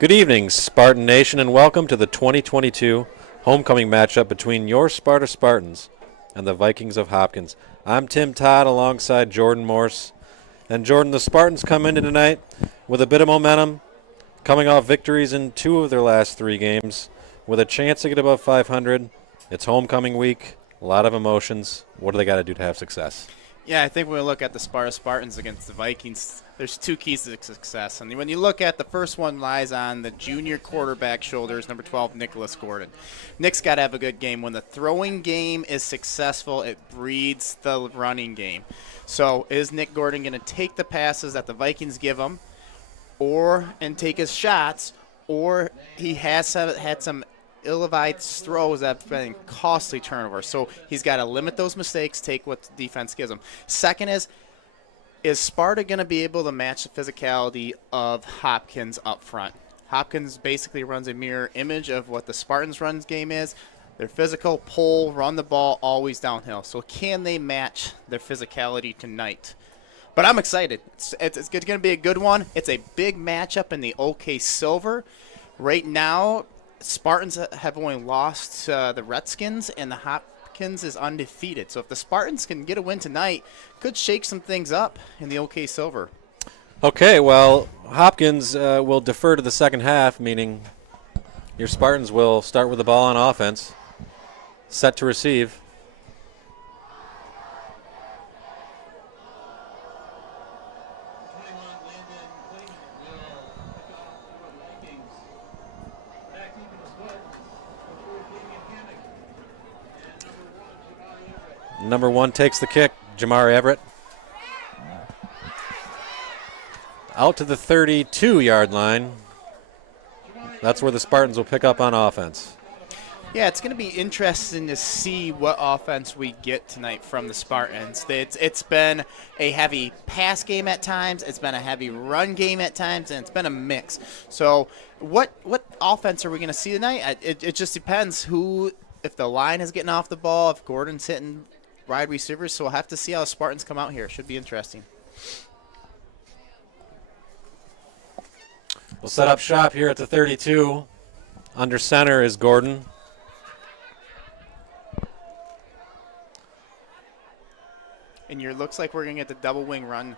Good evening, Spartan Nation, and welcome to the 2022 homecoming matchup between your Sparta Spartans and the Vikings of Hopkins. I'm Tim Todd alongside Jordan Morse. And Jordan, the Spartans come into tonight with a bit of momentum, coming off victories in 2 of their last 3 games, with a chance to get above 500. It's homecoming week, a lot of emotions. What do they got to do to have success? Yeah, I think when we look at the Sparta Spartans against the Vikings, there's 2 keys to success. And when you look at the first one lies on the junior quarterback shoulders, number 12, Nicholas Gordon. Nick's got to have a good game. When the throwing game is successful, it breeds the running game. So is Nick Gordon going to take the passes that the Vikings give him and take his shots, or he has had some ill-advised throws that have been costly turnovers. So he's got to limit those mistakes, take what the defense gives him. Second is Sparta going to be able to match the physicality of Hopkins up front? Hopkins basically runs a mirror image of what the Spartans' run game is. They're physical, pull, run the ball, always downhill. So can they match their physicality tonight? But I'm excited. It's going to be a good one. It's a big matchup in the OK Silver. Right now, Spartans have only lost the Redskins, and the Hopkins is undefeated. So if the Spartans can get a win tonight, could shake some things up in the OK Silver. Okay, well, Hopkins will defer to the second half, meaning your Spartans will start with the ball on offense, set to receive. Number 1 takes the kick, Jamar Everett. Out to the 32-yard line. That's where the Spartans will pick up on offense. Yeah, it's going to be interesting to see what offense we get tonight from the Spartans. It's been a heavy pass game at times, it's been a heavy run game at times, and it's been a mix. So what offense are we going to see tonight? It just depends if the line is getting off the ball, if Gordon's hitting wide receivers, so we'll have to see how the Spartans come out here. Should be interesting. We'll set up shop here at the 32. Under center is Gordon. And looks like we're going to get the double wing run.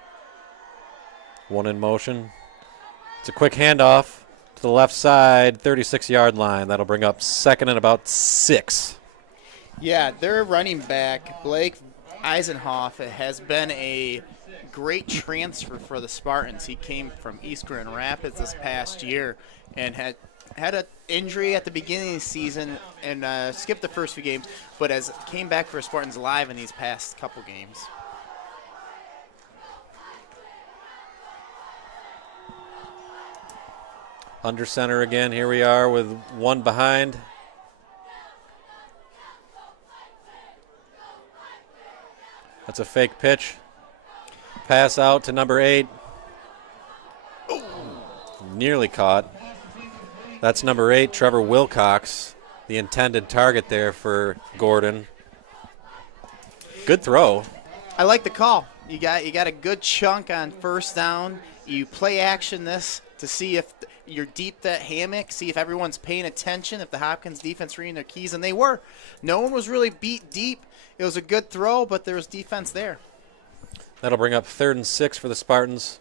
1 in motion. It's a quick handoff to the left side, 36-yard line. That'll bring up second and about 6. Yeah, their running back, Blake Eisenhoff, has been a great transfer for the Spartans. He came from East Grand Rapids this past year and had an injury at the beginning of the season and skipped the first few games, but came back for Spartans live in these past couple games. Under center again. Here we are with 1 behind. That's a fake pitch. Pass out to number 8. Nearly caught. That's number 8, Trevor Wilcox, the intended target there for Gordon. Good throw. I like the call. You got a good chunk on first down. You play action this to see if you're deep that hammock, see if everyone's paying attention, if the Hopkins defense reading their keys, and they were. No one was really beat deep. It was a good throw, but there was defense there. That'll bring up 3rd and 6 for the Spartans.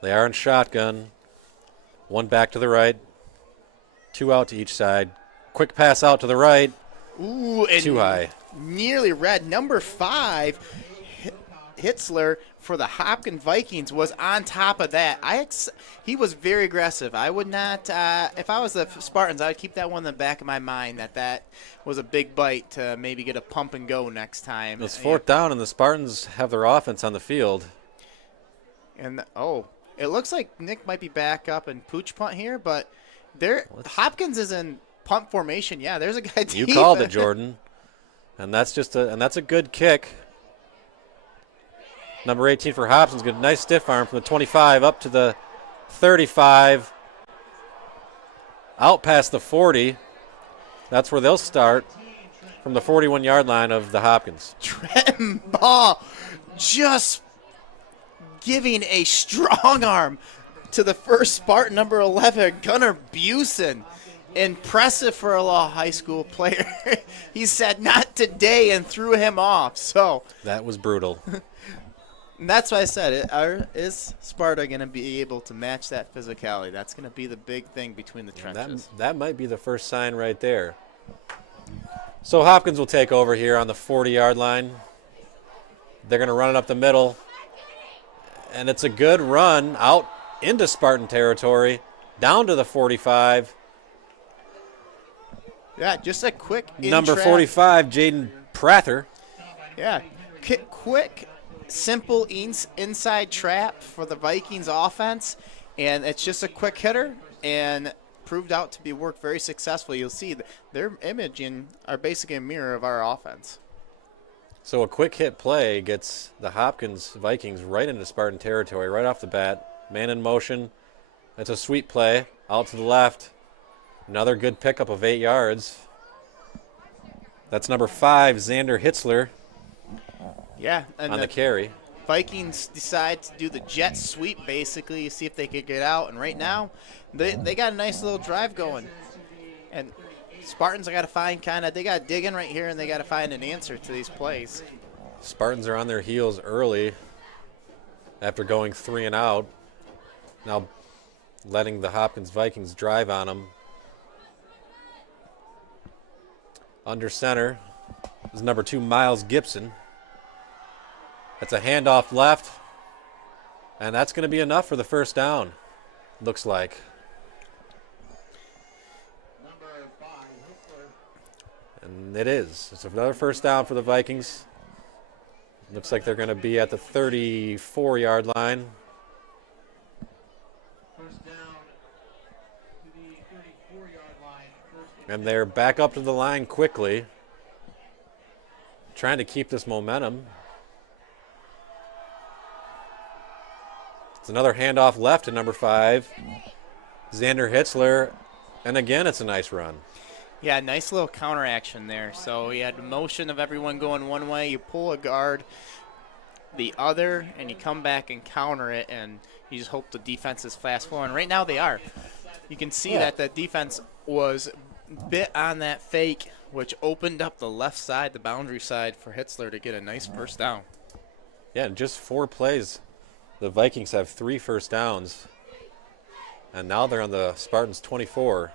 They are in shotgun. 1 back to the right. 2 out to each side. Quick pass out to the right. Ooh, and too high. Nearly red. Number 5, Hitzler for the Hopkins Vikings was on top of that. He was very aggressive. I would not, if I was the Spartans, I would keep that one in the back of my mind that was a big bite to maybe get a pump and go next time. It's 4th down, and the Spartans have their offense on the field. And it looks like Nick might be back up and pooch punt here, but Hopkins is in punt formation. Yeah, there's a guy deep. You called it, Jordan, and that's a good kick. Number 18 for Hopkins, good, nice stiff arm from the 25 up to the 35, out past the 40. That's where they'll start, from the 41-yard line of the Hopkins. Trenton Ball just giving a strong arm to the first Spartan, number 11, Gunnar Busen. Impressive for a law high school player. He said, not today, and threw him off. So That was brutal. and that's why I said, is Sparta going to be able to match that physicality? That's going to be the big thing between the trenches. That might be the first sign right there. So Hopkins will take over here on the 40-yard line. They're going to run it up the middle. And it's a good run out into Spartan territory, down to the 45. Yeah, just a quick Number 45, Jaden Prather. Yeah, quick, simple inside trap for the Vikings offense. And it's just a quick hitter and proved out to be worked very successfully. You'll see their imaging are basically a mirror of our offense. So a quick hit play gets the Hopkins Vikings right into Spartan territory right off the bat. Man in motion. That's a sweet play. Out to the left. Another good pickup of 8 yards. That's number 5, Xander Hitzler. Yeah, and on the carry. Vikings decide to do the jet sweep, basically, see if they could get out. And right now, they got a nice little drive going. And Spartans got to find they got to dig in right here, and they got to find an answer to these plays. Spartans are on their heels early after going 3 and out. Now letting the Hopkins Vikings drive on them. Under center is number 2, Miles Gibson. That's a handoff left, and that's going to be enough for the first down, looks like. And it is. It's another first down for the Vikings. Looks like they're going to be at the 34-yard line. First down to the 34-yard line. And they're back up to the line quickly, trying to keep this momentum. It's another handoff left to number 5, Xander Hitzler. And again, it's a nice run. Yeah, nice little counter action there. So you had the motion of everyone going one way, you pull a guard the other, and you come back and counter it, and you just hope the defense is fast flowing. Right now they are. You can see that the defense was bit on that fake, which opened up the left side, the boundary side, for Hitzler to get a nice first down. Yeah, in just 4 plays, the Vikings have 3 first downs, and now they're on the Spartans' 24.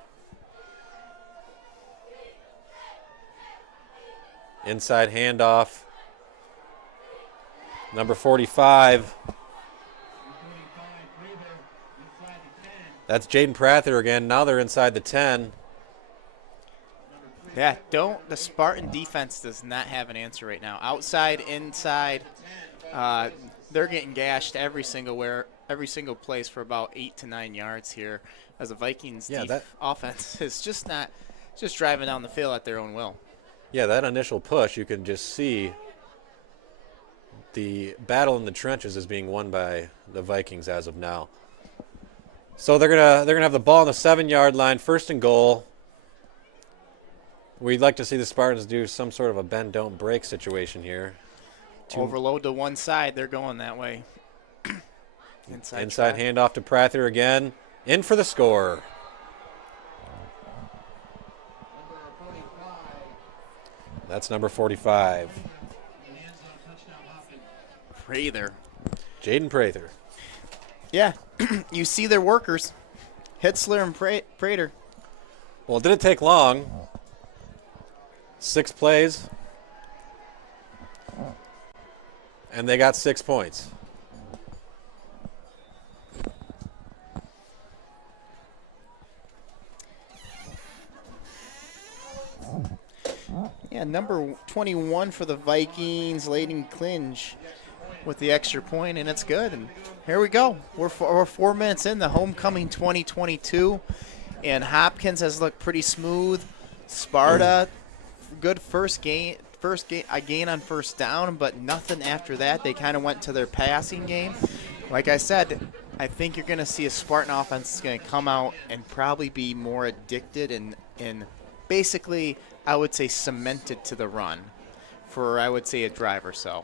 Inside handoff. Number 45. That's Jaden Prather again. Now they're inside the 10. Yeah, the Spartan defense does not have an answer right now. Outside, inside, they're getting gashed every single place for about 8 to 9 yards here, as the Vikings offense is just driving down the field at their own will. Yeah, that initial push, you can just see the battle in the trenches is being won by the Vikings as of now. So they're gonna have the ball on the 7-yard line, first and goal. We'd like to see the Spartans do some sort of a bend don't break situation here. Overload to one side, they're going that way. Inside handoff to Prather again, in for the score. That's number 45. Prather. Jaden Prather. Yeah, you see their workers, Hitzler and Prater. Well, it didn't take long. 6 plays, and they got 6 points. Yeah, number 21 for the Vikings, Layden Clinge, with the extra point, and it's good. And here we go. We're 4 minutes in the homecoming 2022, and Hopkins has looked pretty smooth. Sparta, good first gain, a gain on first down, but nothing after that. They kind of went to their passing game. Like I said, I think you're going to see a Spartan offense that's going to come out and probably be more addicted and basically, I would say, cemented to the run for, I would say, a drive or so.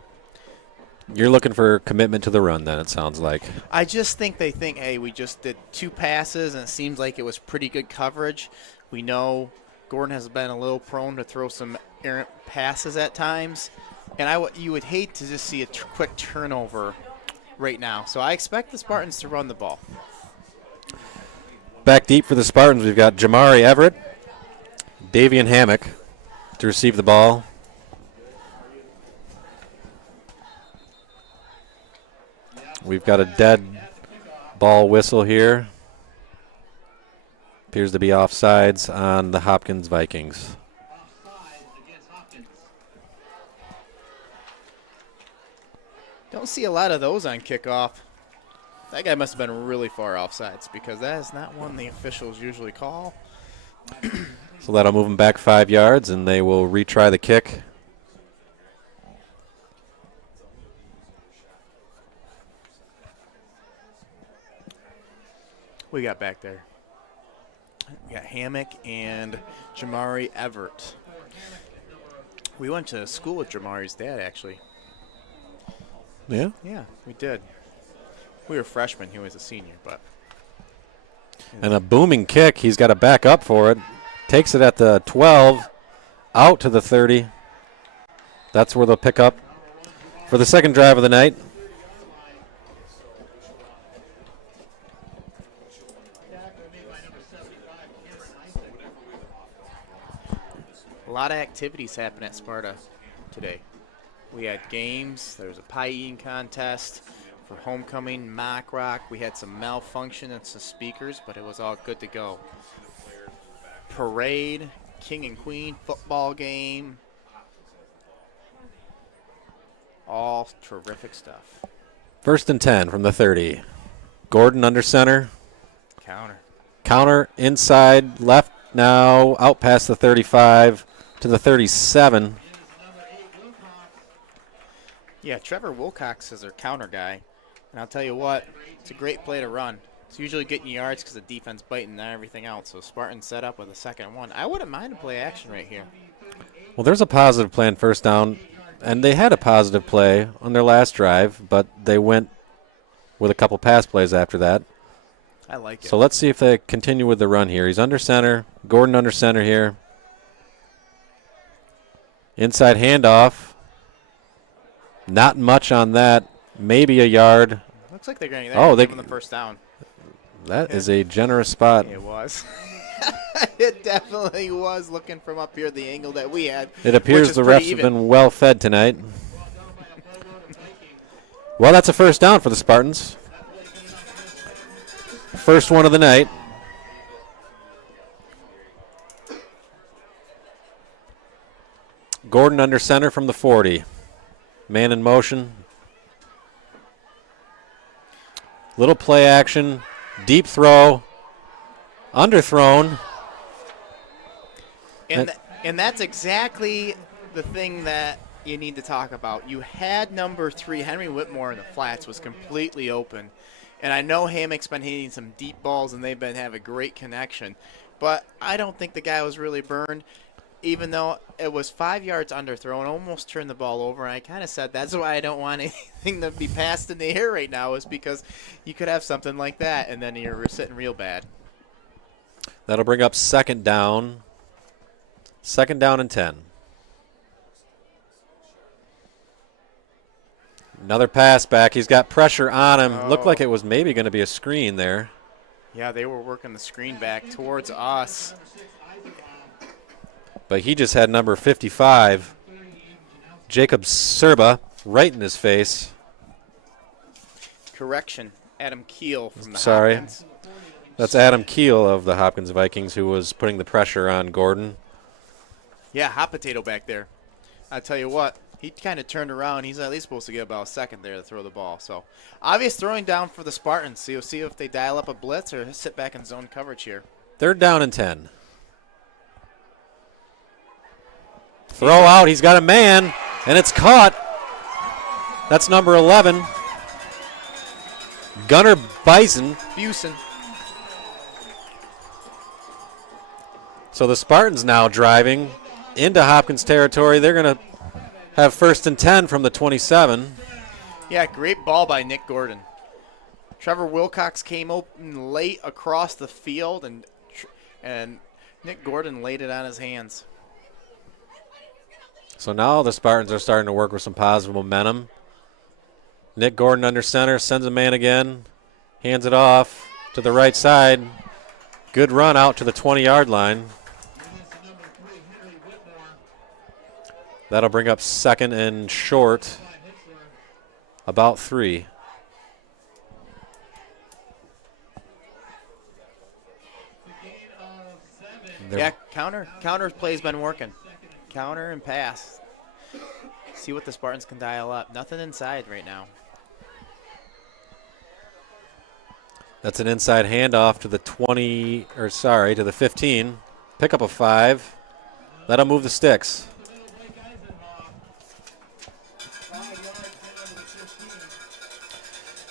You're looking for commitment to the run then, it sounds like. I just think they think, hey, we just did 2 passes, and it seems like it was pretty good coverage. We know Gordon has been a little prone to throw some errant passes at times, and you would hate to just see a quick turnover right now. So I expect the Spartans to run the ball. Back deep for the Spartans, we've got Jamari Everett, Davian Hammock to receive the ball. We've got a dead ball whistle here. Appears to be offsides on the Hopkins Vikings. Don't see a lot of those on kickoff. That guy must have been really far offsides because that is not one the officials usually call. So that'll move them back 5 yards, and they will retry the kick. We got back there. We got Hammock and Jamari Everett. We went to school with Jamari's dad, actually. Yeah? Yeah, we did. We were freshmen. He was a senior, but. And a booming kick. He's got to back up for it. Takes it at the 12, out to the 30. That's where they'll pick up for the second drive of the night. A lot of activities happen at Sparta today. We had games. There was a pie eating contest for homecoming, mock rock. We had some malfunction and some speakers, but it was all good to go. Parade, king and queen football game. All terrific stuff. 1st and 10 from the 30. Gordon under center. Counter. Counter inside left now, out past the 35 to the 37. Yeah, Trevor Wilcox is their counter guy. And I'll tell you what, it's a great play to run. It's usually getting yards because the defense biting and everything else. So Spartan set up with a 2nd and 1. I wouldn't mind a play action right here. Well, there's a positive play on 1st down, and they had a positive play on their last drive, but they went with a couple pass plays after that. I like it. So let's see if they continue with the run here. He's under center. Gordon under center here. Inside handoff. Not much on that. Maybe a yard. Looks like they're going to Oh, they give them the 1st down. That is a generous spot. It was. It definitely was, looking from up here, the angle that we had. It appears the refs have been well fed tonight. Well, that's a 1st down for the Spartans. First one of the night. Gordon under center from the 40. Man in motion. Little play action. Deep throw. Underthrown. And that's exactly the thing that you need to talk about. You had number 3, Henry Whitmore, in the flats, was completely open. And I know Hammock's been hitting some deep balls, and they've been having a great connection. But I don't think the guy was really burned, even though it was 5 yards underthrown, almost turned the ball over. And I kind of said that's why I don't want anything to be passed in the air right now, is because you could have something like that, and then you're sitting real bad. That'll bring up 2nd down. 2nd down and 10. Another pass back. He's got pressure on him. Oh. Looked like it was maybe going to be a screen there. Yeah, they were working the screen back towards us. But he just had number 55, Jacob Serba, right in his face. Correction, Adam Keel from the Sorry. Hopkins. That's Adam Keel of the Hopkins Vikings who was putting the pressure on Gordon. Yeah, hot potato back there. I tell you what, he kind of turned around. He's at least supposed to get about a 2nd there to throw the ball. So, obvious throwing down for the Spartans. So you'll see if they dial up a blitz or sit back in zone coverage here. 3rd down and 10. Throw out. He's got a man, and it's caught. That's number 11, Gunnar Bison. Busen. So the Spartans now driving into Hopkins territory. They're going to have 1st and 10 from the 27. Yeah, great ball by Nick Gordon. Trevor Wilcox came open late across the field, and Nick Gordon laid it on his hands. So now the Spartans are starting to work with some positive momentum. Nick Gordon under center, sends a man again, hands it off to the right side. Good run out to the 20-yard line. That'll bring up second and short, about 3. Yeah, counter play's been working. Counter and pass. See what the Spartans can dial up. Nothing inside right now. That's an inside handoff to the to the 15. Pick up a 5. That'll move the sticks.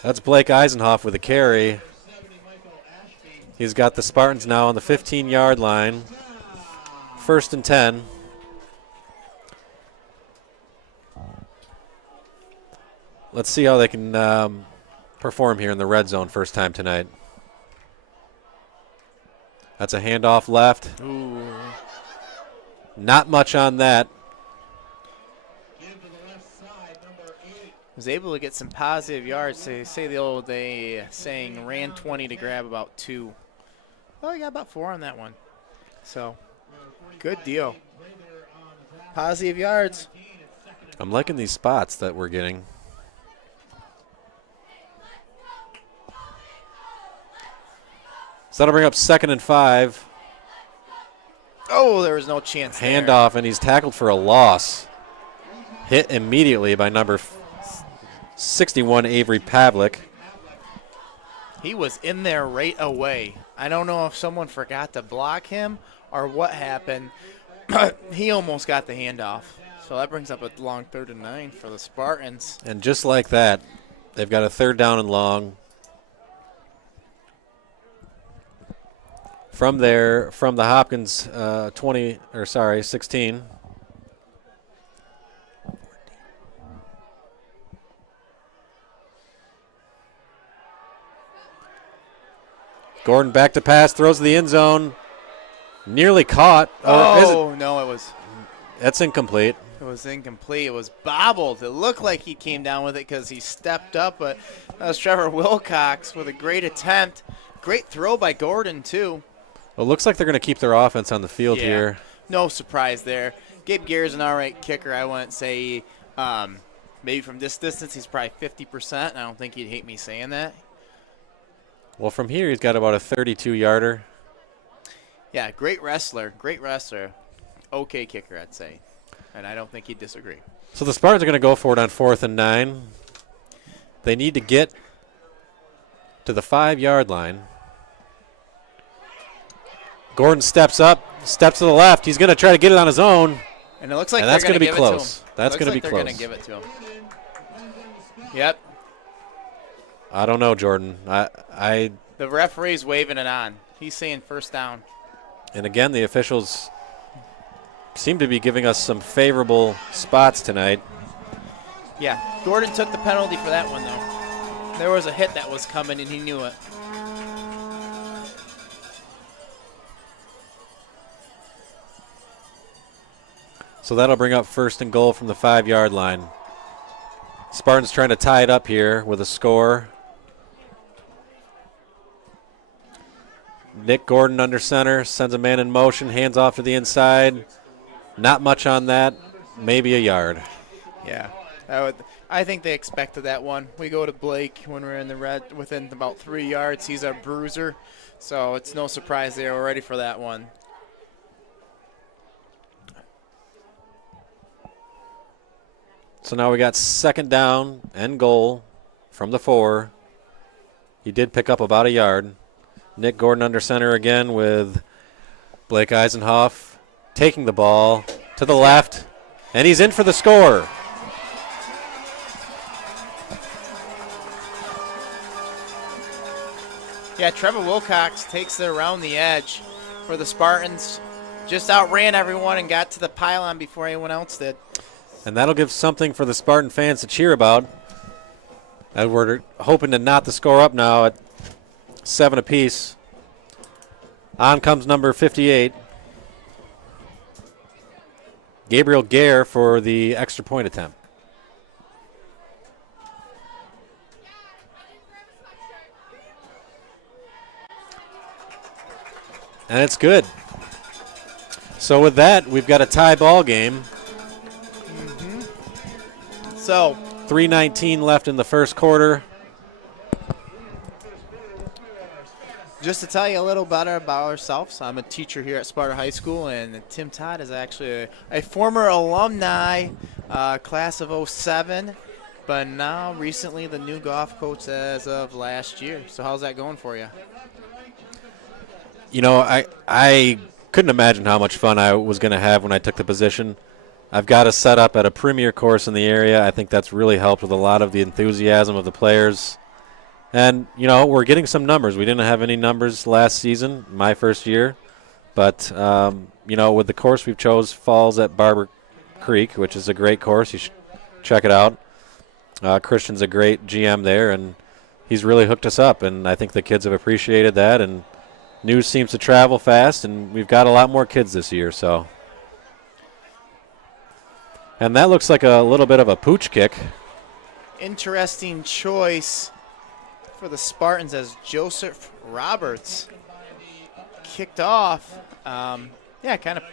That's Blake Eisenhoff with a carry. He's got the Spartans now on the 15-yard line. 1st and 10. Let's see how they can perform here in the red zone first time tonight. That's a handoff left. Ooh. Not much on that. Was able to get some positive yards. They say the old saying ran 20 to grab about 2. Well, he got about 4 on that one. So, good deal. Positive yards. I'm liking these spots that we're getting. So that'll bring up 2nd and 5. Oh, there was no chance there. Handoff, and he's tackled for a loss. Hit immediately by number 61, Avery Pavlik. He was in there right away. I don't know if someone forgot to block him or what happened, but he almost got the handoff. So that brings up a long 3rd and 9 for the Spartans. And just like that, they've got a 3rd down and long. From there, from the Hopkins 16. Gordon back to pass, throws to the end zone. Nearly caught. Oh, no, it was. That's incomplete. It was incomplete. It was bobbled. It looked like he came down with it because he stepped up, but that was Trevor Wilcox with a great attempt. Great throw by Gordon, too. Well, it looks like they're going to keep their offense on the field here. No surprise there. Gabe Gear's an all right kicker. I wouldn't say maybe from this distance he's probably 50%. I don't think he'd hate me saying that. Well, from here he's got about a 32-yarder. Yeah, great wrestler. Great wrestler. Okay kicker, I'd say. And I don't think he'd disagree. So the Spartans are going to go for it on 4th and 9. They need to get to the 5-yard line. Gordon steps up, steps to the left. He's going to try to get it on his own. And it looks like that's going to be close. That's going to be close. They're going to give it to him. Yep. I don't know, Jordan. The referee's waving it on. He's saying 1st down. And again, the officials seem to be giving us some favorable spots tonight. Yeah, Gordon took the penalty for that one, though. There was a hit that was coming, and he knew it. So that'll bring up 1st and goal from the 5-yard line. Spartans trying to tie it up here with a score. Nick Gordon under center, sends a man in motion, hands off to the inside. Not much on that, maybe a yard. Yeah, I think they expected that one. We go to Blake when we're in the red within about 3 yards. He's our bruiser, so it's no surprise they were ready for that one. So now we got 2nd down and goal from the 4. He did pick up about a yard. Nick Gordon under center again with Blake Eisenhoff taking the ball to the left, and he's in for the score. Yeah, Trevor Wilcox takes it around the edge for the Spartans. Just outran everyone and got to the pylon before anyone else did. And that'll give something for the Spartan fans to cheer about. And we're hoping to knot the score up now at 7 apiece. On comes number 58. Gabriel Gare for the extra point attempt. And it's good. So with that, we've got a tie ball game. So 3:19 left in the first quarter. just to tell you a little better about ourselves, I'm a teacher here at Sparta High School, and Tim Todd is actually a former alumni, class of '07, but now recently the new golf coach as of last year. So how's that going for you? You know, I couldn't imagine how much fun I was going to have when I took the position. I've got a set up at a premier course in the area. I think that's really helped with a lot of the enthusiasm of the players. And, you know, we're getting some numbers. We didn't have any numbers last season, my first year. But, you know, with the course we've chose, falls at Barber Creek, which is a great course. You should check it out. Christian's a great GM there, and he's really hooked us up. And I think the kids have appreciated that. And news seems to travel fast, and we've got a lot more kids this year. So, and that looks like a little bit of a pooch kick. Interesting choice for the Spartans as Joseph Roberts kicked off. Yeah, kind of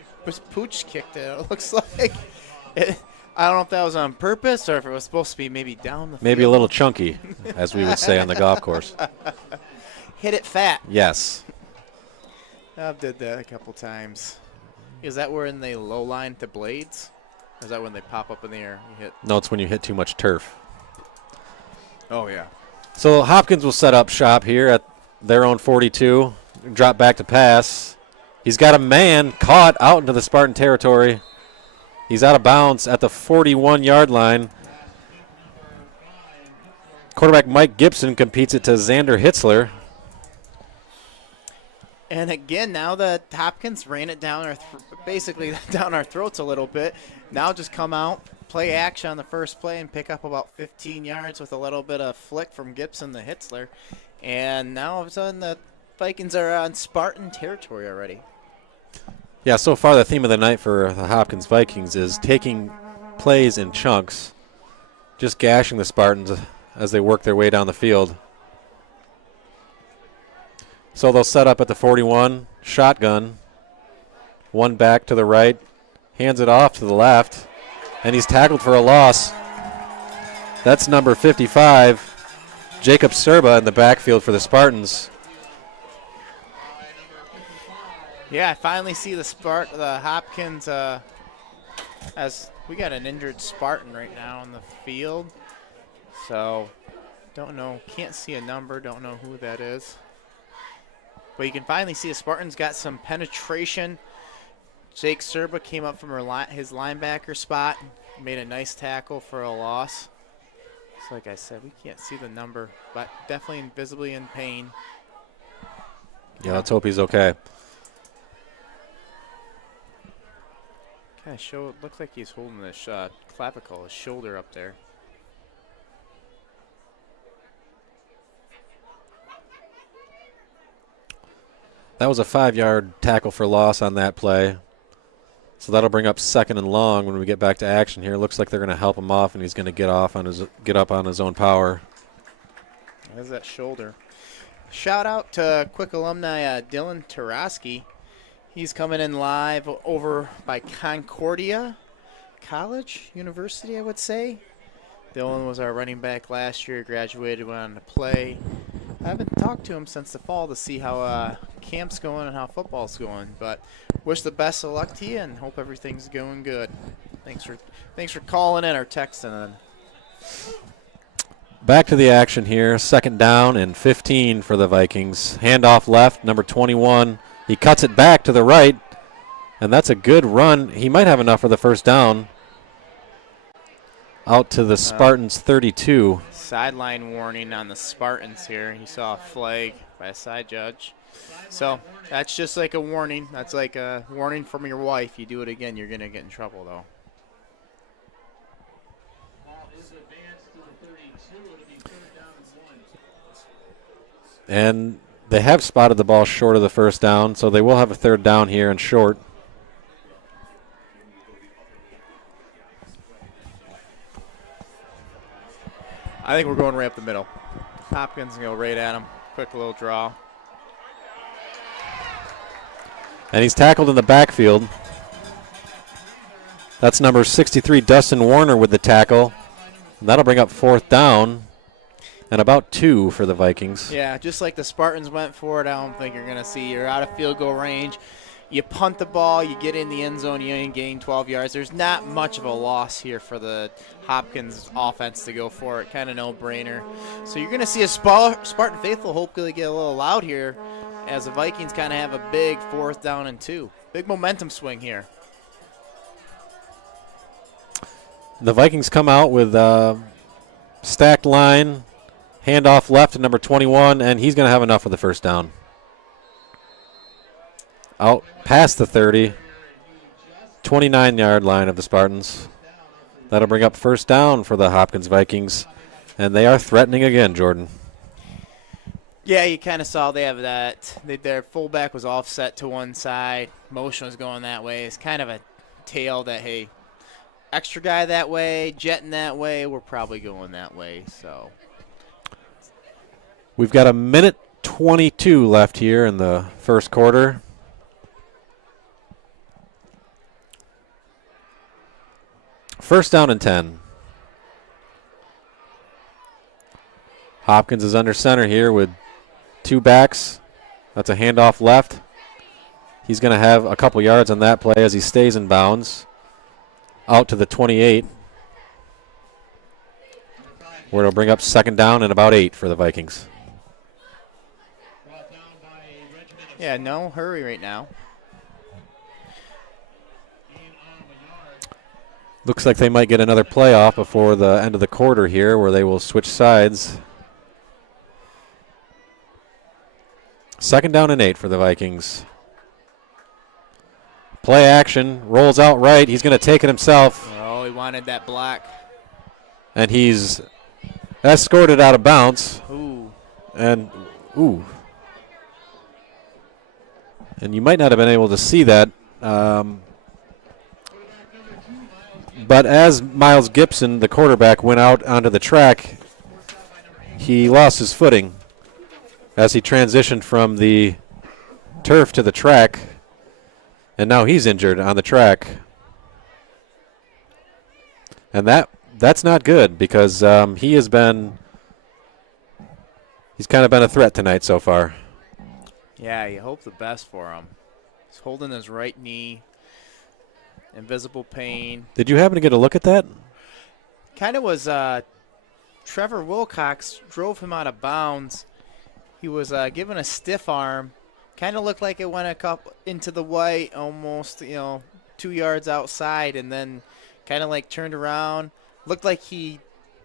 pooch kicked it. It looks like I don't know if that was on purpose or if it was supposed to be maybe down the Maybe field. a little chunky, as we would say on the golf course. Hit it fat. Yes. I've did that a couple times. Is that where in they low line to blades? Or is that when they pop up in the air? You hit. No, it's when you hit too much turf. Oh yeah. So Hopkins will set up shop here at their own 42. Drop back to pass. He's got a man caught out into the Spartan territory. He's out of bounds at the 41-yard line. Quarterback Mike Gibson competes it to Xander Hitzler. And again, now that Hopkins ran it down our basically down our throats a little bit, now just come out, play action on the first play, and pick up about 15 yards with a little bit of flick from Gibson to Hitzler. And now all of a sudden the Vikings are on Spartan territory already. Yeah, so far the theme of the night for the Hopkins Vikings is taking plays in chunks, just gashing the Spartans as they work their way down the field. So they'll set up at the 41, shotgun, one back to the right, hands it off to the left, and he's tackled for a loss. That's number 55, Jacob Serba in the backfield for the Spartans. Yeah, I finally see the Hopkins as we got an injured Spartan right now on the field. So don't know, can't see a number, don't know who that is. But you can finally see the Spartans got some penetration. Jake Serba came up from his linebacker spot, made a nice tackle for a loss. So like I said, we can't see the number, but definitely visibly in pain. Yeah, let's hope he's okay. Kind of looks like he's holding this clavicle, his shoulder up there. That was a 5-yard tackle for loss on that play. So that'll bring up second and long when we get back to action here. Looks like they're going to help him off, and he's going to get up on his own power. There's that shoulder. Shout out to quick alumni Dylan Tarosky. He's coming in live over by Concordia College, University, I would say. Dylan was our running back last year, graduated, went on to play. I haven't talked to him since the fall to see how camp's going and how football's going, but wish the best of luck to you and hope everything's going good. Thanks for calling in or texting in. Back to the action here. Second down and 15 for the Vikings. Handoff left, number 21. He cuts it back to the right, and that's a good run. He might have enough for the first down. Out to the Spartans 32. Sideline warning on the Spartans here. He saw a flag by a side judge. So that's just like a warning. That's like a warning from your wife. You do it again, you're going to get in trouble, though. And they have spotted the ball short of the first down, so they will have a third down here and short. I think we're going right up the middle. Hopkins can go right at him. Quick little draw. And he's tackled in the backfield. That's number 63, Dustin Warner, with the tackle. And that'll bring up fourth down and about 2 for the Vikings. Yeah, just like the Spartans went for it, I don't think you're going to see. You're out of field goal range. You punt the ball, you get in the end zone, you ain't gain 12 yards. There's not much of a loss here for the Hopkins offense to go for it. Kind of no-brainer. So you're going to see a Spartan faithful hopefully get a little loud here as the Vikings kind of have a big fourth down and 2. Big momentum swing here. The Vikings come out with stacked line, handoff left to number 21, and he's going to have enough for the first down. Out past the 30, 29-yard line of the Spartans. That'll bring up first down for the Hopkins Vikings, and they are threatening again, Jordan. Yeah, you kind of saw they have that. Their fullback was offset to one side. Motion was going that way. It's kind of a tale that, hey, extra guy that way, jetting that way, we're probably going that way. So we've got a minute 22 left here in the first quarter. First down and 10. Hopkins is under center here with 2 backs. That's a handoff left. He's going to have a couple yards on that play as he stays in bounds. Out to the 28, where it'll bring up second down and about 8 for the Vikings. Yeah, no hurry right now. Looks like they might get another play off before the end of the quarter here, where they will switch sides. Second down and 8 for the Vikings. Play action, rolls out right. He's going to take it himself. Oh, he wanted that block. And he's escorted out of bounds. Ooh. And you might not have been able to see that. But as Miles Gibson, the quarterback, went out onto the track, he lost his footing as he transitioned from the turf to the track. And now he's injured on the track. And that's not good because he's kind of been a threat tonight so far. Yeah, you hope the best for him. He's holding his right knee. Invisible pain. Did you happen to get a look at that? Kind of was Trevor Wilcox drove him out of bounds. He was given a stiff arm. Kind of looked like it went a couple into the white, almost 2 yards outside, and then kind of like turned around. Looked like he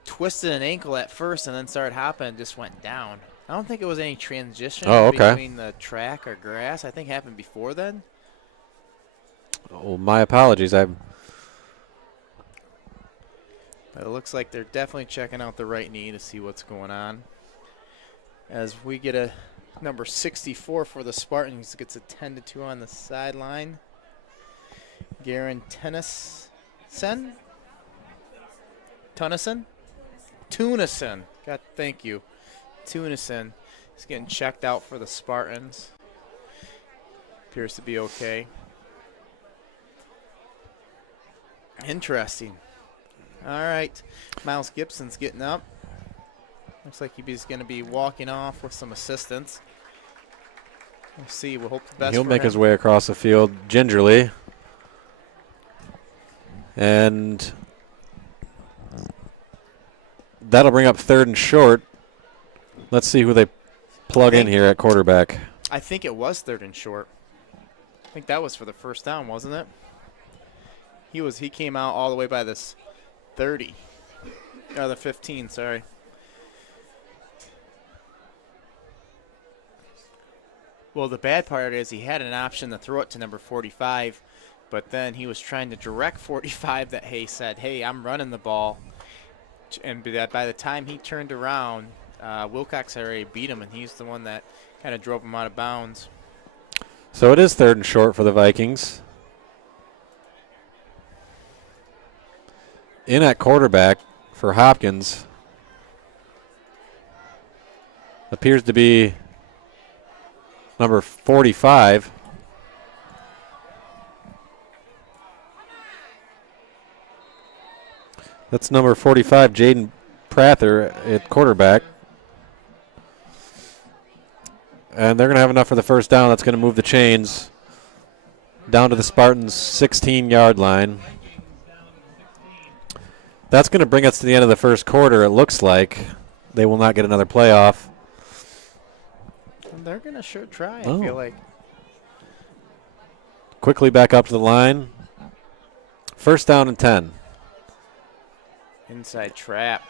twisted an ankle at first and then started hopping and just went down. I don't think it was any transition between the track or grass. I think it happened before then. Oh, my apologies. But it looks like they're definitely checking out the right knee to see what's going on. As we get a number 64 for the Spartans, gets a 10-2 on the sideline. Garen Tennyson? Tunison. God, thank you. Tunison is getting checked out for the Spartans. Appears to be okay. Interesting. All right. Miles Gibson's getting up. Looks like he's going to be walking off with some assistance. We'll see. We'll hope the best He'll for make him. his way across the field gingerly. And that'll bring up third and short. Let's see who they plug in here at quarterback. I think it was third and short. I think that was for the first down, wasn't it? He came out all the way by this 30. Or the 15, sorry. Well, the bad part is he had an option to throw it to number 45, but then he was trying to direct 45 that said, hey, I'm running the ball. And by the time he turned around, Wilcox already beat him, and he's the one that kind of drove him out of bounds. So it is 3rd and short for the Vikings. In at quarterback for Hopkins appears to be number 45. That's number 45, Jaden Prather at quarterback. And they're going to have enough for the first down. That's going to move the chains down to the Spartans' 16-yard line. That's going to bring us to the end of the first quarter, it looks like. They will not get another playoff. And they're going to sure try, I Oh. feel like. Quickly back up to the line. First down and 10. Inside trap.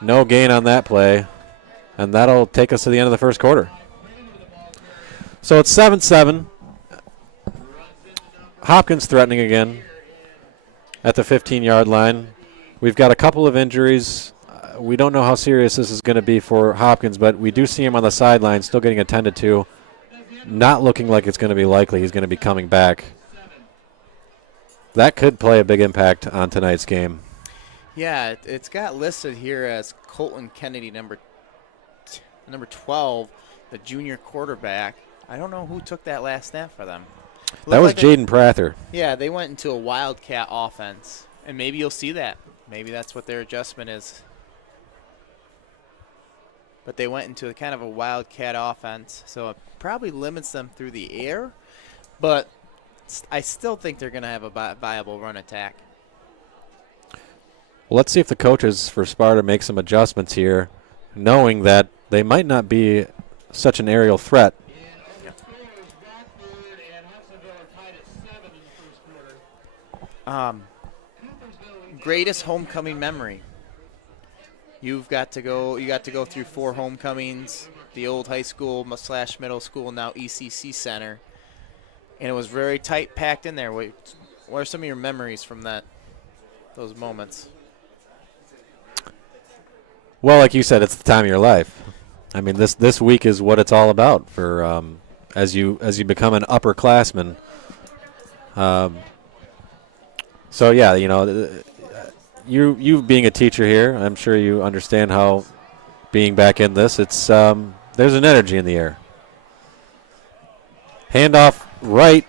No gain on that play. And that'll take us to the end of the first quarter. So it's 7-7. Hopkins threatening again at the 15-yard line. We've got a couple of injuries. We don't know how serious this is going to be for Hopkins, but we do see him on the sideline still getting attended to. Not looking like it's going to be likely he's going to be coming back. That could play a big impact on tonight's game. Yeah, it's got listed here as Colton Kennedy, number 12, the junior quarterback. I don't know who took that last snap for them. That was Jaden Prather. Yeah, they went into a wildcat offense, and maybe you'll see that. Maybe that's what their adjustment is. But they went into a kind of a wildcat offense, so it probably limits them through the air. But I still think they're going to have a viable run attack. Well, let's see if the coaches for Sparta make some adjustments here, knowing that they might not be such an aerial threat. Greatest homecoming memory. You got to go through 4 homecomings, the old high school / middle school, now ECC Center, and it was very tight, packed in there. What are some of your memories from those moments? Well, like you said, it's the time of your life. I mean, this week is what it's all about for as you become an upperclassman. So yeah, you being a teacher here, I'm sure you understand how being back in this, it's there's an energy in the air. Handoff right,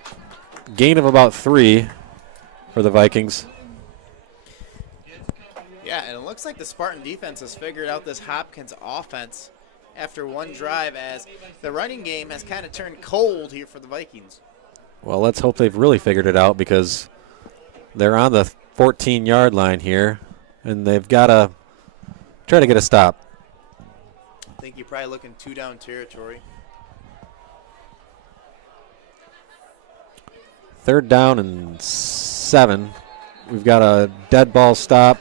gain of about 3 for the Vikings. Yeah, and it looks like the Spartan defense has figured out this Hopkins offense after one drive, as the running game has kind of turned cold here for the Vikings. Well, let's hope they've really figured it out, because they're on the 14-yard line here, and they've got to try to get a stop. I think you're probably looking 2-down territory. 3rd down and 7. We've got a dead ball stop.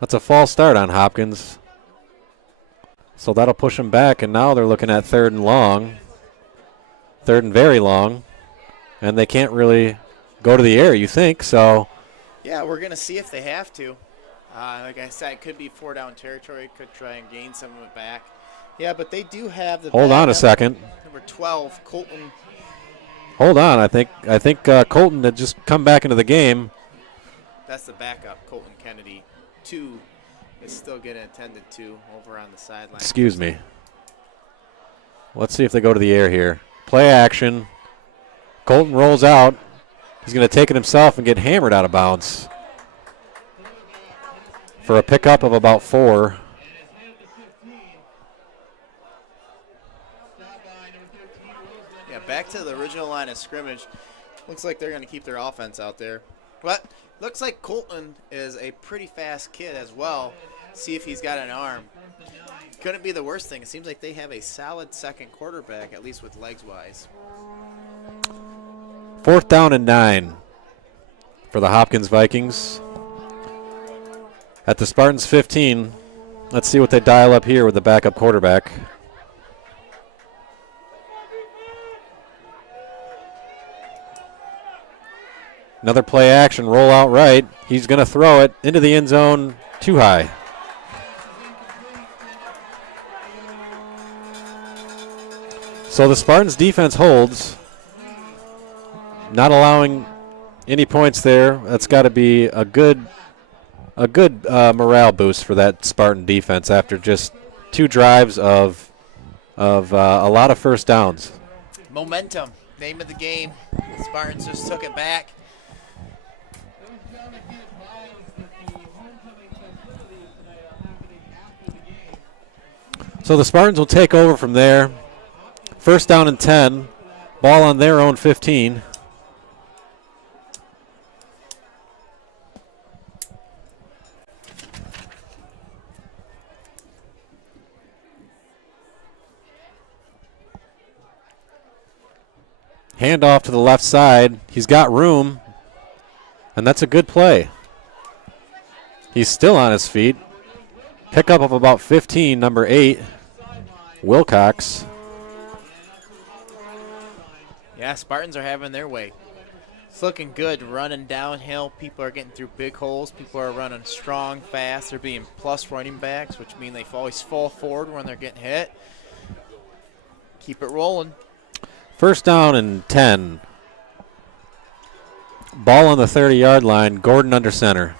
That's a false start on Hopkins. So that'll push them back, and now they're looking at 3rd and long. 3rd and very long. And they can't really go to the air, you think, so. Yeah, we're going to see if they have to. Like I said, it could be 4-down territory. Could try and gain some of it back. Yeah, but they do have the Hold on a second. Number 12, Colton. Hold on. I think Colton had just come back into the game. That's the backup, Colton Kennedy. 2 is still getting attended to over on the sideline. Excuse me. Let's see if they go to the air here. Play action. Colton rolls out. He's going to take it himself and get hammered out of bounds for a pickup of about 4. Yeah, back to the original line of scrimmage. Looks like they're going to keep their offense out there. But looks like Colton is a pretty fast kid as well. See if he's got an arm. Couldn't be the worst thing. It seems like they have a solid second quarterback, at least with legs-wise. 4th down and 9 for the Hopkins Vikings. At the Spartans 15, let's see what they dial up here with the backup quarterback. Another play action, roll out right. He's going to throw it into the end zone too high. So the Spartans' defense holds, not allowing any points there. That's got to be a good morale boost for that Spartan defense after just 2 drives of a lot of first downs. Momentum, name of the game. The Spartans just took it back. Those gentlemen be advised that the homecoming festivities tonight are happening after the game. So the Spartans will take over from there. First down and 10. Ball on their own 15. Handoff to the left side. He's got room, and that's a good play. He's still on his feet. Pickup of about 15, number 8, Wilcox. Yeah, Spartans are having their way. It's looking good running downhill. People are getting through big holes. People are running strong, fast. They're being plus running backs, which mean they always fall forward when they're getting hit. Keep it rolling. First down and 10. Ball on the 30-yard line. Gordon under center.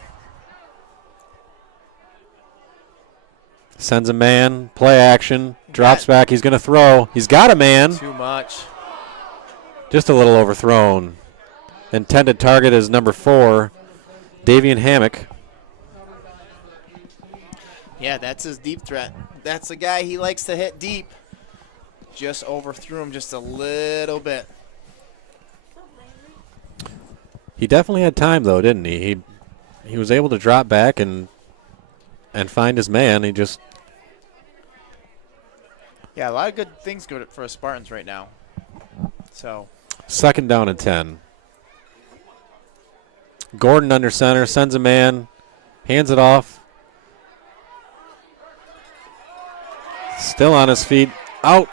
Sends a man. Play action. Drops back. He's going to throw. He's got a man. Too much. Just a little overthrown. Intended target is number 4, Davian Hammock. Yeah, that's his deep threat. That's the guy he likes to hit deep. Just overthrew him just a little bit. He definitely had time, though, didn't he? He was able to drop back and find his man. He just... Yeah, a lot of good things going for the Spartans right now. So... Second down and 10. Gordon under center, sends a man, hands it off. Still on his feet, out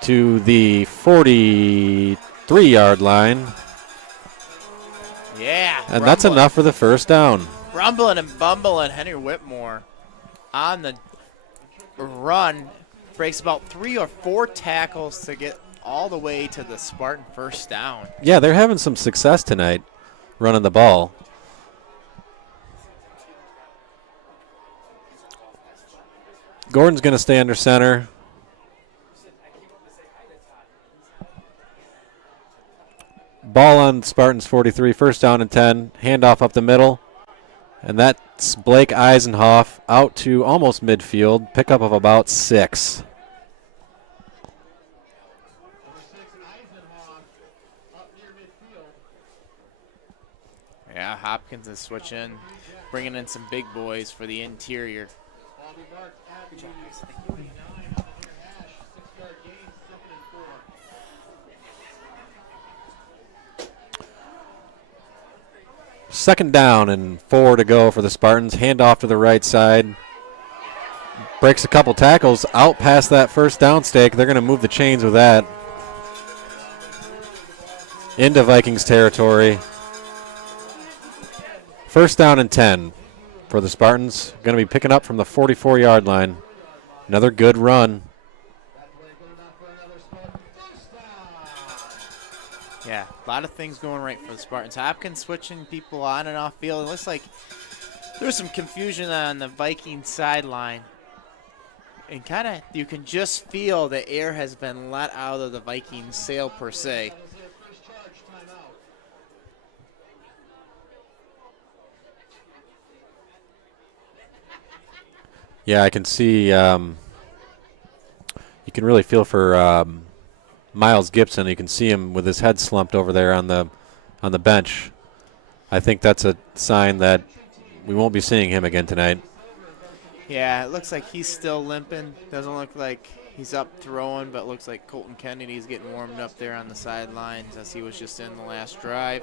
to the 43-yard line. Yeah. And that's enough for the first down. Rumbling and bumbling. Henry Whitmore on the run. Breaks about 3 or 4 tackles to get all the way to the Spartan first down. Yeah, they're having some success tonight running the ball. Gordon's going to stay under center. Ball on Spartans 43, first down and 10. Handoff up the middle. And that's Blake Eisenhoff out to almost midfield. Pickup of about 6. Yeah, Hopkins is switching, bringing in some big boys for the interior. Second down and 4 to go for the Spartans. Handoff to the right side. Breaks a couple tackles out past that first down stake. They're going to move the chains with that. Into Vikings territory. First down and 10 for the Spartans. Going to be picking up from the 44-yard line. Another good run. Yeah, a lot of things going right for the Spartans. Hopkins switching people on and off field. It looks like there's some confusion on the Viking sideline. And kind of, you can just feel the air has been let out of the Viking sail per se. Yeah, I can see. You can really feel for Miles Gibson. You can see him with his head slumped over there on the bench. I think that's a sign that we won't be seeing him again tonight. Yeah, it looks like he's still limping. Doesn't look like he's up throwing, but looks like Colton Kennedy's getting warmed up there on the sidelines as he was just in the last drive.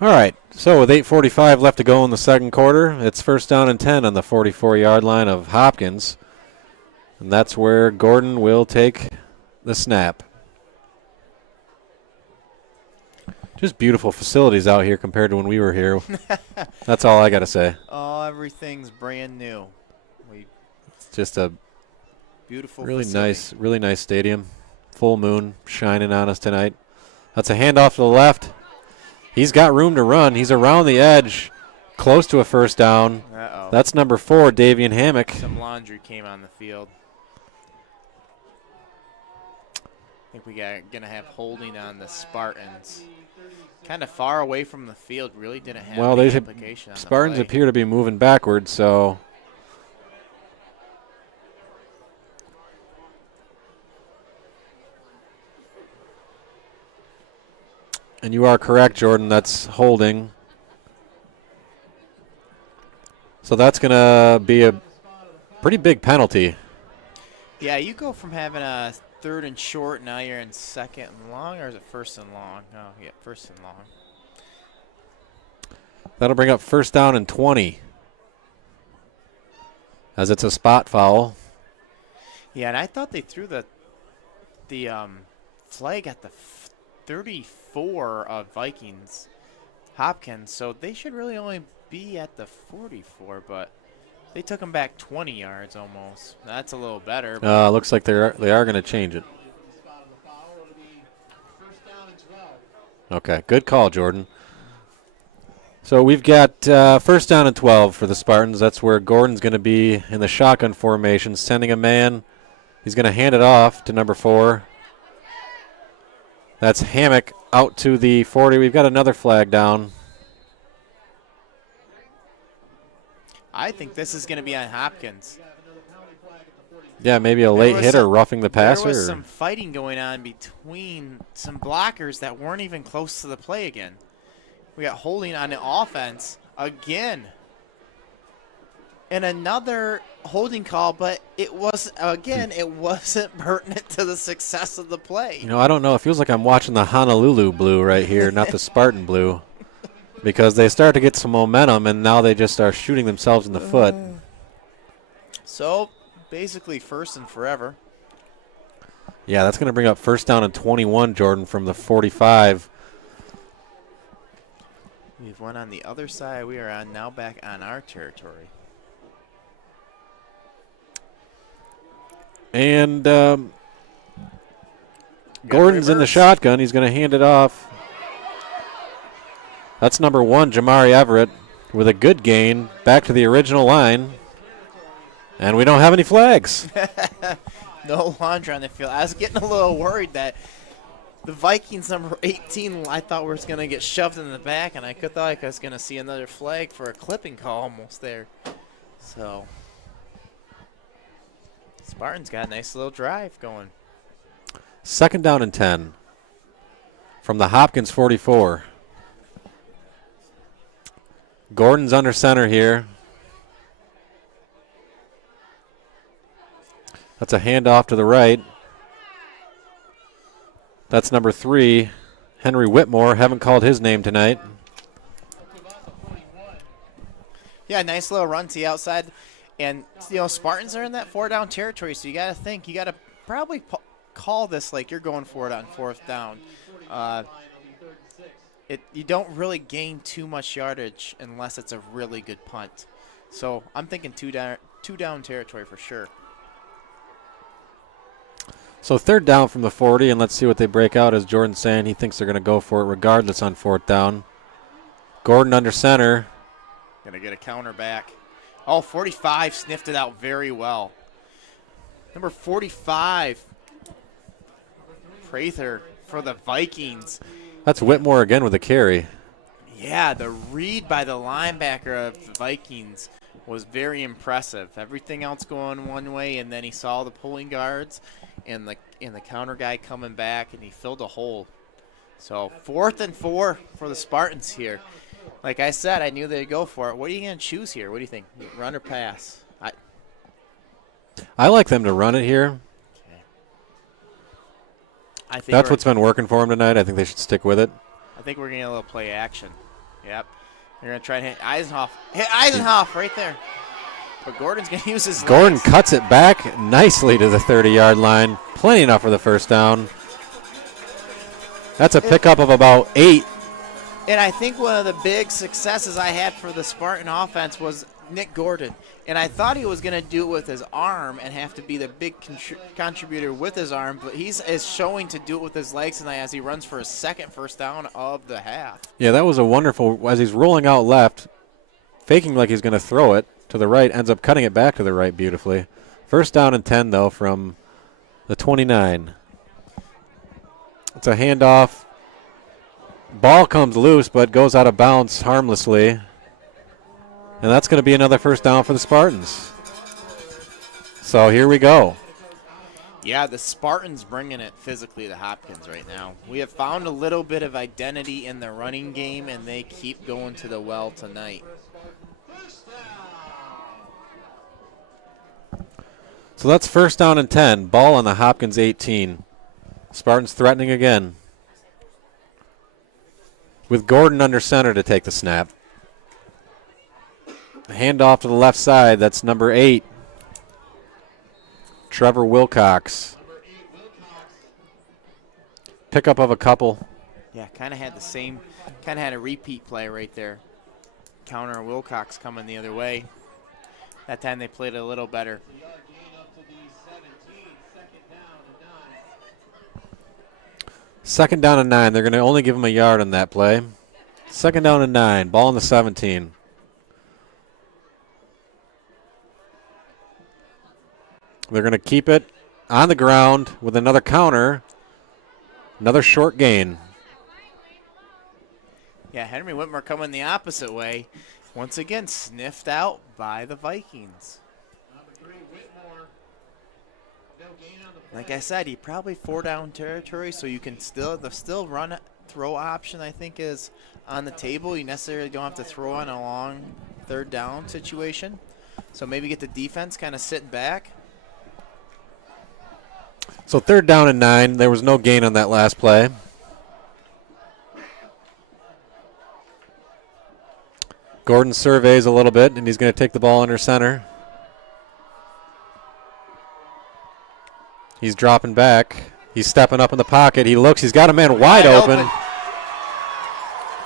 All right, so with 8:45 left to go in the second quarter, it's first down and 10 on the 44-yard line of Hopkins. And that's where Gordon will take the snap. Just beautiful facilities out here compared to when we were here. That's all I got to say. Oh, everything's brand new. It's just a Beautiful really facility. really nice stadium. Full moon shining on us tonight. That's a handoff to the left. He's got room to run. He's around the edge, close to a first down. Uh-oh. That's number 4, Davian Hammock. Some laundry came on the field. I think we gonna have holding on the Spartans. Kind of far away from the field. Really didn't have Well, any they implication on Spartans the play. appear to be moving backwards, so and you are correct, Jordan. That's holding. So that's going to be a pretty big penalty. Yeah, you go from having a 3rd and short, now you're in 2nd and long, or is it 1st and long? Oh, yeah, 1st and long. That'll bring up first down and 20, as it's a spot foul. Yeah, and I thought they threw the flag at the 34 of Vikings Hopkins, so they should really only be at the 44, but they took them back 20 yards almost. That's a little better. Looks like they are going to change it. Okay, good call, Jordan. So we've got first down and 12 for the Spartans. That's where Gordon's going to be in the shotgun formation, sending a man. He's going to hand it off to number 4. That's Hammock out to the 40. We've got another flag down. I think this is going to be on Hopkins. Yeah, maybe a late hit or roughing the passer. There was some fighting going on between some blockers that weren't even close to the play again. We got holding on the offense again. And another holding call, but it wasn't pertinent to the success of the play. You know, I don't know. It feels like I'm watching the Honolulu blue right here, not the Spartan blue, because they start to get some momentum, and now they just are shooting themselves in the foot. So, basically first and forever. Yeah, that's going to bring up first down and 21, Jordan, from the 45. We've won on the other side. We are on now back on our territory. And Gordon's in the shotgun. He's going to hand it off. That's number 1, Jamari Everett, with a good gain back to the original line. And we don't have any flags. No laundry on the field. I was getting a little worried that the Vikings number 18, I thought was going to get shoved in the back, and I thought I was going to see another flag for a clipping call almost there. So, Spartans got a nice little drive going. Second down and 10 from the Hopkins 44. Gordon's under center here. That's a handoff to the right. That's number 3, Henry Whitmore. Haven't called his name tonight. Yeah, nice little run to the outside. And, you know, Spartans are in that 4-down territory, so you got to think. You got to probably call this like you're going for it on 4th down. You don't really gain too much yardage unless it's a really good punt. So I'm thinking two down territory for sure. So 3rd down from the 40, and let's see what they break out. As Jordan's saying, he thinks they're going to go for it regardless on 4th down. Gordon under center. Going to get a counter back. Oh, 45 sniffed it out very well. Number 45, Prather for the Vikings. That's Whitmore again with a carry. Yeah, the read by the linebacker of the Vikings was very impressive. Everything else going one way, and then he saw the pulling guards and the counter guy coming back, and he filled a hole. So 4th and 4 for the Spartans here. Like I said, I knew they'd go for it. What are you going to choose here? What do you think? Run or pass? I like them to run it here. Okay. I think That's what's been working for them tonight. I think they should stick with it. I think we're going to get a little play action. Yep. They're going to try and hit Eisenhoff. Hit Eisenhoff right there. But Gordon's going to use his Gordon legs. cuts it back nicely to the 30-yard line. Plenty enough for the first down. That's a pickup of about 8. And I think one of the big successes I had for the Spartan offense was Nick Gordon. And I thought he was going to do it with his arm and have to be the big contributor with his arm, but he's showing to do it with his legs tonight as he runs for his second first down of the half. Yeah, that was a wonderful, as he's rolling out left, faking like he's going to throw it to the right, ends up cutting it back to the right beautifully. First down and 10, though, from the 29. It's a handoff. Ball comes loose, but goes out of bounds harmlessly. And that's going to be another first down for the Spartans. So here we go. Yeah, the Spartans bringing it physically to Hopkins right now. We have found a little bit of identity in the running game, and they keep going to the well tonight. So that's first down and 10. Ball on the Hopkins 18. Spartans threatening again. With Gordon under center to take the snap. Handoff to the left side. That's number 8. Trevor Wilcox. Pickup of a couple. Yeah, kind of had the same, kind of had a repeat play right there. Counter Wilcox coming the other way. That time they played it a little better. Second down and 9. They're going to only give him a yard on that play. Second down and 9. Ball on the 17. They're going to keep it on the ground with another counter. Another short gain. Yeah, Henry Whitmer coming the opposite way. Once again, sniffed out by the Vikings. Like I said, he probably 4-down territory, so you can still run throw option, I think, is on the table. You necessarily don't have to throw on a long third down situation. So maybe get the defense kind of sitting back. So third down and 9. There was no gain on that last play. Gordon surveys a little bit, and he's going to take the ball under center. He's dropping back. He's stepping up in the pocket. He looks. He's got a man wide open.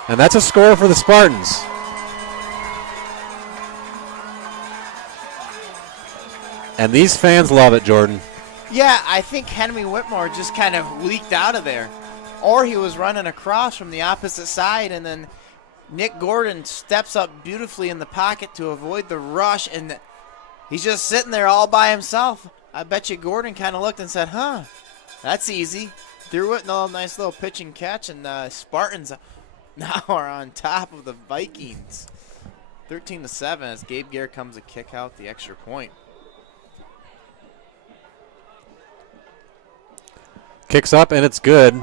And that's a score for the Spartans. And these fans love it, Jordan. Yeah, I think Henry Whitmore just kind of leaked out of there. Or he was running across from the opposite side, and then Nick Gordon steps up beautifully in the pocket to avoid the rush, and he's just sitting there all by himself. I bet you Gordon kind of looked and said, huh, that's easy. Threw it, and a nice little pitch and catch, and Spartans now are on top of the Vikings. 13-7 as Gabe Gare comes to kick out the extra point. Kicks up, and it's good.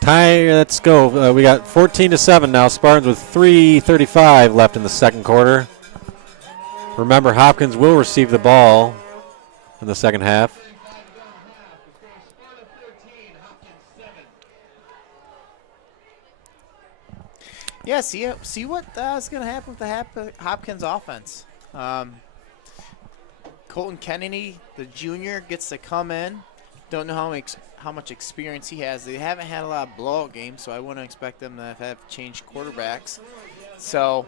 Tie, let's go. We got 14-7 now. Spartans with 3:35 left in the second quarter. Remember, Hopkins will receive the ball in the second half. Yeah, see what is going to happen with the Hopkins offense. Colton Kennedy, the junior, gets to come in. Don't know how much experience he has. They haven't had a lot of blowout games, so I wouldn't expect them to have changed quarterbacks. So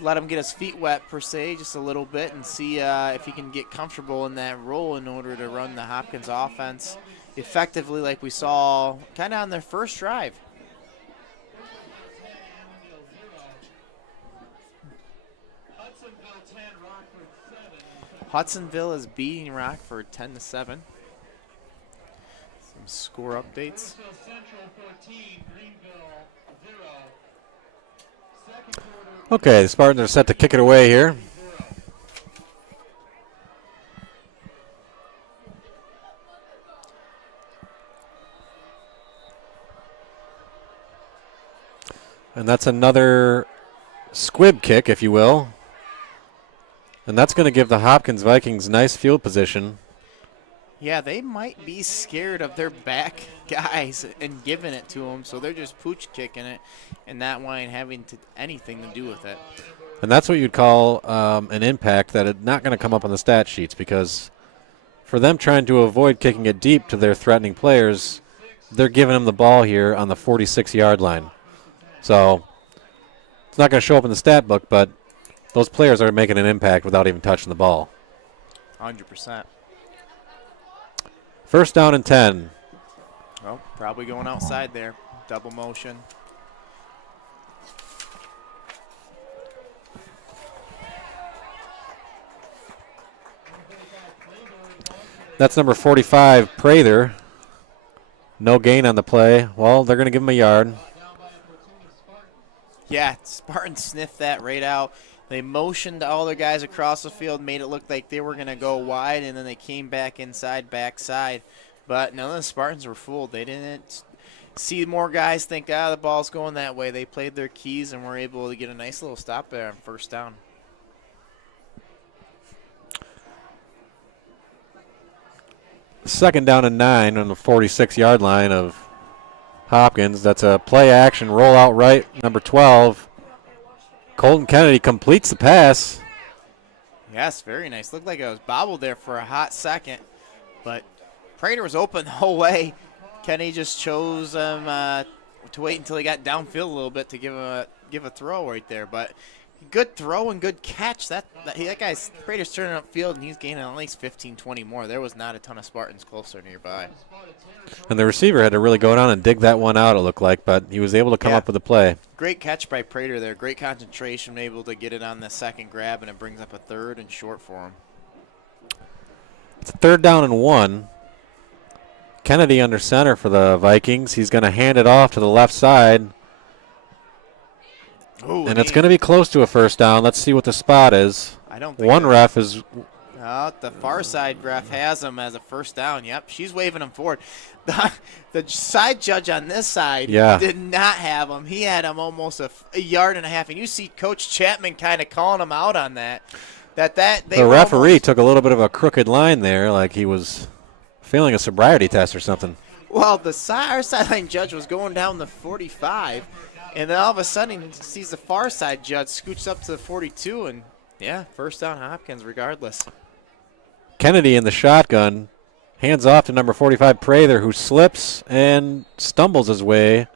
let him get his feet wet, per se, just a little bit, and see if he can get comfortable in that role in order to run the Hopkins offense effectively like we saw kind of on their first drive. Hudsonville is beating Rockford 10-7. Some score updates. Okay, the Spartans are set to kick it away here. And that's another squib kick, if you will. And that's going to give the Hopkins Vikings nice field position. Yeah, they might be scared of their back guys and giving it to them, so they're just pooch kicking it and not wanting having anything to do with it. And that's what you'd call an impact that is not going to come up on the stat sheets, because for them trying to avoid kicking it deep to their threatening players, they're giving them the ball here on the 46-yard line. So it's not going to show up in the stat book, but those players are making an impact without even touching the ball. 100%. First down and 10. Well, probably going outside there. Double motion. That's number 45, Prather. No gain on the play. Well, they're going to give him a yard. Yeah, Spartan sniffed that right out. They motioned all their guys across the field, made it look like they were going to go wide, and then they came back inside, backside. But none of the Spartans were fooled. They didn't see more guys think, the ball's going that way. They played their keys and were able to get a nice little stop there on first down. Second down and 9 on the 46-yard line of Hopkins. That's a play action roll out right, number 12. Colton Kennedy completes the pass. Yes, very nice. Looked like it was bobbled there for a hot second, but Prater was open the whole way. Kennedy just chose to wait until he got downfield a little bit to give a throw right there. But good throw and good catch. That guy's Prater's turning upfield, and he's gaining at least 15, 20 more. There was not a ton of Spartans closer nearby. And the receiver had to really go down and dig that one out, it looked like, but he was able to come up with a play. Great catch by Prater there. Great concentration, able to get it on the second grab, and it brings up a third and short for him. It's a third down and 1. Kennedy under center for the Vikings. He's going to hand it off to the left side. Ooh, and it's going to be close to a first down. Let's see what the spot is. I don't think one ref is. The far side ref has him as a first down. Yep, she's waving him forward. The side judge on this side did not have him. He had him almost a yard and a half. And you see Coach Chapman kind of calling him out on that. The referee took a little bit of a crooked line there, like he was failing a sobriety test or something. Well, our sideline judge was going down the 45, and then all of a sudden he sees the far side judge scooch up to the 42, and first down Hopkins regardless. Kennedy in the shotgun, hands off to number 45 Prather, who slips and stumbles his way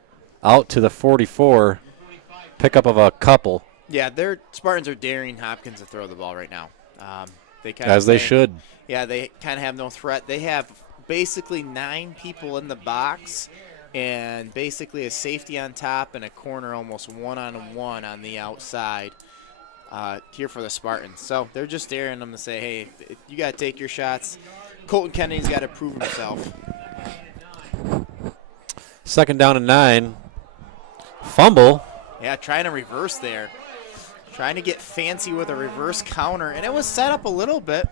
out to the 44. Pickup of a couple. Yeah, their Spartans are daring Hopkins to throw the ball right now. They should. Yeah, they kind of have no threat. They have basically 9 people in the box and basically a safety on top and a corner almost one-on-one on the outside here for the Spartans. So they're just daring them to say, hey, you got to take your shots. Colton Kennedy's got to prove himself. Second down and 9. Fumble. Yeah, trying to reverse there. Trying to get fancy with a reverse counter, and it was set up a little bit.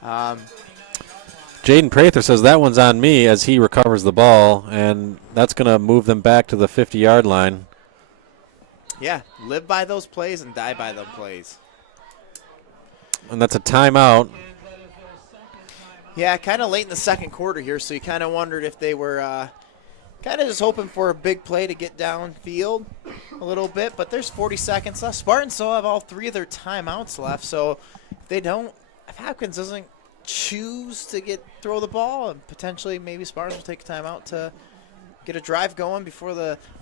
Jaden Prather says that one's on me as he recovers the ball, and that's going to move them back to the 50-yard line. Yeah, live by those plays and die by them plays. And that's a timeout. Yeah, kind of late in the second quarter here, so you kind of wondered if they were kind of just hoping for a big play to get downfield a little bit, but there's 40 seconds left. Spartans still have all 3 of their timeouts left, so if Hopkins doesn't choose to throw the ball, and potentially maybe Spartans will take a timeout to get a drive going before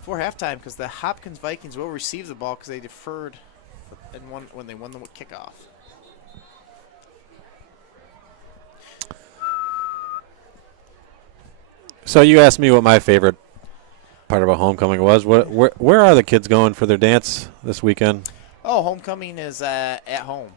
halftime, because the Hopkins Vikings will receive the ball because they deferred when they won the kickoff. So you asked me what my favorite part about homecoming was. Where are the kids going for their dance this weekend? Oh, homecoming is at home.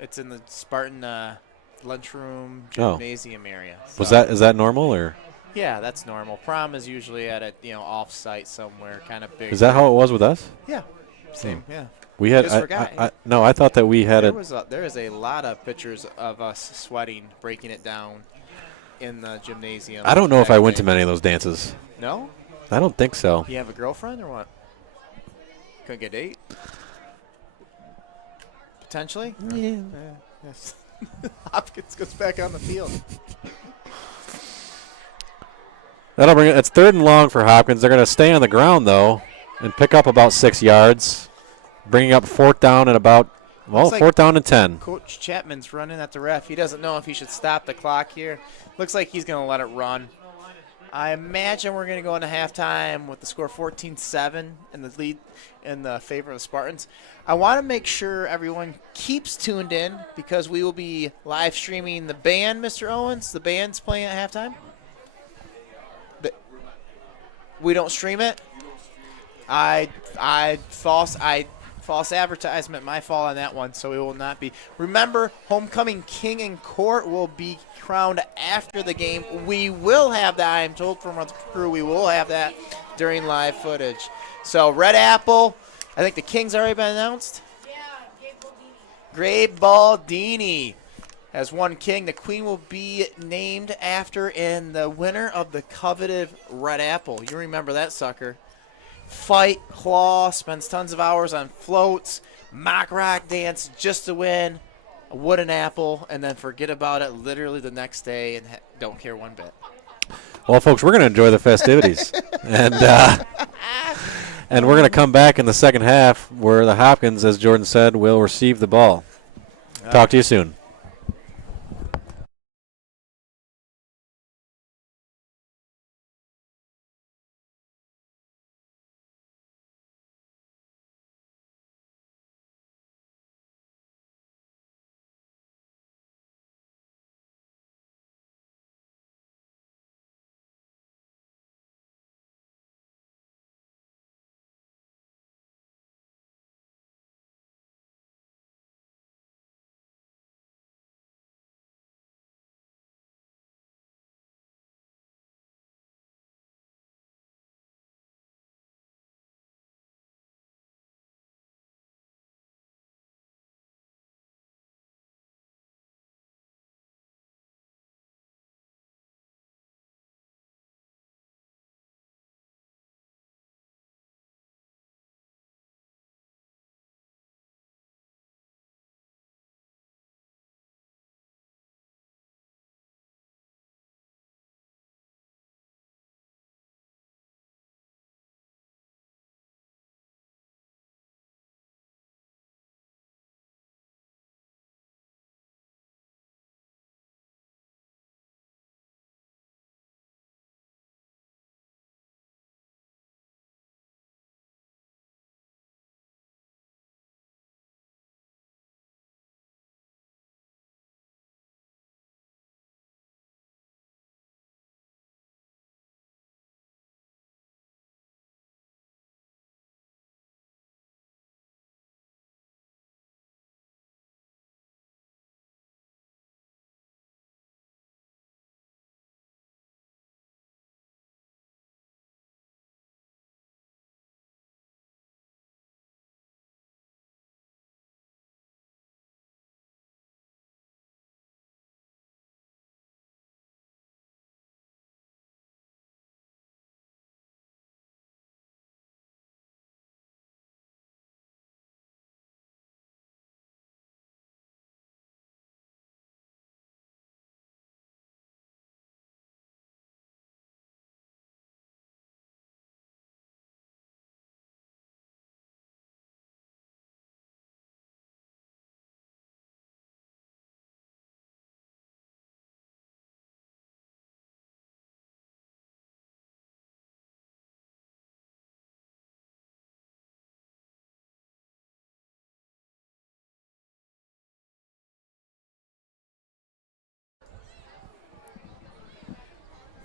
It's in the Spartan lunchroom gymnasium area. So. Is that normal or? Yeah, that's normal. Prom is usually at a off-site somewhere, kind of big. Is that how it was with us? Yeah, same. Yeah. We had. I thought that we had there is a lot of pictures of us sweating, breaking it down in the gymnasium. I don't know if I went to many of those dances. No? I don't think so. You have a girlfriend or what? Couldn't get a date? Potentially? Yeah. Yes. Hopkins goes back on the field. That'll bring it. It's 3rd and long for Hopkins. They're going to stay on the ground, though, and pick up about 6 yards, bringing up 4th down and about Well, Looks like 4th down and 10. Coach Chapman's running at the ref. He doesn't know if he should stop the clock here. Looks like he's going to let it run. I imagine we're going to go into halftime with the score 14-7 in the lead in the favor of the Spartans. I want to make sure everyone keeps tuned in because we will be live streaming the band, Mr. Owens. The band's playing at halftime. We don't stream it. False advertisement, my fault on that one, so it will not be. Remember, homecoming king in court will be crowned after the game. We will have that, I'm told from our crew, we will have that during live footage. So, Red Apple, I think the king's already been announced. Yeah, Gabe Baldini has one king. The queen will be named after in the winner of the coveted Red Apple. You remember that sucker. Fight, claw, spends tons of hours on floats, mock rock dance just to win a wooden apple, and then forget about it literally the next day and don't care one bit. Well, folks, we're going to enjoy the festivities. and we're going to come back in the second half where the Hopkins, as Jordan said, will receive the ball. Talk to you soon.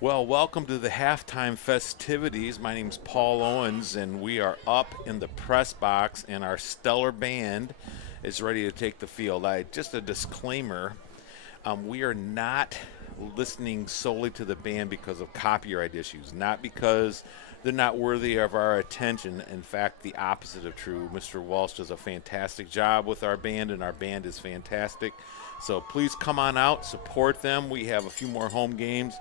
Well, welcome to the halftime festivities. My name's Paul Owens, and we are up in the press box, and our stellar band is ready to take the field. Just a disclaimer, we are not listening solely to the band because of copyright issues, not because they're not worthy of our attention. In fact, the opposite of true. Mr. Walsh does a fantastic job with our band, and our band is fantastic. So please come on out, support them. We have a few more home games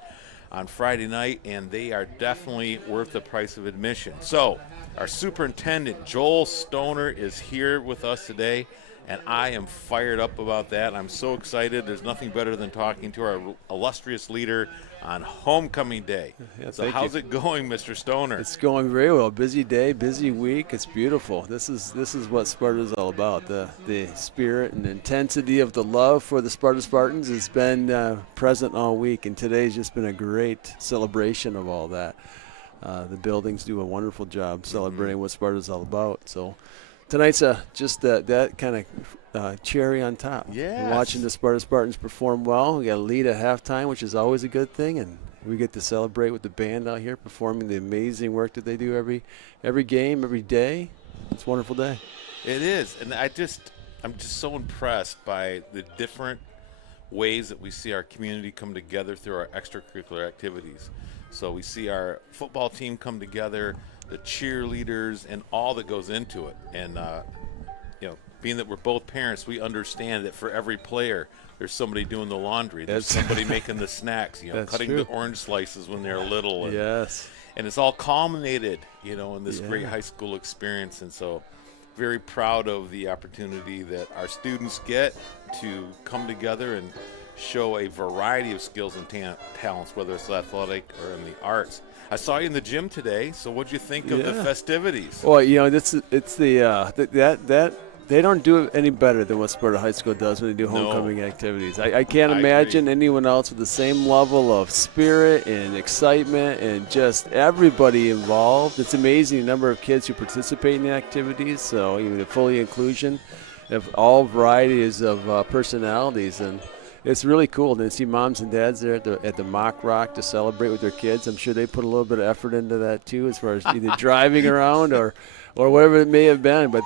on Friday night, and they are definitely worth the price of admission. So our superintendent, Joel Stoner, is here with us today, And I am fired up about that. I'm so excited. There's nothing better than talking to our illustrious leader on homecoming day. Yeah, so thank how's you. it going, Mr. Stoner? It's going very well. Busy day, busy week. It's beautiful. This is what Sparta is all about. The spirit and intensity of the love for the Sparta Spartans has been present all week, and today's just been a great celebration of all that. The buildings do a wonderful job celebrating what Sparta is all about. So tonight's just that kind of cherry on top. Yes. Watching the Sparta Spartans perform well. We got a lead at halftime, which is always a good thing, and we get to celebrate with the band out here performing the amazing work that they do every game, every day. It's a wonderful day. It is, and I'm just so impressed by the different ways that we see our community come together through our extracurricular activities. So we see our football team come together, the cheerleaders, and all that goes into it. And being that we're both parents, we understand that for every player, there's somebody doing the laundry. There's somebody making the snacks, cutting true. the orange slices when they're little. And, Yes. and it's all culminated, in this great high school experience. And so very proud of the opportunity that our students get to come together and show a variety of skills and talents, whether it's athletic or in the arts. I saw you in the gym today, so what'd you think of the festivities? Well, they don't do it any better than what Sparta High School does when they do homecoming activities. I can't imagine anyone else with the same level of spirit and excitement and just everybody involved. It's amazing the number of kids who participate in the activities, so even the fully inclusion of all varieties of personalities. And it's really cool to see moms and dads there at the Mock Rock to celebrate with their kids. I'm sure they put a little bit of effort into that too, as far as either driving around or whatever it may have been. But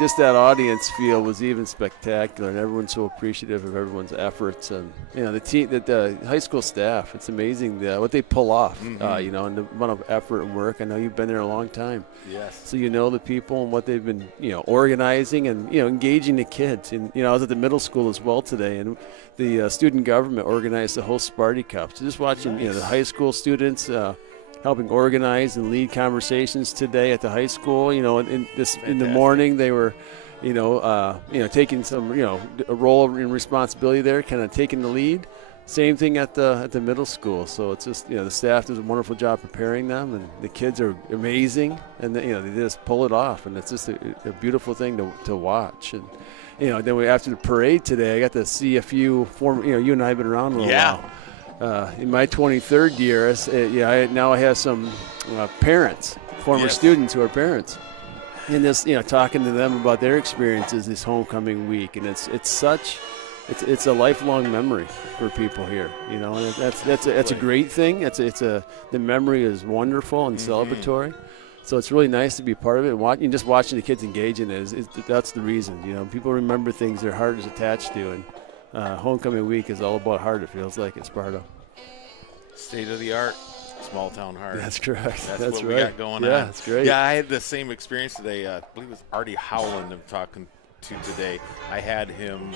just that audience feel was even spectacular, and everyone's so appreciative of everyone's efforts. And the high school staff, it's amazing what they pull off. And the amount of effort and work. I know you've been there a long time. Yes. So the people and what they've been organizing and engaging the kids. And I was at the middle school as well today, and the student government organized the whole Sparty Cup. So just watching the high school students helping organize and lead conversations today at the high school. In the morning they were taking some a role in responsibility there, kind of taking the lead. Same thing at the middle school. So it's just the staff does a wonderful job preparing them, and the kids are amazing, and they just pull it off, and it's just a beautiful thing to watch. And then after the parade today, I got to see a few former. You and I have been around a little while. In my 23rd year, I have some parents, former students who are parents, and this talking to them about their experiences this homecoming week, and it's a lifelong memory for people here, and that's a great thing. The memory is wonderful and celebratory. So it's really nice to be part of it, and just watching the kids engage in it that's the reason. People remember things their heart is attached to, and homecoming week is all about heart. It feels like at Sparta. State of the art, small town heart. That's correct. That's what what right. we got going on. Yeah, that's great. Yeah, I had the same experience today. I believe it was Artie Howland I'm talking to today. I had him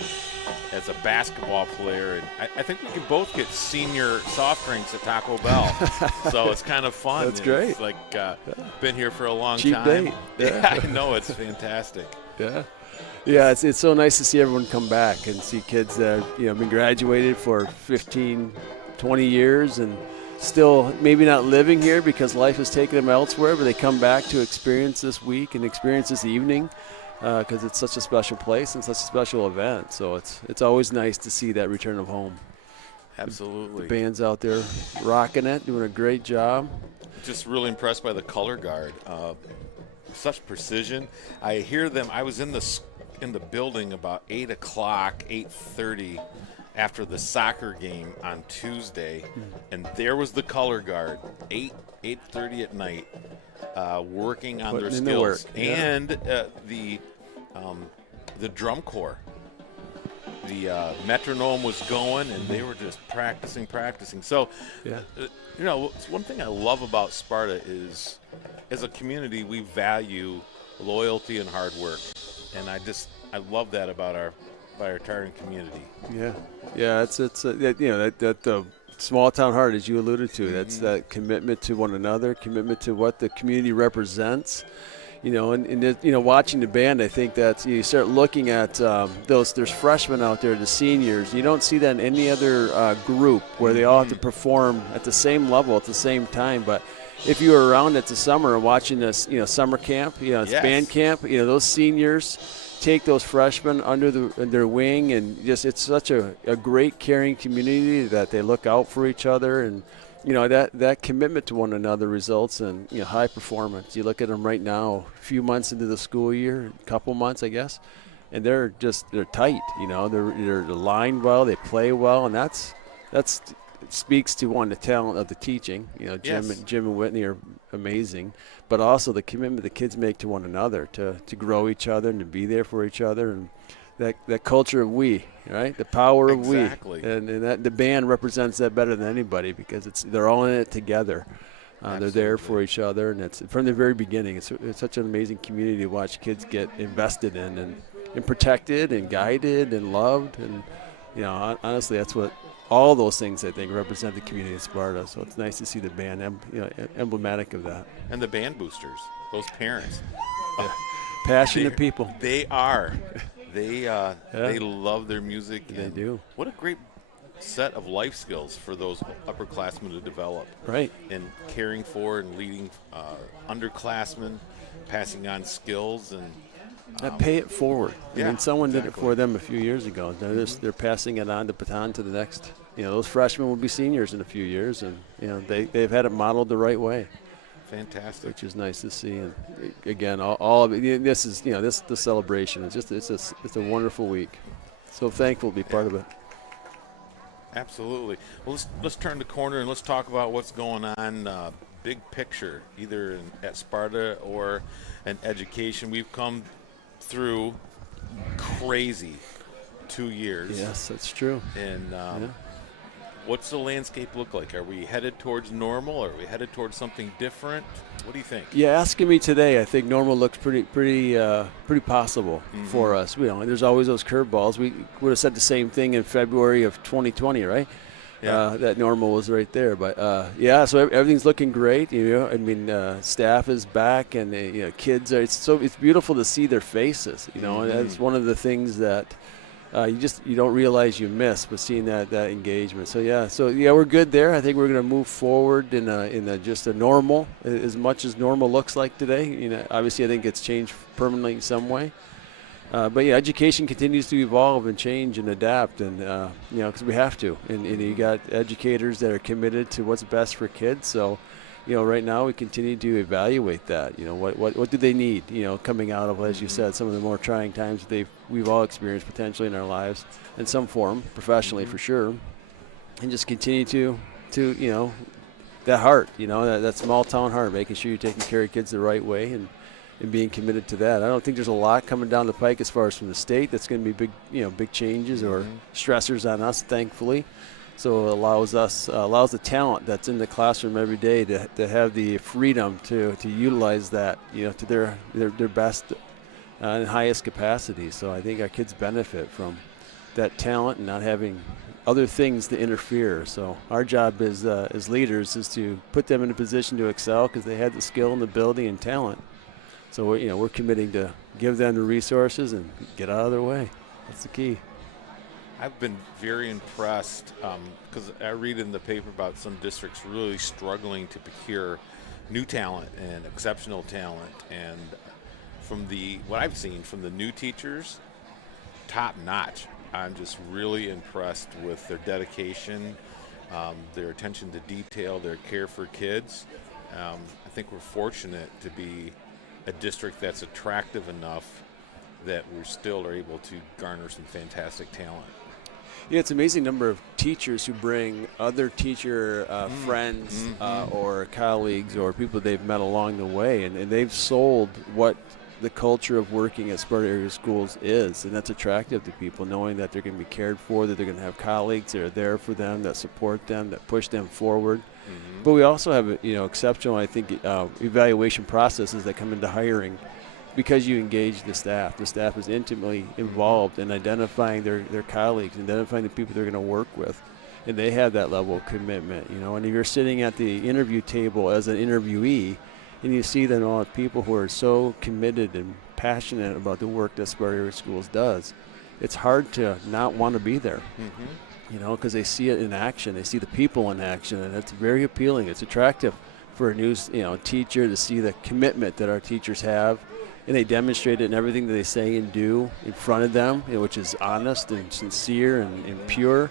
as a basketball player, and I think we can both get senior soft drinks at Taco Bell. So it's kind of fun. That's great. It's like been here for a long Cheap time. date. Yeah, I know, it's fantastic. Yeah. Yeah, it's so nice to see everyone come back and see kids that been graduated for 15, 20 years and still maybe not living here because life has taken them elsewhere, but they come back to experience this week and experience this evening because it's such a special place and such a special event. So it's always nice to see that return of home. Absolutely. The band's out there rocking it, doing a great job. Just really impressed by the color guard. Such precision. I hear them. I was in the building about 8 o'clock, 8:30 after the soccer game on Tuesday, and there was the color guard, 8:30 at night, working on their skills, and the drum corps. The metronome was going, and they were just practicing. So, one thing I love about Sparta is, as a community, we value loyalty and hard work, and I love that about our Tartan community. Yeah, it's that small town heart, as you alluded to. That's that commitment to one another, commitment to what the community represents. Watching the band, I think that you start looking at there's freshmen out there, the seniors. You don't see that in any other group where they all have to perform at the same level at the same time. But if you were around at the summer and watching this, summer camp, it's band camp, those seniors take those freshmen under their wing, and just it's such a great caring community that they look out for each other, and that commitment to one another results in high performance. You look at them right now, a few months into the school year, a couple months I guess, and they're tight. They're aligned well, they play well, and that's it speaks to the talent of the teaching. Jim and Whitney are amazing, but also the commitment the kids make to one another to grow each other and to be there for each other, and that culture of we, right? The power of we, and that the band represents that better than anybody, because they're all in it together. They're there for each other, and it's from the very beginning. It's such an amazing community to watch kids get invested in and protected and guided and loved, and honestly, that's what. All those things, I think, represent the community of Sparta. So it's nice to see the band emblematic of that. And the band boosters, those parents. Passionate people. They are. They love their music. They do. What a great set of life skills for those upperclassmen to develop. Right. And caring for and leading underclassmen, passing on skills and pay it forward. I mean, someone did it exactly. for them a few years ago. They're passing it on, the baton to the next. Those freshmen will be seniors in a few years, and they've had it modeled the right way. Fantastic. Which is nice to see. And again, all of it. This is the celebration. It's a wonderful week. So thankful to be part of it. Absolutely. Well, let's turn the corner and let's talk about what's going on. Big picture, either at Sparta or in education. We've come through crazy 2 years. Yes, that's true. And what's the landscape look like? Are we headed towards normal? Are we headed towards something different? What do you think? Yeah, asking me today, I think normal looks pretty possible for us. There's always those curveballs. We would have said the same thing in February of 2020, right? Yeah. That normal was right there. But so everything's looking great. Staff is back, and kids are. It's beautiful to see their faces. And that's one of the things that you don't realize you miss, but seeing that engagement. So we're good there. I think we're going to move forward in just a normal, as much as normal looks like today. Obviously I think it's changed permanently in some way. But education continues to evolve and change and adapt, and because we have to. And you got educators that are committed to what's best for kids. So, right now we continue to evaluate that. What do they need? Coming out of, as you said, some of the more trying times we've all experienced potentially in our lives, in some form, professionally for sure, and just continue to that heart. That small town heart, making sure you're taking care of kids the right way and being committed to that. I don't think there's a lot coming down the pike as far as from the state that's going to be big changes or stressors on us, thankfully. So it allows the talent that's in the classroom every day to have the freedom to utilize that, to their best and highest capacity. So I think our kids benefit from that talent and not having other things to interfere. So our job as leaders is to put them in a position to excel because they had the skill and ability and talent. So we're committing to give them the resources and get out of their way. That's the key. I've been very impressed because I read in the paper about some districts really struggling to procure new talent and exceptional talent. And from what I've seen from the new teachers, top notch. I'm just really impressed with their dedication, their attention to detail, their care for kids. I think we're fortunate to be a district that's attractive enough that we still are able to garner some fantastic talent. Yeah, it's an amazing number of teachers who bring other teacher friends or colleagues or people they've met along the way, and they've sold what the culture of working at Sparta area schools is, and that's attractive to people, knowing that they're going to be cared for, that they're going to have colleagues that are there for them, that support them, that push them forward. But we also have exceptional, I think, evaluation processes that come into hiring because you engage the staff. The staff is intimately involved in identifying their colleagues, identifying the people they're going to work with, and they have that level of commitment. And if you're sitting at the interview table as an interviewee, and you see then all the people who are so committed and passionate about the work that Sparta Area Schools does, it's hard to not want to be there. You know, because they see it in action. They see the people in action, and it's very appealing. It's attractive for a new, teacher to see the commitment that our teachers have, and they demonstrate it in everything that they say and do in front of them, which is honest and sincere and pure.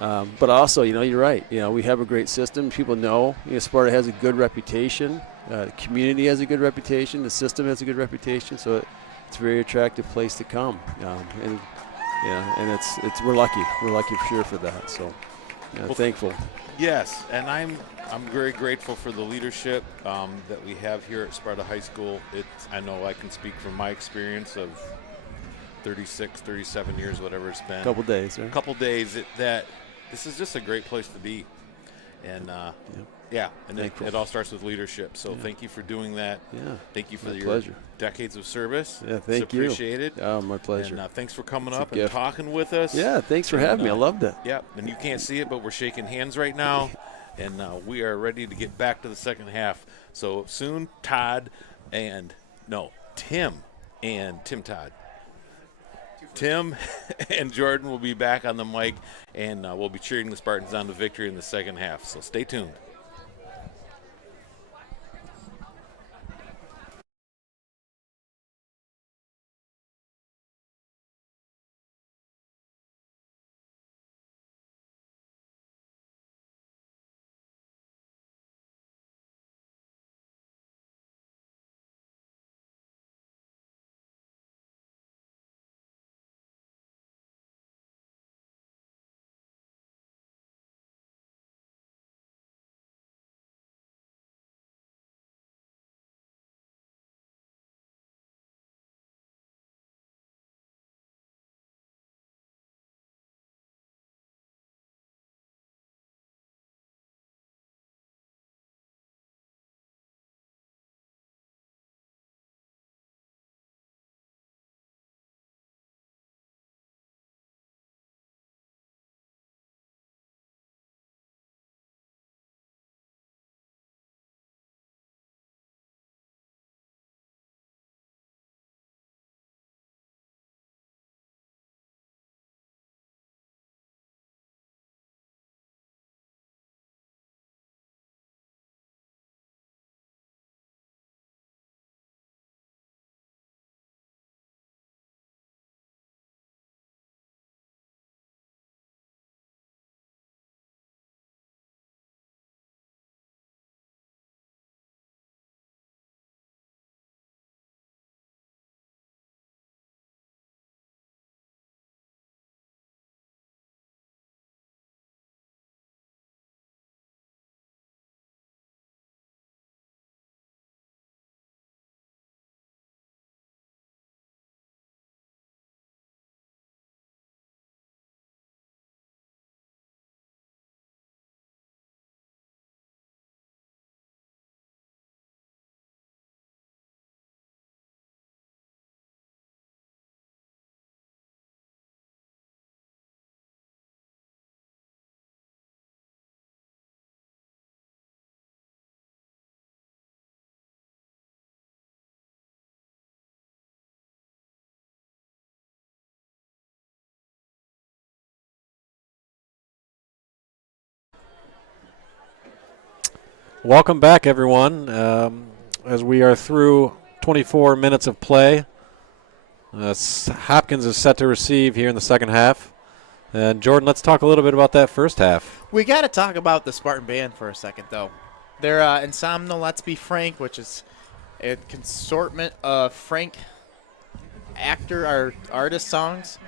But also, you're right. We have a great system. People know, Sparta has a good reputation. The community has a good reputation. The system has a good reputation. So it's a very attractive place to come. And it's we're lucky. We're lucky for sure for that. So thankful. Yes, and I'm very grateful for the leadership that we have here at Sparta High School. I know I can speak from my experience of 36, 37 years, whatever it's been. Couple days, right? A couple days that this is just a great place to be. And and it all starts with leadership. So thank you for doing that. Yeah. Thank you for your pleasure. decades of service. Yeah, thank it's you. appreciated. Oh, my pleasure. And thanks for coming It's a up and gift. talking with us. Yeah, thanks for having me. I loved it. Yeah, and you can't see it, but we're shaking hands right now, and we are ready to get back to the second half. So soon, Tim and Jordan will be back on the mic, and we'll be cheering the Spartans on to victory in the second half. So stay tuned. Welcome back, everyone. As we are through 24 minutes of play, Hopkins is set to receive here in the second half. And Jordan, let's talk a little bit about that first half. We got to talk about the Spartan band for a second, though. Their Insomno Let's Be Frank, which is a consortment of Frank actor or artist songs,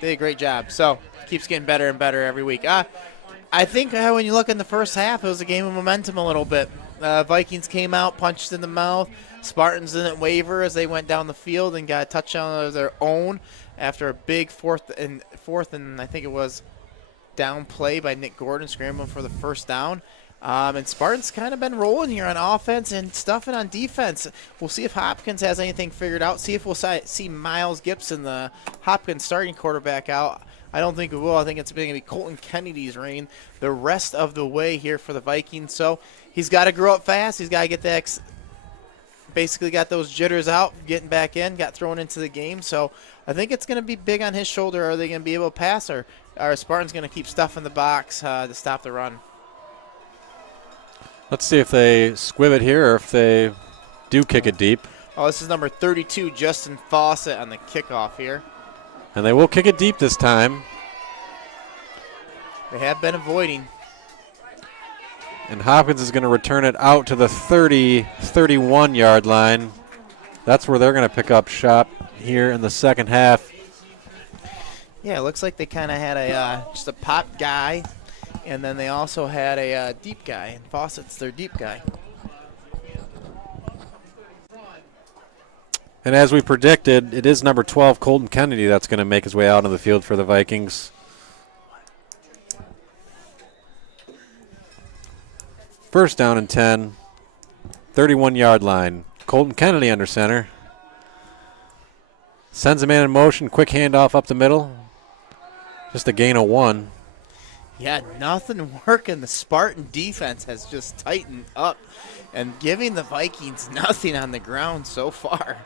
did a great job. So keeps getting better and better every week. I think when you look in the first half, it was a game of momentum a little bit. Vikings came out, punched in the mouth. Spartans didn't waver as they went down the field and got a touchdown of their own after a big fourth and I think it was down play by Nick Gordon scrambling for the first down. And Spartans kind of been rolling here on offense and stuffing on defense. We'll see if Hopkins has anything figured out. See if we'll see Miles Gibson, the Hopkins starting quarterback, out. I don't think it will. I think it's going to be Colton Kennedy's reign the rest of the way here for the Vikings. So he's got to grow up fast. He's got to get that basically got those jitters out, getting back in, got thrown into the game. So I think it's going to be big on his shoulder. Are they going to be able to pass, or are Spartans going to keep stuff in the box to stop the run? Let's see if they squib it here or if they do kick it deep. Oh, this is number 32, Justin Fawcett on the kickoff here. And they will kick it deep this time. They have been avoiding. And Hopkins is going to return it out to the 31-yard line. That's where they're going to pick up shop here in the second half. Yeah, it looks like they kind of had just a pop guy, and then they also had a deep guy, and Fawcett's their deep guy. And as we predicted, it is number 12, Colton Kennedy, that's going to make his way out on the field for the Vikings. First down and 10, 31-yard line. Colton Kennedy under center. Sends a man in motion, quick handoff up the middle. Just a gain of 1. Yeah, nothing working. The Spartan defense has just tightened up and giving the Vikings nothing on the ground so far.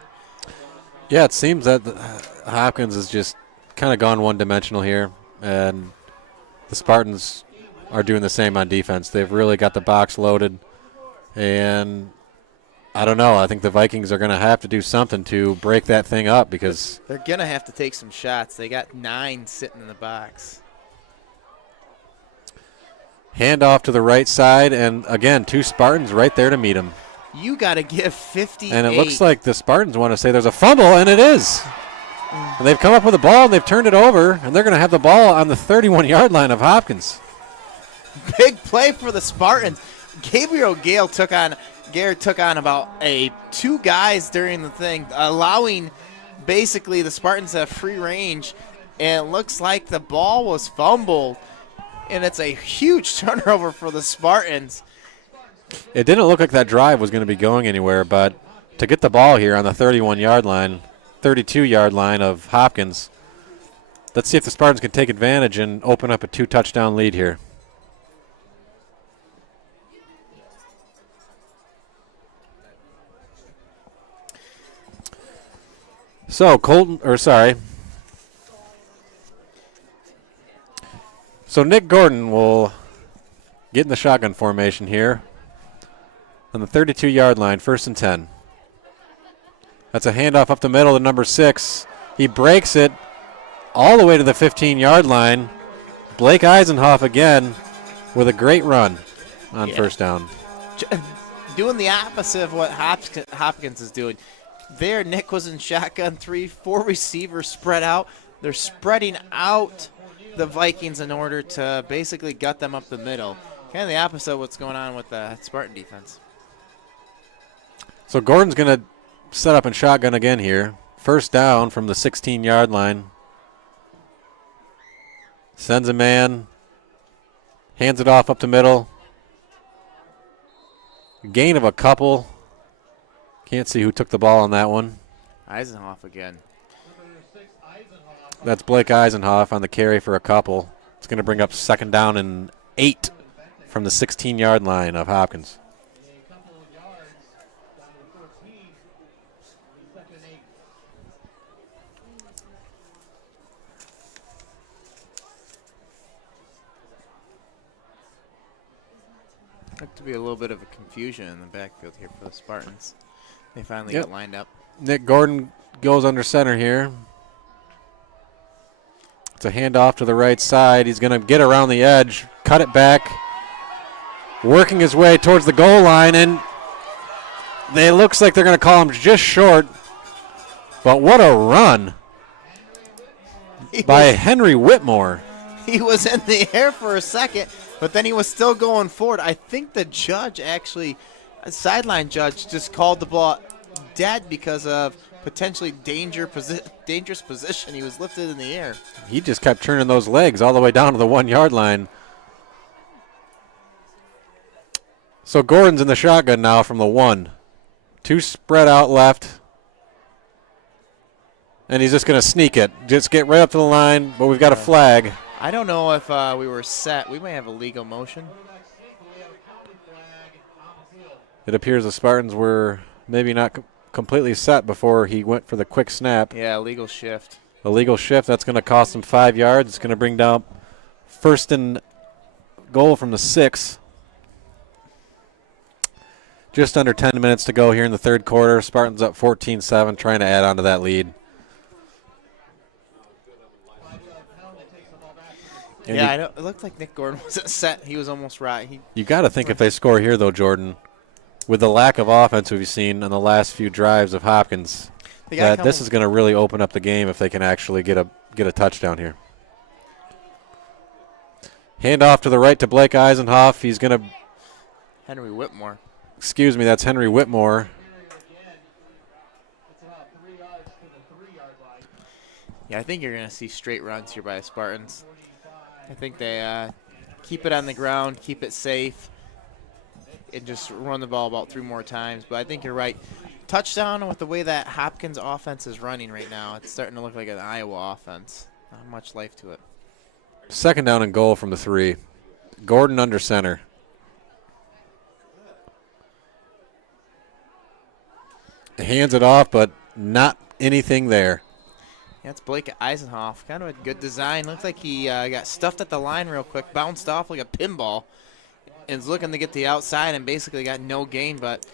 Yeah, it seems that Hopkins has just kind of gone one-dimensional here, and the Spartans are doing the same on defense. They've really got the box loaded, and I don't know. I think the Vikings are going to have to do something to break that thing up because they're going to have to take some shots. They got 9 sitting in the box. Handoff to the right side, and again, 2 Spartans right there to meet him. You got to give 58. And it looks like the Spartans want to say there's a fumble, and it is. And they've come up with the ball, and they've turned it over, and they're going to have the ball on the 31-yard line of Hopkins. Big play for the Spartans. Gabriel Garrett took on about 2 guys during the thing, allowing basically the Spartans to have free range. And it looks like the ball was fumbled, and it's a huge turnover for the Spartans. It didn't look like that drive was going to be going anywhere, but to get the ball here on the 31-yard line, 32-yard line of Hopkins, let's see if the Spartans can take advantage and open up a 2-touchdown lead here. So So Nick Gordon will get in the shotgun formation here on the 32-yard line, 1st and 10. That's a handoff up the middle to number 6. He breaks it all the way to the 15-yard line. Blake Eisenhoff again with a great run on first down. Doing the opposite of what Hopkins is doing. There, Nick was in shotgun 3, 4 receivers spread out. They're spreading out the Vikings in order to basically gut them up the middle. Kind of the opposite of what's going on with the Spartan defense. So Gordon's going to set up in shotgun again here. First down from the 16-yard line. Sends a man. Hands it off up the middle. Gain of a couple. Can't see who took the ball on that one. Eisenhoff again. That's Blake Eisenhoff on the carry for a couple. It's going to bring up 2nd down and 8 from the 16-yard line of Hopkins. Looked to be a little bit of a confusion in the backfield here for the Spartans. They finally get lined up. Nick Gordon goes under center here. It's a handoff to the right side. He's going to get around the edge, cut it back, working his way towards the goal line, and it looks like they're going to call him just short. But what a run by Henry Whitmore. He was in the air for a second, but then he was still going forward. I think the judge actually, a sideline judge, just called the ball dead because of potentially dangerous position. He was lifted in the air. He just kept turning those legs all the way down to the 1-yard line. So Gordon's in the shotgun now from the 1. 2 spread out left. And he's just going to sneak it. Just get right up to the line, but we've got a flag. I don't know if we were set. We may have a legal motion. It appears the Spartans were maybe not completely set before he went for the quick snap. Yeah, legal shift. Illegal shift, that's going to cost him 5 yards. It's going to bring down first and goal from the 6. Just under 10 minutes to go here in the third quarter. Spartans up 14-7, trying to add on to that lead. And Yeah, I know. It looked like Nick Gordon wasn't set. He was almost right. You got to think if they score here, though, Jordan, with the lack of offense we've seen on the last few drives of Hopkins, that this is going to really open up the game if they can actually get a touchdown here. Hand off to the right to Blake Eisenhoff. He's going to Henry Whitmore. Excuse me, that's Henry Whitmore. Yeah, I think you're going to see straight runs here by the Spartans. I think they keep it on the ground, keep it safe, and just run the ball about 3 more times. But I think you're right. Touchdown with the way that Hopkins offense is running right now. It's starting to look like an Iowa offense. Not much life to it. Second down and goal from the 3. Gordon under center. Hands it off, but not anything there. Yeah, it's Blake Eisenhoff. Kind of a good design. Looks like he got stuffed at the line real quick, bounced off like a pinball, and is looking to get the outside and basically got no gain, but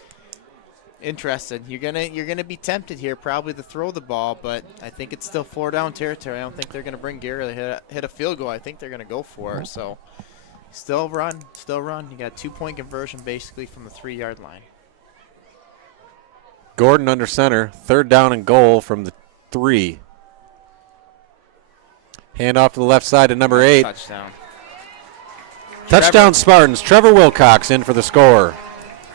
interested. You're gonna be tempted here probably to throw the ball, but I think it's still 4-down territory. I don't think they're gonna bring Gary to hit a field goal. I think they're gonna go for it. So still run. You got a 2-point conversion basically from the 3-yard line. Gordon under center. Third down and goal from the 3. Hand off to the left side to number 8. Touchdown. Touchdown Spartans. Trevor Wilcox in for the score.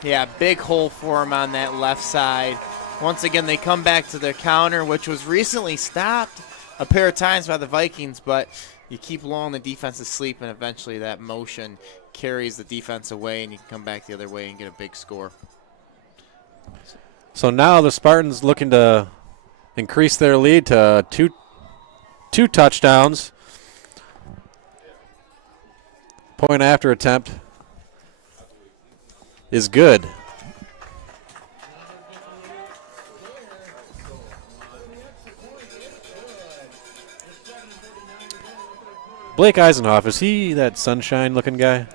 Yeah, big hole for him on that left side. Once again, they come back to their counter, which was recently stopped a pair of times by the Vikings, but you keep lulling the defense to sleep, and eventually that motion carries the defense away, and you can come back the other way and get a big score. So now the Spartans looking to increase their lead to two touchdowns. Point after attempt is good. Blake Eisenhoff, is he that sunshine-looking guy?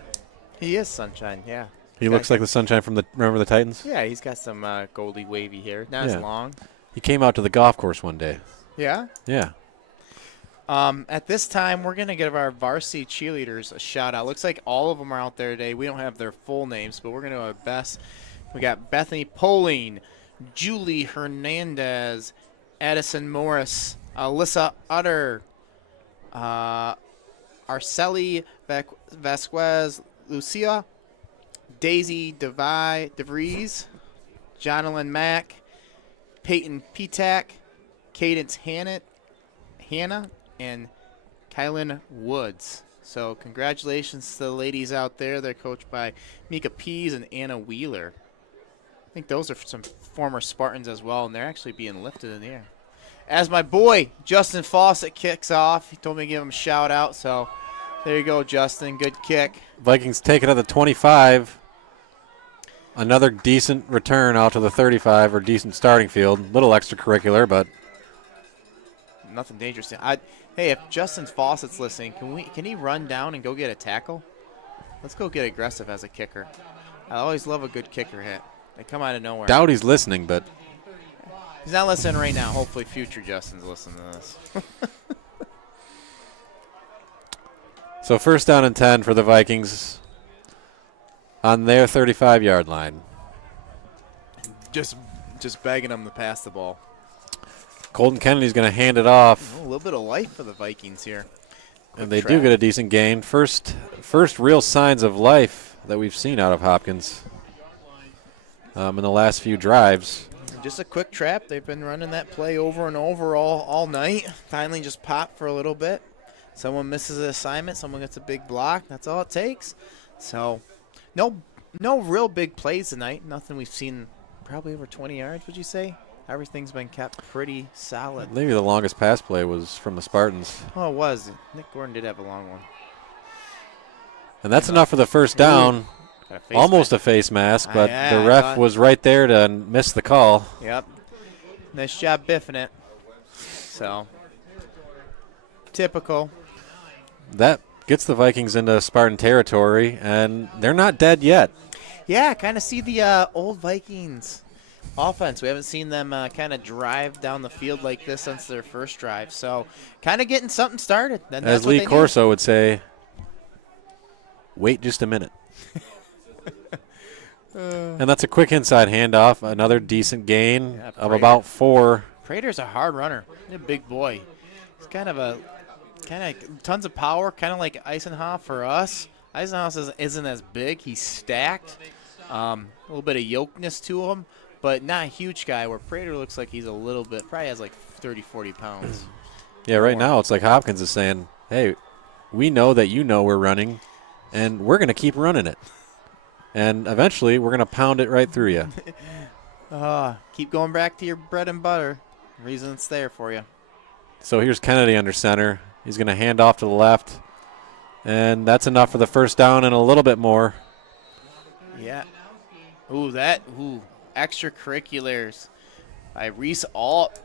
He is Sunshine, yeah. He looks like the sunshine from remember the Titans? Yeah, he's got some goldy wavy hair. Not as long. He came out to the golf course one day. Yeah? Yeah. At this time, we're going to give our varsity cheerleaders a shout-out. Looks like all of them are out there today. We don't have their full names, but we're going to do our best. We got Bethany Poling, Julie Hernandez, Addison Morris, Alyssa Utter, Arceli Vasquez, Lucia, Daisy DeVries, Jonalyn Mack, Peyton Petak, Cadence Hannah, and Kylan Woods. So congratulations to the ladies out there. They're coached by Mika Pease and Anna Wheeler. I think those are some former Spartans as well, and they're actually being lifted in the air. As my boy, Justin Fawcett, kicks off, he told me to give him a shout-out, so there you go, Justin. Good kick. Vikings take it at the 25. Another decent return out to the 35, or decent starting field. Little extracurricular, but nothing dangerous. Hey, if Justin Fawcett's listening, can he run down and go get a tackle? Let's go get aggressive as a kicker. I always love a good kicker hit. They come out of nowhere. doubt he's listening, but He's not listening right now. Hopefully future Justin's listening to this. so first down and 10 for the Vikings on their 35-yard line. Just begging them to pass the ball. Colton Kennedy's going to hand it off. A little bit of life for the Vikings here. And they do get a decent gain. First real signs of life that we've seen out of Hopkins in the last few drives. Just a quick trap. They've been running that play over and over all night. Finally just pop for a little bit. Someone misses an assignment. Someone gets a big block. That's all it takes. So no real big plays tonight. Nothing we've seen probably over 20 yards, would you say? everything's been kept pretty solid. Maybe the longest pass play was from the Spartans. Oh, it was. Nick Gordon did have a long one. And that's enough for the first down. Got a face Almost mask. a face mask, but Yeah, the I ref thought- was right there to miss the call. Yep. Nice job biffing it. So, typical. That gets the Vikings into Spartan territory, and they're not dead yet. Yeah, kind of see the old Vikings offense. We haven't seen them kind of drive down the field like this since their first drive. So, kind of getting something started. And that's As what Lee they need. Corso would say, wait just a minute. And that's a quick inside handoff. Another decent gain Yeah, of Prater. about 4. Prater's a hard runner. He's a big boy. He's kind of tons of power, kind of like Eisenhoff for us. Eisenhoff isn't as big. He's stacked. A little bit of yokeness to him, but not a huge guy, where Prater looks like he's a little bit, probably has like 30, 40 pounds. Yeah, right More. now it's like Hopkins is saying, hey, we know that you know we're running, and we're going to keep running it. And eventually we're going to pound it right through you. Keep going back to your bread and butter. Reason it's there for you. So here's Kennedy under center. He's going to hand off to the left. And that's enough for the first down and a little bit more. Yeah. Ooh, extracurriculars by Reese Alt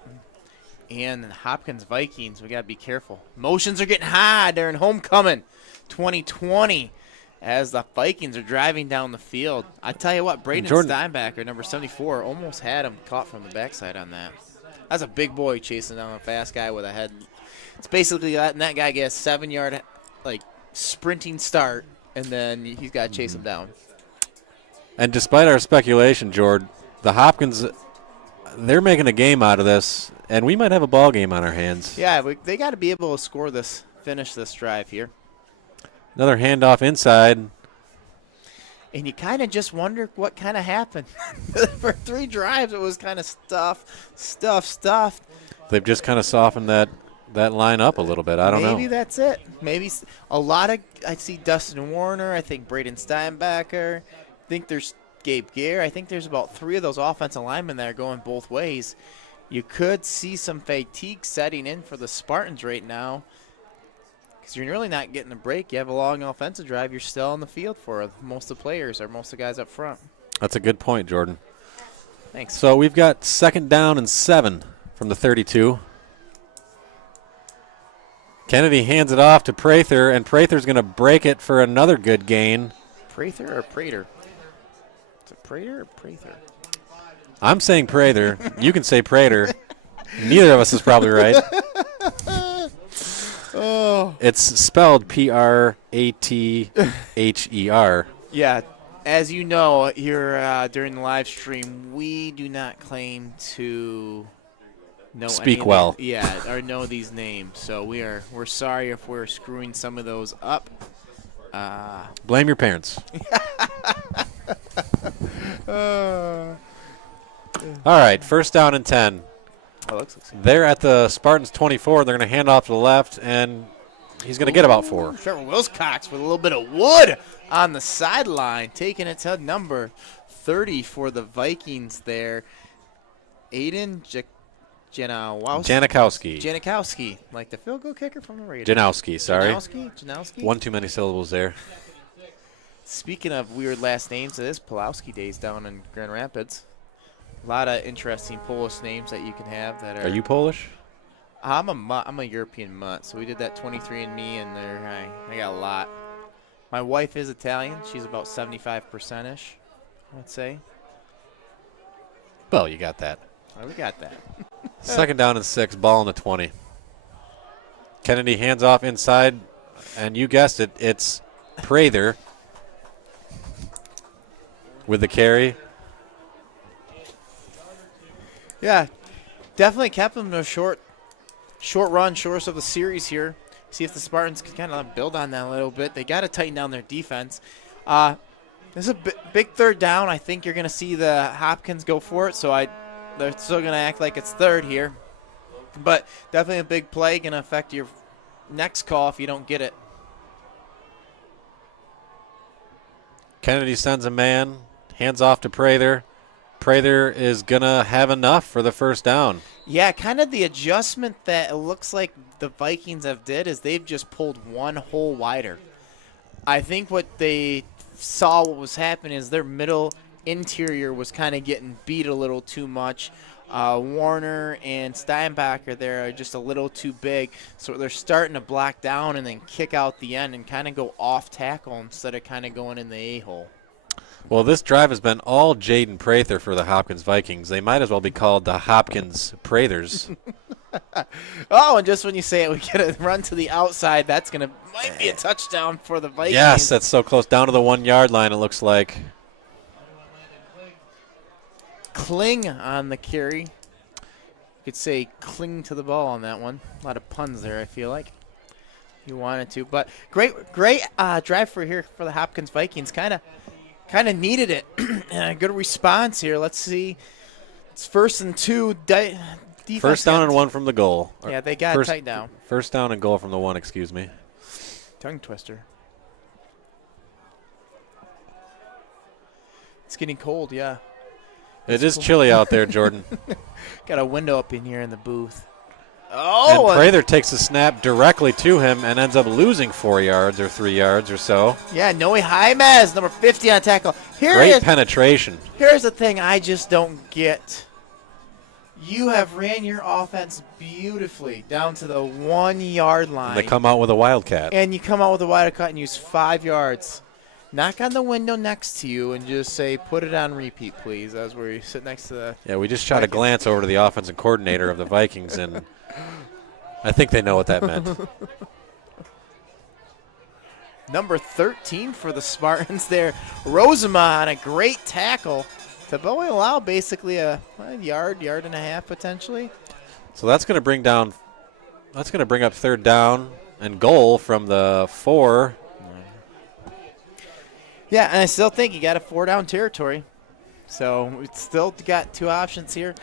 and Hopkins Vikings. We got to be careful. Motions are getting high during homecoming 2020 as the Vikings are driving down the field. I tell you what, Braden Jordan- Steinbacher, number 74, almost had him caught from the backside on that. That's a big boy chasing down a fast guy with a head. It's basically letting that guy get a 7-yard, sprinting start, and then he's got to chase him down. And despite our speculation, Jord, the Hopkins, they're making a game out of this, and we might have a ball game on our hands. Yeah, they got to be able to finish this drive here. Another handoff inside. And you kind of just wonder what kind of happened. For 3 drives, it was kind of stuffed. They've just kind of softened that line up a little bit. I don't know. Maybe that's it. Maybe a lot of – I see Dustin Warner. I think Braden Steinbacher. I think there's Gabe Gare. I think there's about 3 of those offensive linemen that are going both ways. You could see some fatigue setting in for the Spartans right now, because you're really not getting a break. You have a long offensive drive. You're still on the field for most of the players or most of the guys up front. That's a good point, Jordan. Thanks. So we've got 2nd down and 7 from the 32. Kennedy hands it off to Prather, and Prather's going to break it for another good gain. Prather or Prater? Is it Prater or Prather? I'm saying Prather. You can say Prater. Neither of us is probably right. Oh. It's spelled Prater. Yeah. As you know, here during the live stream, we do not claim to know Speak any of well. or know these names. So we're sorry if we're screwing some of those up. Blame your parents. All right, 1st down and 10. Oh, looks like They're at the Spartans 24. They're going to hand off to the left, and he's going to get about 4. Trevor Wilcox with a little bit of wood on the sideline, taking it to number 30 for the Vikings there. Aiden Janikowski, like the field goal kicker from the Raiders. Janowski, sorry. Janowski. One too many syllables there. Speaking of weird last names, it is Pulowski Days down in Grand Rapids. A lot of interesting Polish names that you can have that are. Are you Polish? I'm a mutt. I'm a European mutt. So we did that 23andMe, and I got a lot. My wife is Italian. She's about 75%ish, I would say. Well, you got that. Oh, we got that. 2nd down and 6, ball on the 20. Kennedy hands off inside, and you guessed it, it's Prather with the carry. Yeah, definitely kept them to a short run, shortest of the series here. See if the Spartans can kind of build on that a little bit. They got to tighten down their defense. This is a big 3rd down. I think you're going to see the Hopkins go for it, so they're still going to act like it's 3rd here. But definitely a big play, going to affect your next call if you don't get it. Kennedy sends a man, hands off to Prather. Prather is going to have enough for the first down. Yeah, kind of the adjustment that it looks like the Vikings have did is they've just pulled one hole wider. I think what they saw what was happening is their middle interior was kind of getting beat a little too much. Warner and Steinbacher there are just a little too big, so they're starting to block down and then kick out the end and kind of go off tackle instead of kind of going in the A-hole. Well, this drive has been all Jaden Prather for the Hopkins Vikings. They might as well be called the Hopkins Prathers. Oh, and just when you say it, we get a run to the outside. That's might be a touchdown for the Vikings. Yes, that's so close. Down to the 1 yard line, it looks like. Cling on the carry. You could say cling to the ball on that one. A lot of puns there, I feel like. You wanted to, but great drive for the Hopkins Vikings. Kind of needed it. And a good response here. Let's see. It's 1st and 2. First down and 1 from the goal. Yeah, they got it tight down. First down and goal from the 1, excuse me. Tongue twister. It's getting cold, yeah. It is chilly out there, Jordan. Got a window up in here in the booth. Oh! And Prather takes the snap directly to him and ends up losing 4 yards or 3 yards or so. Yeah, Noe Jaimez, number 50 on tackle. Great penetration. Here's the thing I just don't get. You have ran your offense beautifully down to the 1 yard line. And they come out with a wildcat. And you come out with a wildcat and use 5 yards. Knock on the window next to you and just say, put it on repeat, please. That's where you sit next to the. Yeah, we just shot a glance over to the offensive coordinator of the Vikings, and I think they know what that meant. Number 13 for the Spartans there. Rosema on a great tackle to only allow basically a yard and a half potentially. So that's going to bring up 3rd down and goal from the 4. Yeah, and I still think you got a 4-down territory. So we still got 2 options here.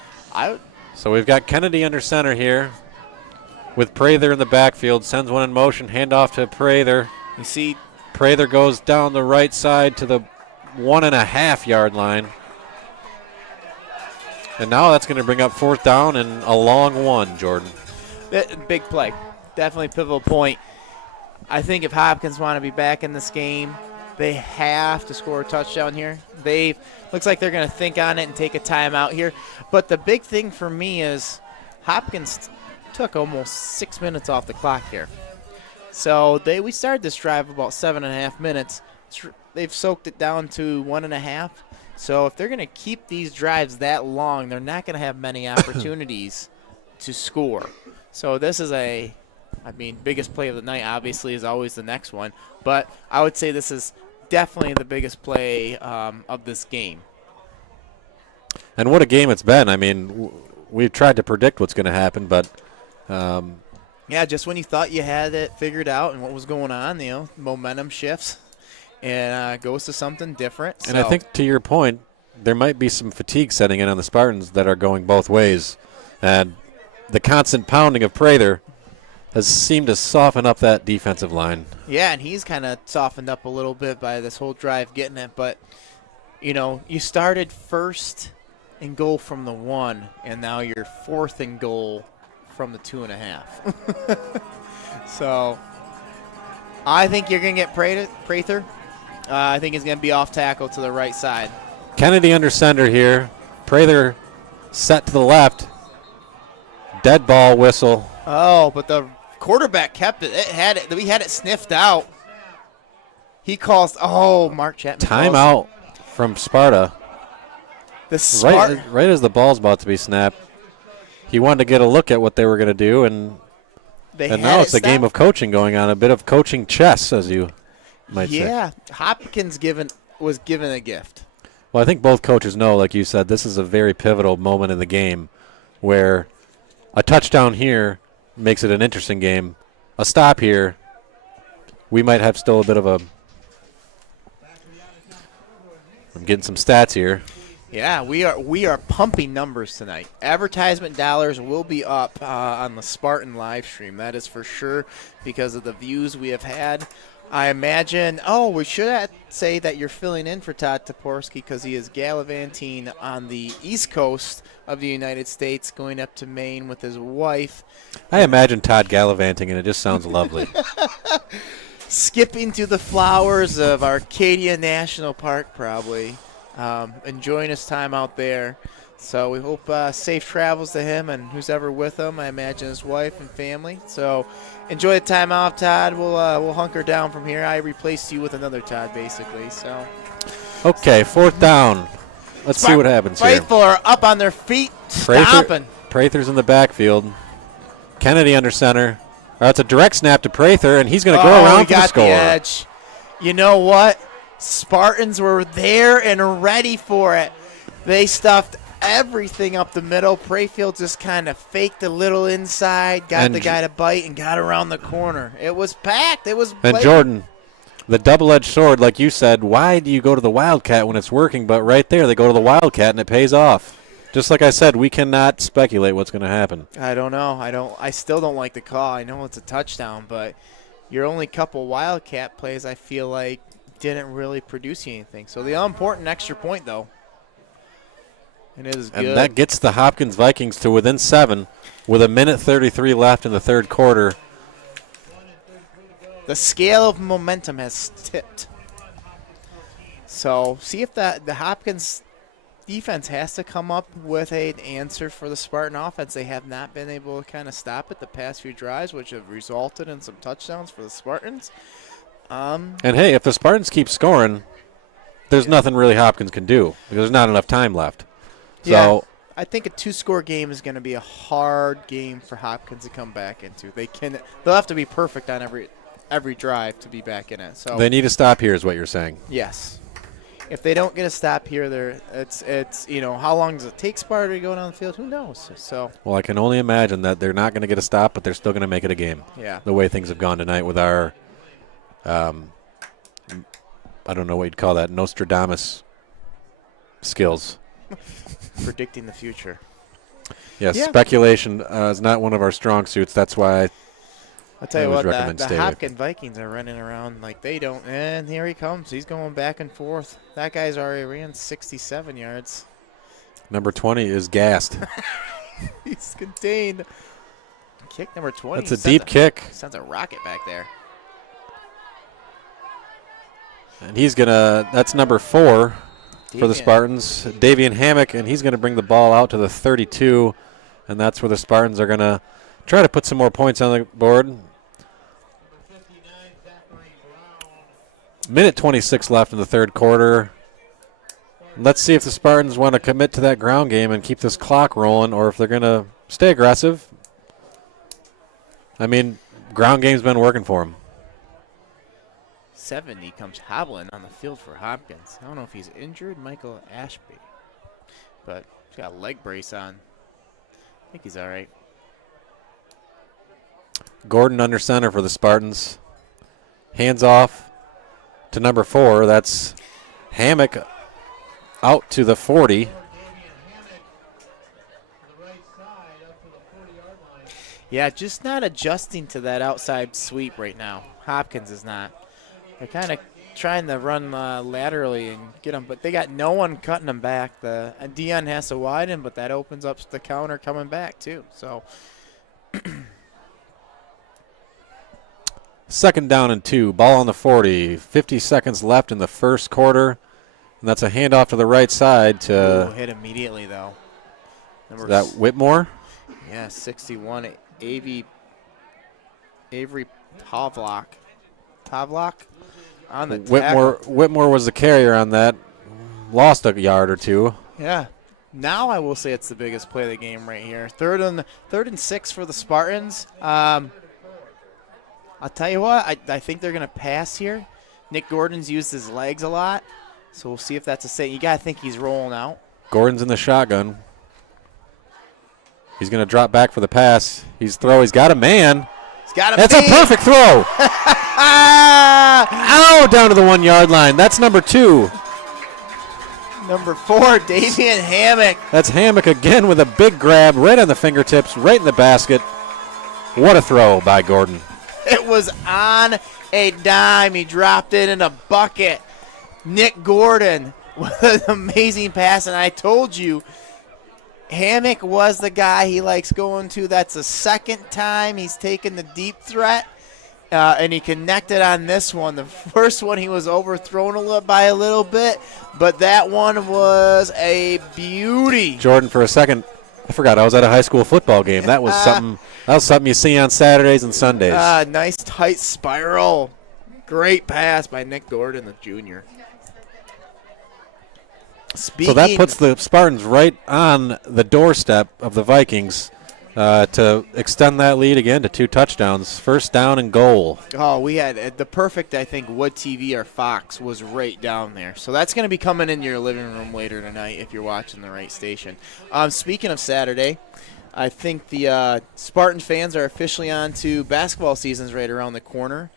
So we've got Kennedy under center here with Prather in the backfield. Sends one in motion, handoff to Prather. You see Prather goes down the right side to the 1.5 yard line. And now that's going to bring up 4th down and a long 1, Jordan. big play. Definitely pivotal point. I think if Hopkins want to be back in this game, they have to score a touchdown here. Looks like they're going to think on it and take a timeout here. But the big thing for me is Hopkins took almost 6 minutes off the clock here. So we started this drive about 7.5 minutes. They've soaked it down to 1.5. So if they're going to keep these drives that long, they're not going to have many opportunities to score. So this is biggest play of the night obviously is always the next one. But I would say this is definitely the biggest play of this game. And what a game it's been. I mean, we've tried to predict what's going to happen, but yeah, just when you thought you had it figured out and what was going on, momentum shifts and goes to something different. And I think to your point, there might be some fatigue setting in on the Spartans that are going both ways. And the constant pounding of Prather has seemed to soften up that defensive line. Yeah, and he's kind of softened up a little bit by this whole drive getting it. But, you started 1st and goal from the 1, and now you're 4th and goal from the 2.5. So I think you're going to get Prather. I think he's going to be off tackle to the right side. Kennedy under center here. Prather set to the left. Dead ball whistle. Oh, but the quarterback kept it. We had it sniffed out. He calls. Oh, Mark Chapman. Timeout from Sparta. Right as the ball's about to be snapped. He wanted to get a look at what they were going to do, and now it's a game of coaching going on, a bit of coaching chess, as you might say. Yeah, Hopkins was given a gift. Well, I think both coaches know, like you said, this is a very pivotal moment in the game where a touchdown here makes it an interesting game. A stop here, we might have still a bit of a – I'm getting some stats here. Yeah, we are pumping numbers tonight. Advertisement dollars will be up on the Spartan live stream. That is for sure because of the views we have had. I imagine. Oh, we should say that you're filling in for Todd Toporski because he is gallivanting on the East Coast of the United States, going up to Maine with his wife. I imagine Todd gallivanting, and it just sounds lovely. Skipping through the flowers of Arcadia National Park, probably. Enjoying his time out there. So we hope safe travels to him and who's ever with him. I imagine his wife and family. So enjoy the time off, Todd. We'll hunker down from here. I replaced you with another Todd, basically. So Okay, 4th down. Let's see what happens here. Faithful are up on their feet, stomping. Prather's in the backfield. Kennedy under center. It's a direct snap to Prather, and he's going to go around for the score. He got the edge. You know what? Spartans were there and ready for it. They stuffed everything up the middle. Prayfield just kind of faked a little inside, got the guy to bite, and got around the corner. It was packed. It was blatant. And Jordan, the double-edged sword, like you said, why do you go to the Wildcat when it's working? But right there, they go to the Wildcat, and it pays off. Just like I said, we cannot speculate what's going to happen. I don't know. I still don't like the call. I know it's a touchdown, but your only couple Wildcat plays, I feel like, didn't really produce you anything. So the all-important extra point, though. It is good. And that gets the Hopkins Vikings to within 7 with 1:33 left in the third quarter. The scale of momentum has tipped. So see if the Hopkins defense has to come up with an answer for the Spartan offense. They have not been able to kind of stop it the past few drives, which have resulted in some touchdowns for the Spartans. And, hey, if the Spartans keep scoring, there's nothing really Hopkins can do because there's not enough time left. So yeah, I think a 2-score game is going to be a hard game for Hopkins to come back into. They'll have to be perfect on every drive to be back in it. So they need to stop here is what you're saying. Yes. If they don't get a stop here, it's how long does it take Sparta to go down the field? Who knows? So Well, I can only imagine that they're not going to get a stop, but they're still going to make it a game. Yeah. The way things have gone tonight with our, I don't know what you'd call that, Nostradamus skills. predicting the future. Yes, Yeah. Speculation is not one of our strong suits. That's why I'll tell you I always what, recommend the stay away. Hopkins Vikings are running around like they don't. And here he comes. He's going back and forth. That guy's already ran 67 yards. Number 20 is gassed. He's contained. Kick number 20. That's a deep kick. Sends a rocket back there. And he's going to – that's number 4 for the Davian. Spartans. Davian Hammock, and he's going to bring the ball out to the 32, and that's where the Spartans are going to try to put some more points on the board. Minute 26 left in the third quarter. Let's see if the Spartans want to commit to that ground game and keep this clock rolling, or if they're going to stay aggressive. I mean, ground game's been working for them. 70 comes hobbling on the field for Hopkins. I don't know if he's injured, Michael Ashby, but he's got a leg brace on. I think he's all right. Gordon under center for the Spartans. Hands off to number 4. That's Hammock out to the 40. Yeah, just not adjusting to that outside sweep right now. Hopkins is not. They're kind of trying to run laterally and get them, but they got no one cutting them back. Dion has to widen, but that opens up the counter coming back too. So 2nd down and 2. Ball on the 40. 50 seconds left in the first quarter. And that's a handoff to the right side to hit immediately though. is that Whitmore. Yeah, 61. Avery Pavlak on the tackle. Whitmore was the carrier on that. Lost a yard or two. Yeah. Now I will say it's the biggest play of the game right here. Third and 6 for the Spartans. I'll tell you what, I think they're going to pass here. Nick Gordon's used his legs a lot, so we'll see if that's a say. You got to think he's rolling out. Gordon's in the shotgun. He's going to drop back for the pass. He's got a man. He's got a That's a perfect throw. Ow, down to the 1 yard line. That's number 2. Number 4, Davian Hammock. That's Hammock again with a big grab right on the fingertips, right in the basket. What a throw by Gordon. It was on a dime. He dropped it in a bucket. Nick Gordon with an amazing pass, and I told you, Hammock was the guy he likes going to. That's the second time he's taken the deep threat, and he connected on this one. The first one he was overthrown by a little bit, but that one was a beauty. Jordan, for a second, I forgot I was at a high school football game. That was something. That was something you see on Saturdays and Sundays. Nice tight spiral. Great pass by Nick Gordon, the junior. So that puts the Spartans right on the doorstep of the Vikings to extend that lead again to 2 touchdowns. First down and goal. Oh, we had the perfect, I think, Wood TV or Fox was right down there. So that's going to be coming in your living room later tonight if you're watching the right station. Speaking of Saturday, I think the Spartan fans are officially on to basketball season's right around the corner.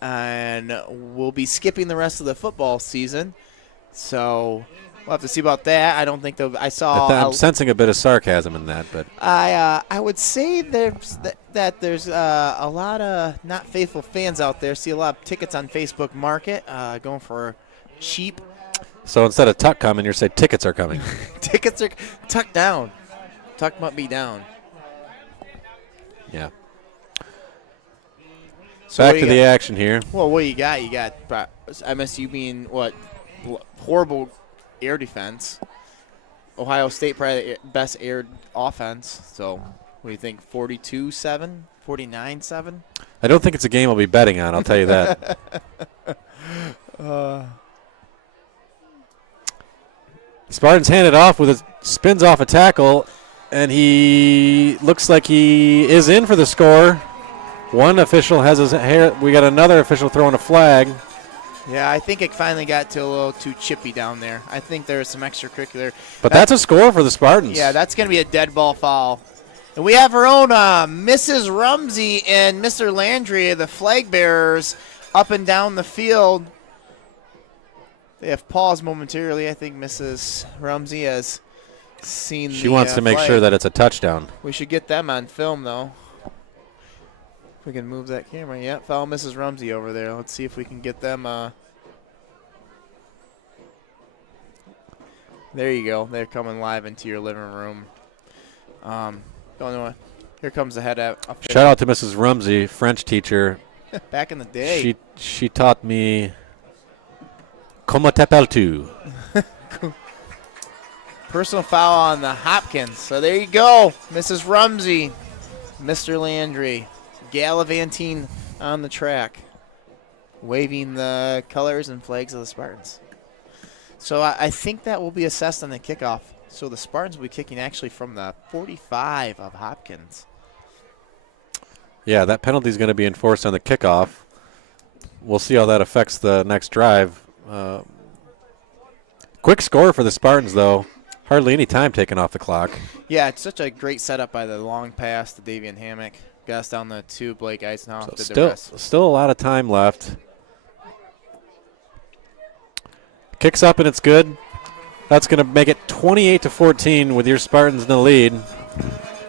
And we'll be skipping the rest of the football season. So we'll have to see about that. I don't think I saw. I'm sensing a bit of sarcasm in that, but I would say there's a lot of not faithful fans out there. See a lot of tickets on Facebook Market going for cheap. So instead of tuck coming, you're saying tickets are coming. Tickets are tucked down. Tuck might be down. Yeah. So Back to the action here. Well, what you got? You got MSU being what horrible air defense. Ohio State probably the best air offense. So what do you think? 42-7, 49-7. I don't think it's a game I'll be betting on. I'll tell you that. Spartans hand it off with a spins off a tackle, and he looks like he is in for the score. One official has his hair. We got another official throwing a flag. Yeah, I think it finally got to a little too chippy down there. I think there was some extracurricular. But that's a score for the Spartans. Yeah, that's going to be a dead ball foul. And we have our own Mrs. Rumsey and Mr. Landry, the flag bearers, up and down the field. They have paused momentarily. I think Mrs. Rumsey has seen She wants to make flag. sure that it's a touchdown. We should get them on film, though. If we can move that camera. Yeah, follow Mrs. Rumsey over there. Let's see if we can get them. There you go. They're coming live into your living room. Here comes the head official. Shout out to Mrs. Rumsey, French teacher. Back in the day. She taught me comment t'appelles-tu? Personal foul on the Hopkins. So there you go. Mrs. Rumsey, Mr. Landry, gallivanting on the track, waving the colors and flags of the Spartans. So I think that will be assessed on the kickoff. So the Spartans will be kicking actually from the 45 of Hopkins. Yeah, that penalty is going to be enforced on the kickoff. We'll see how that affects the next drive. Quick score for the Spartans, though. Hardly any time taken off the clock. Yeah, it's such a great setup by the long pass to Davian Hammock. Got us down the 2. Blake Eisenhoff did the rest. Still a lot of time left. Kicks up and it's good. That's going to make it 28-14 with your Spartans in the lead.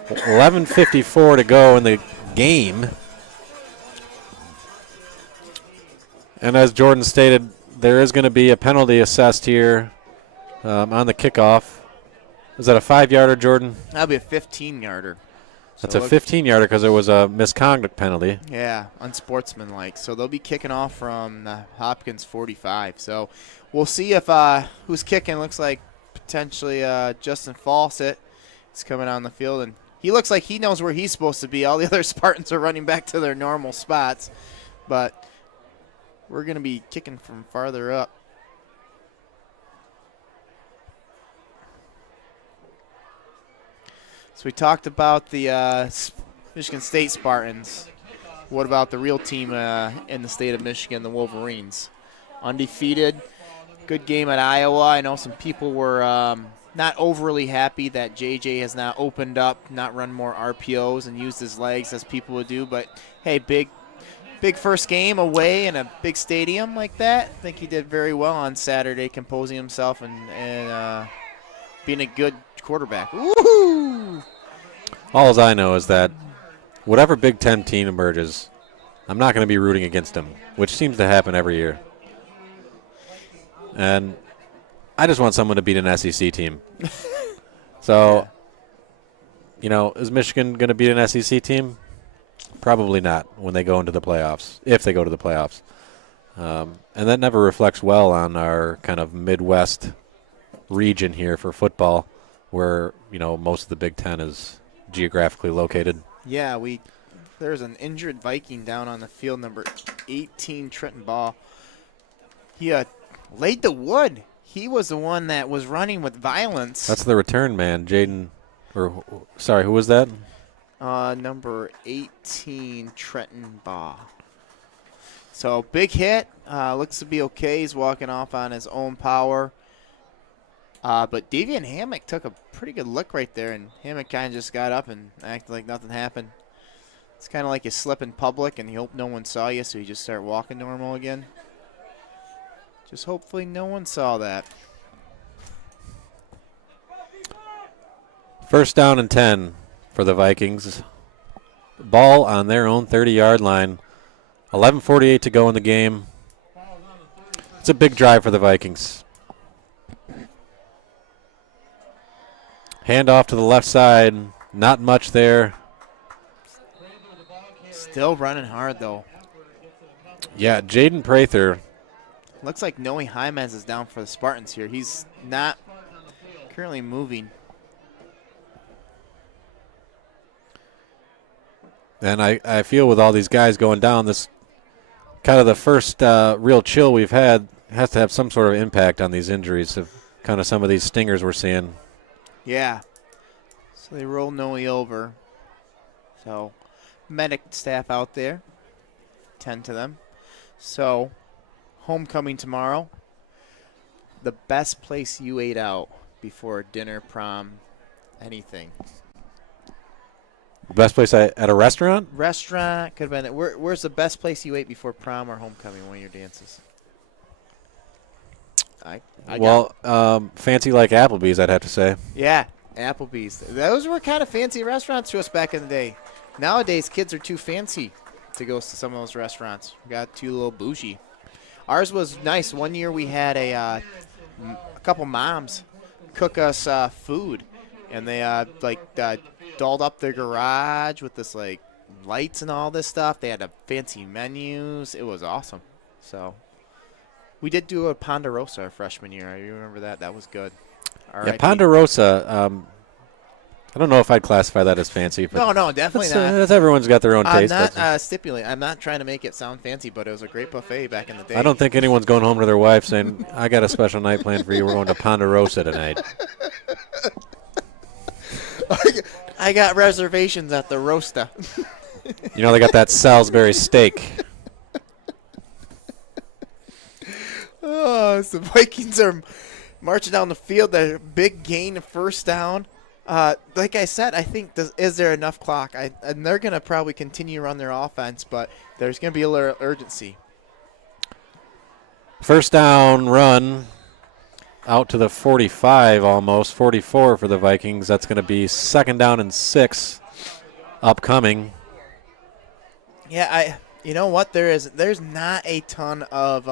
11:54 to go in the game. And as Jordan stated, there is going to be a penalty assessed here on the kickoff. Is that a 5-yarder, Jordan? That'll be a 15-yarder. That's a 15-yarder because there was a misconduct penalty. Yeah, unsportsmanlike. So they'll be kicking off from the Hopkins 45. So we'll see if who's kicking. Looks like potentially Justin Fawcett is coming on the field. And he looks like he knows where he's supposed to be. All the other Spartans are running back to their normal spots. But we're going to be kicking from farther up. So we talked about the Michigan State Spartans. What about the real team in the state of Michigan, the Wolverines? Undefeated. Good game at Iowa. I know some people were not overly happy that JJ has not opened up, not run more RPOs and used his legs as people would do. But, hey, big first game away in a big stadium like that. I think he did very well on Saturday, composing himself and being a good quarterback. Woohoo! All I know is that whatever Big Ten team emerges, I'm not going to be rooting against them, which seems to happen every year. And I just want someone to beat an SEC team. So, is Michigan going to beat an SEC team? Probably not when they go into the playoffs, if they go to the playoffs. And that never reflects well on our kind of Midwest region here for football, where, most of the Big Ten is geographically located. Yeah, there's an injured Viking down on the field, number 18, Trenton Ball. He laid the wood. He was the one that was running with violence. That's the return man, Jaden. Sorry, who was that? Number 18, Trenton Ball. So big hit. Looks to be okay. He's walking off on his own power. But Devian Hammock took a pretty good look right there, and Hammock kind of just got up and acted like nothing happened. It's kind of like you slip in public and you hope no one saw you, so you just start walking normal again. Just hopefully no one saw that. First down and 10 for the Vikings. Ball on their own 30-yard line. 11:48 to go in the game. It's a big drive for the Vikings. Hand off to the left side. Not much there. Still running hard, though. Yeah, Jaden Prather. Looks like Noe Hymes is down for the Spartans here. He's not currently moving. And I feel with all these guys going down, this kind of the first real chill we've had has to have some sort of impact on these injuries, of kind of some of these stingers we're seeing. Yeah. So they roll Noe over. So medic staff out there. Tend to them. So homecoming tomorrow. The best place you ate out before dinner, prom, anything. Best place at a restaurant? Restaurant, could have been. Where's the best place you ate before prom or homecoming, one of your dances? Fancy like Applebee's, I'd have to say. Yeah, Applebee's. Those were kind of fancy restaurants to us back in the day. Nowadays, kids are too fancy to go to some of those restaurants. We got too little bougie. Ours was nice. One year we had a couple moms cook us food, and they dolled up their garage with this like lights and all this stuff. They had fancy menus. It was awesome. So we did do a Ponderosa our freshman year. I remember that. That was good. Yeah, Ponderosa. I don't know if I'd classify that as fancy. But No, definitely not. That's everyone's got their own taste. I'm not trying to make it sound fancy, but it was a great buffet back in the day. I don't think anyone's going home to their wife saying, I got a special night planned for you. We're going to Ponderosa tonight. I got reservations at the Roasta. They got that Salisbury steak. Oh, so the Vikings are marching down the field. They're big gain, first down. Like I said, I think, is there enough clock? And they're going to probably continue to run their offense, but there's going to be a little urgency. First down run out to the 45 almost, 44 for the Vikings. That's going to be second down and 6 upcoming. Yeah, you know what? There's not a ton of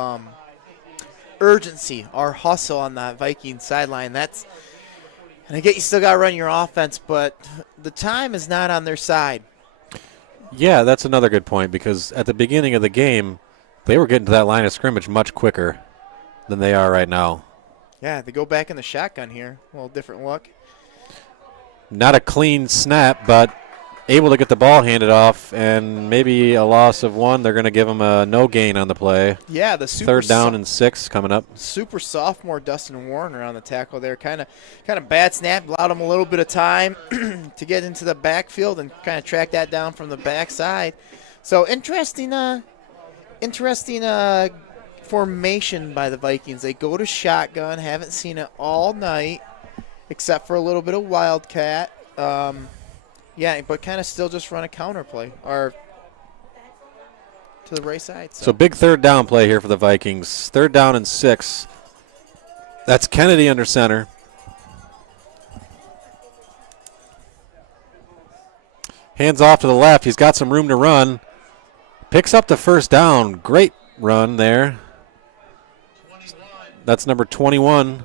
urgency or hustle on that Viking sideline. And I get you still got to run your offense, but the time is not on their side. Yeah, that's another good point, because at the beginning of the game, they were getting to that line of scrimmage much quicker than they are right now. Yeah, they go back in the shotgun here. A little different look. Not a clean snap, but able to get the ball handed off, and maybe a loss of 1. They're going to give them a no gain on the play. Yeah, the third down and 6 coming up. Super sophomore Dustin Warner on the tackle there. Kind of bad snap. Allowed him a little bit of time to get into the backfield and kind of track that down from the backside. So interesting formation by the Vikings. They go to shotgun. Haven't seen it all night, except for a little bit of wildcat. Yeah, but kind of still just run a counter play or to the right side. So big third down play here for the Vikings. Third down and 6. That's Kennedy under center. Hands off to the left. He's got some room to run. Picks up the first down. Great run there. That's number 21.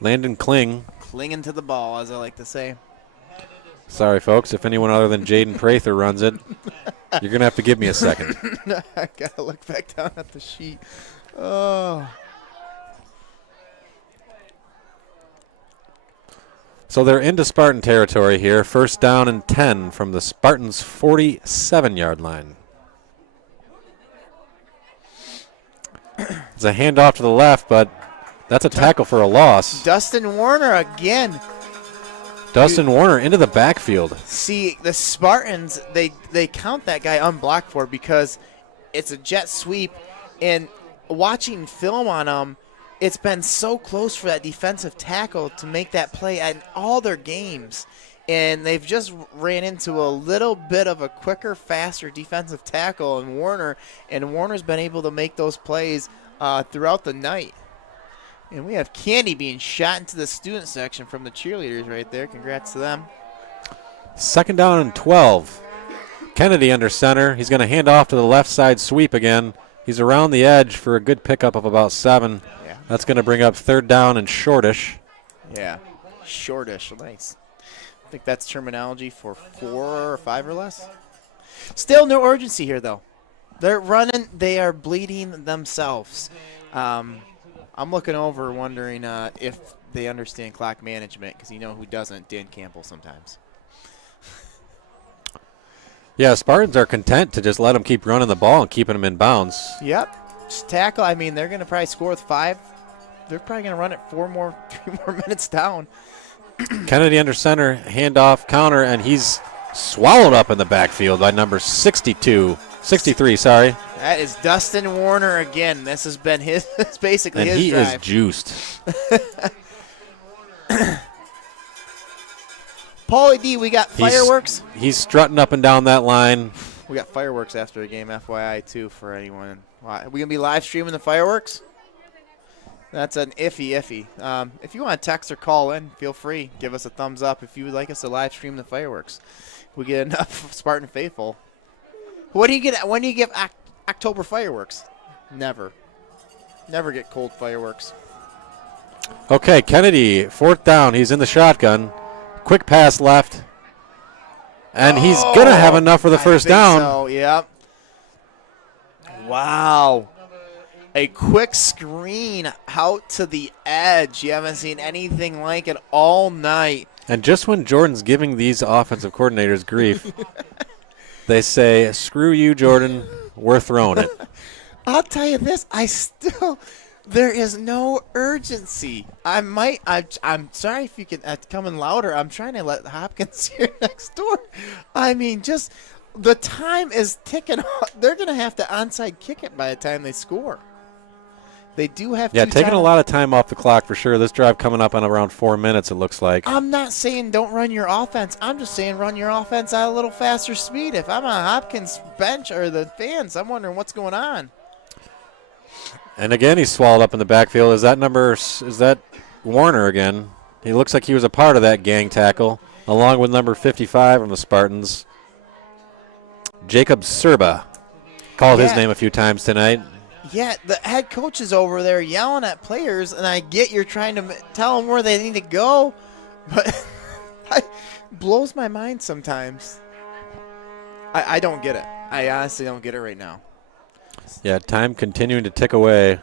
Landon Kling. clinging to the ball, as I like to say. Sorry, folks. If anyone other than Jaden Prather runs it, you're going to have to give me a second. I got to look back down at the sheet. Oh. So they're into Spartan territory here. First down and 10 from the Spartans' 47-yard line. It's a handoff to the left, but that's a tackle for a loss. Dustin Warner again. Dustin Warner into the backfield. See, the Spartans, they count that guy unblocked for because it's a jet sweep. And watching film on him, it's been so close for that defensive tackle to make that play in all their games. And they've just ran into a little bit of a quicker, faster defensive tackle in Warner. And Warner's been able to make those plays throughout the night. And we have candy being shot into the student section from the cheerleaders right there. Congrats to them. Second down and 12. Kennedy under center. He's going to hand off to the left side sweep again. He's around the edge for a good pickup of about 7. Yeah. That's going to bring up third down and shortish. Yeah, shortish. Nice. I think that's terminology for 4 or 5 or less. Still no urgency here, though. They're running. They are bleeding themselves. I'm looking over wondering if they understand clock management because you know who doesn't? Dan Campbell sometimes. Yeah, Spartans are content to just let them keep running the ball and keeping them in bounds. Yep. Just tackle. I mean, they're going to probably score with 5. They're probably going to run it 3 more minutes down. Kennedy under center, handoff, counter, and he's swallowed up in the backfield by number 63, sorry. That is Dustin Warner again. This has been his, it's basically and his he drive. is juiced. Paulie D, we got fireworks. He's strutting up and down that line. We got fireworks after the game, FYI, too, for anyone. Are we going to be live streaming the fireworks? That's an iffy. If you want to text or call in, feel free. Give us a thumbs up if you would like us to live stream the fireworks. We get enough Spartan faithful. What do you get? When do you give October fireworks? Never. Never get cold fireworks. Okay, Kennedy, fourth down. He's in the shotgun. Quick pass left. And he's going to have enough for the first down. So, yep. Wow. A quick screen out to the edge. You haven't seen anything like it all night. And just when Jordan's giving these offensive coordinators grief, they say, screw you, Jordan, we're throwing it. I'll tell you this, there is no urgency. I'm sorry if you can come in louder. I'm trying to let Hopkins hear next door. I mean, just the time is ticking off. They're going to have to onside kick it by the time they score. They do have to. Yeah, taking a lot of time off the clock for sure. This drive coming up on around 4 minutes, it looks like. I'm not saying don't run your offense. I'm just saying run your offense at a little faster speed. If I'm on Hopkins' bench or the fans, I'm wondering what's going on. And again, he's swallowed up in the backfield. Is that Warner again? He looks like he was a part of that gang tackle, along with number 55 from the Spartans, Jacob Serba. Called his name a few times tonight. Yeah, the head coach is over there yelling at players, and I get you're trying to tell them where they need to go, but it blows my mind sometimes. I don't get it. I honestly don't get it right now. Yeah, time continuing to tick away.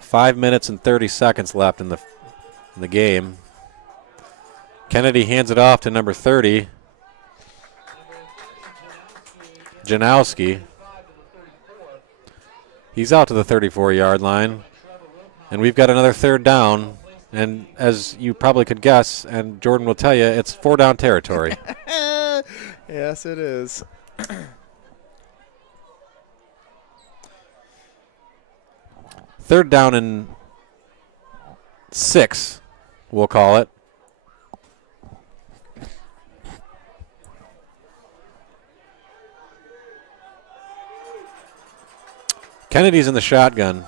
5 minutes and 30 seconds left in the game. Kennedy hands it off to number 30, Janowski. He's out to the 34-yard line. And we've got another third down. And as you probably could guess, and Jordan will tell you, it's 4-down territory. Yes, it is. Third down and 6, we'll call it. Kennedy's in the shotgun.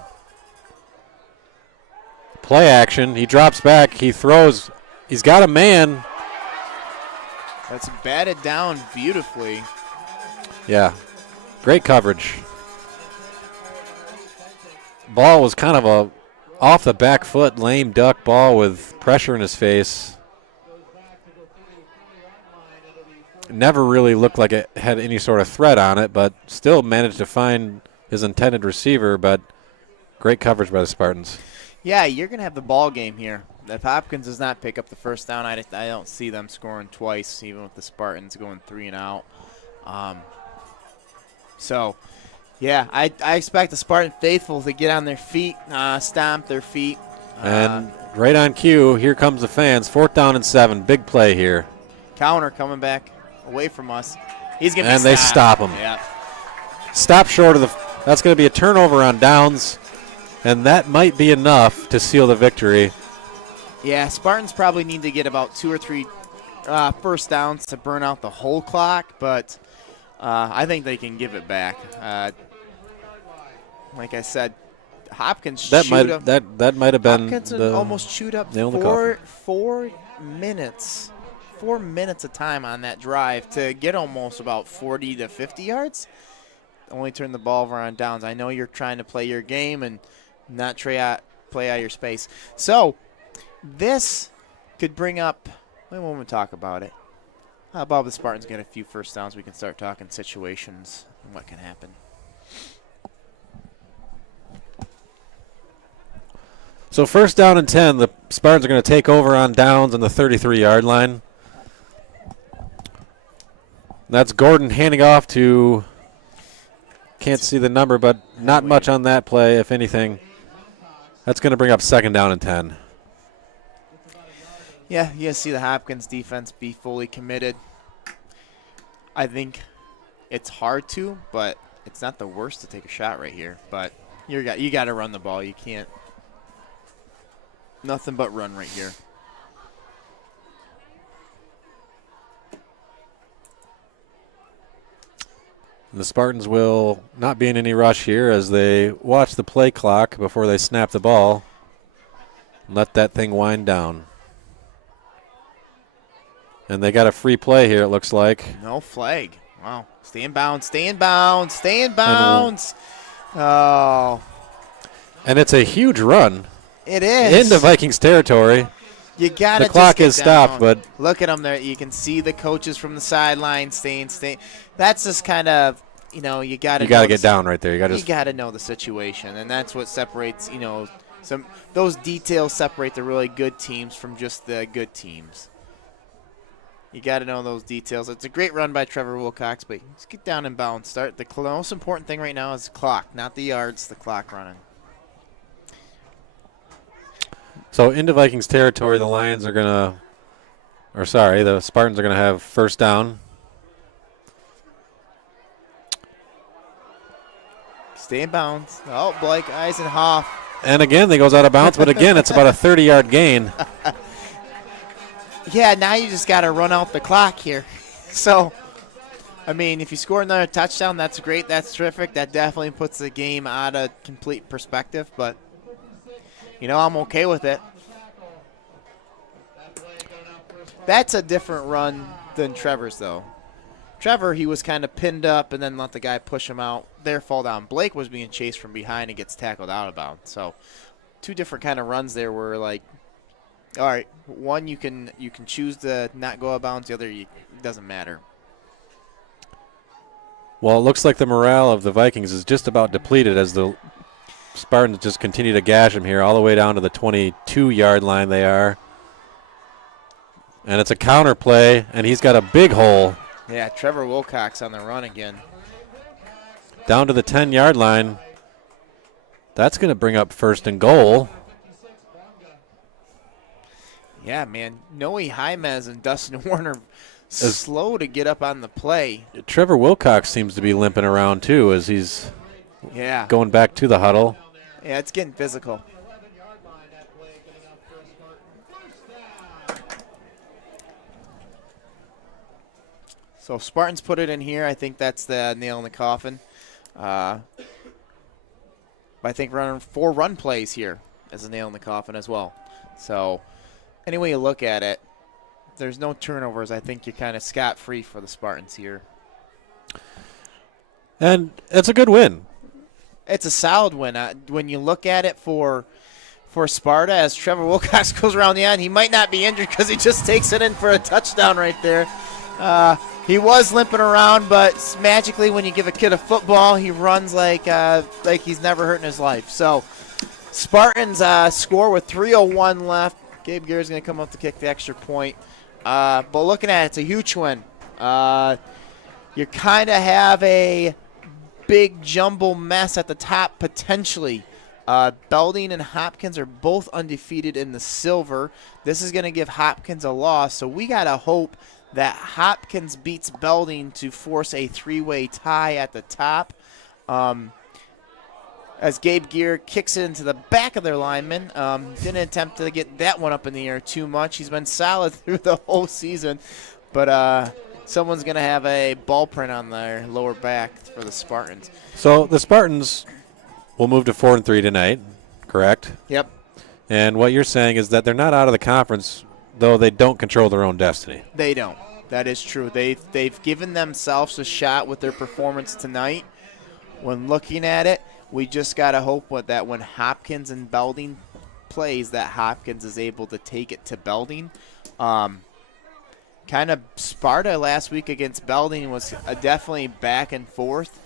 Play action. He drops back. He throws. He's got a man. That's batted down beautifully. Yeah, great coverage. Ball was kind of a off the back foot, lame duck ball with pressure in his face. Never really looked like it had any sort of threat on it, but still managed to find his intended receiver. But great coverage by the Spartans. Yeah, you're going to have the ball game here. If Hopkins does not pick up the first down, I don't see them scoring twice, even with the Spartans going 3 and out. Yeah, I expect the Spartan faithful to get on their feet, stomp their feet. And right on cue, here comes the fans. 4th down and 7. Big play here. Counter coming back away from us. He's going to And they stop him. Yeah. Stop short of the – that's going to be a turnover on downs, and that might be enough to seal the victory. Yeah, Spartans probably need to get about 2 or 3 first downs to burn out the whole clock, but I think they can give it back. Like I said, Hopkins That might have been Hopkins the almost chewed up nail in the coffin. 4 minutes. 4 minutes of time on that drive to get almost about 40 to 50 yards. Only turn the ball over on downs. I know you're trying to play your game and not play out your space. So this could bring up, when we talk about it, how about the Spartans get a few first downs? We can start talking situations and what can happen. So 1st down and 10, the Spartans are going to take over on downs on the 33-yard line. That's Gordon handing off to, can't see the number, but not much on that play, if anything. That's going to bring up 2nd down and 10. Yeah, you see the Hopkins defense be fully committed. I think it's hard to, but it's not the worst to take a shot right here. But you got to run the ball. You can't. Nothing but run right here. The Spartans will not be in any rush here as they watch the play clock before they snap the ball. Let that thing wind down. And they got a free play here, it looks like. No flag. Wow. Stay in bounds, stay in bounds, stay in bounds. Oh. And it's a huge run It is. into Vikings territory. You got to The clock is stopped, but look at them there. You can see the coaches from the sideline staying. That's just kind of, you got to get down right there. You got to know the situation, and that's what separates, those details separate the really good teams from just the good teams. You got to know those details. It's a great run by Trevor Wilcox, but just get down and bounce. The most important thing right now is the clock, not the yards, the clock running. So into Vikings territory, the Spartans are going to have 1st down. Stay in bounds. Oh, Blake Eisenhoff. And again, they goes out of bounds, but again, it's about a 30-yard gain. Yeah, now you just got to run out the clock here. So, if you score another touchdown, that's great. That's terrific. That definitely puts the game out of complete perspective, but I'm okay with it. That's a different run than Trevor's, though. Trevor, he was kind of pinned up and then let the guy push him out. There, fall down. Blake was being chased from behind and gets tackled out of bounds. So, 2 different kind of runs there where, all right, one you can choose to not go out of bounds. The other, it doesn't matter. Well, it looks like the morale of the Vikings is just about depleted as the Spartans just continue to gash them here all the way down to the 22-yard line they are. And it's a counter play, and he's got a big hole. Yeah, Trevor Wilcox on the run again. Down to the 10-yard line. That's going to bring up 1st and goal. Yeah, man. Noe Jaimez and Dustin Warner slow to get up on the play. Trevor Wilcox seems to be limping around, too, as he's going back to the huddle. Yeah, it's getting physical. So Spartans put it in here. I think that's the nail in the coffin. I think running 4 run plays here as a nail in the coffin as well. So any way you look at it, there's no turnovers, I think you're kind of scot-free for the Spartans here. And it's a good win. It's a solid win. When you look at it for Sparta, as Trevor Wilcox goes around the end, he might not be injured because he just takes it in for a touchdown right there. He was limping around, but magically when you give a kid a football, he runs like he's never hurt in his life. So Spartans score with 3:01 left. Gabe Gear's going to come up to kick the extra point. But looking at it, it's a huge win. You kind of have a big jumble mess at the top potentially. Belding and Hopkins are both undefeated in the silver. This is going to give Hopkins a loss, so we got to hope that Hopkins beats Belding to force a three-way tie at the top. As Gabe Gear kicks it into the back of their lineman. Didn't attempt to get that one up in the air too much. He's been solid through the whole season, but someone's going to have a ball print on their lower back for the Spartans. So the Spartans will move to 4-3 tonight, correct? Yep. And what you're saying is that they're not out of the conference, though they don't control their own destiny. They don't. That is true. They've given themselves a shot with their performance tonight. When looking at it, we just got to hope that when Hopkins and Belding plays, that Hopkins is able to take it to Belding. Kind of Sparta last week against Belding was a definitely back and forth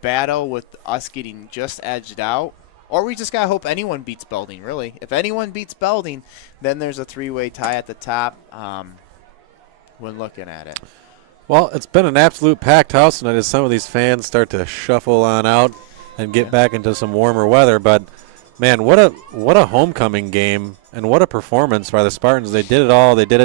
battle with us getting just edged out. Or we just got to hope anyone beats Belding, really. If anyone beats Belding, then there's a three-way tie at the top when looking at it. Well, it's been an absolute packed house tonight as some of these fans start to shuffle on out and get back into some warmer weather. But, man, what a homecoming game and what a performance by the Spartans. They did it all. They did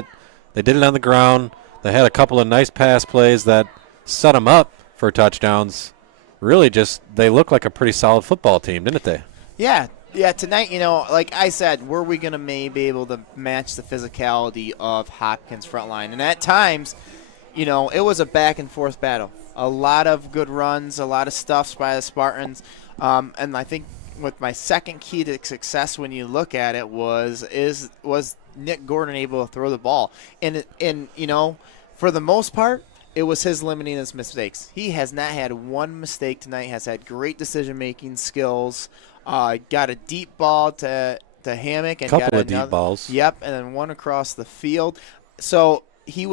it on the ground. They had a couple of nice pass plays that set them up for touchdowns. Really just they look like a pretty solid football team, didn't they? Yeah, tonight, like I said, were we going to maybe be able to match the physicality of Hopkins' front line? And at times, it was a back-and-forth battle. A lot of good runs, a lot of stuffs by the Spartans. And I think with my second key to success when you look at it was Nick Gordon able to throw the ball. And for the most part, it was his limiting his mistakes. He has not had one mistake tonight, has had great decision-making skills. Got a deep ball to Hammock. And couple got of deep balls. Yep, and then one across the field. So he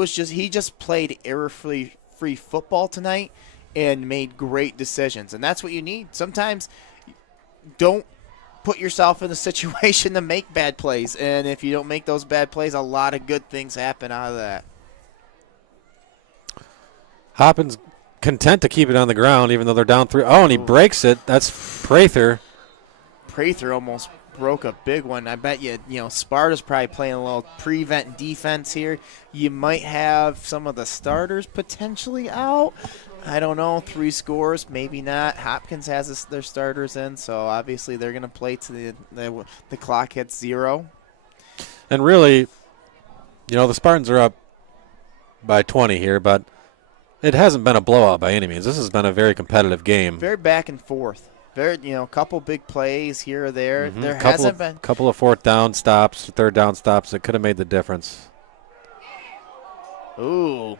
just played error-free football tonight and made great decisions. And that's what you need. Sometimes don't put yourself in a situation to make bad plays. And if you don't make those bad plays, a lot of good things happen out of that. Hopkins content to keep it on the ground even though they're down 3. Oh, and he breaks it. That's Prather. Prather almost broke a big one. I bet Sparta's probably playing a little prevent defense here. You might have some of the starters potentially out. I don't know. 3 scores, maybe not. Hopkins has their starters in, so obviously they're going to play to the clock hits 0. And really, the Spartans are up by 20 here, but it hasn't been a blowout by any means. This has been a very competitive game. Very back and forth. Very, a couple big plays here or there. Mm-hmm. There hasn't been. Couple of fourth down stops, third down stops that could have made the difference. Ooh.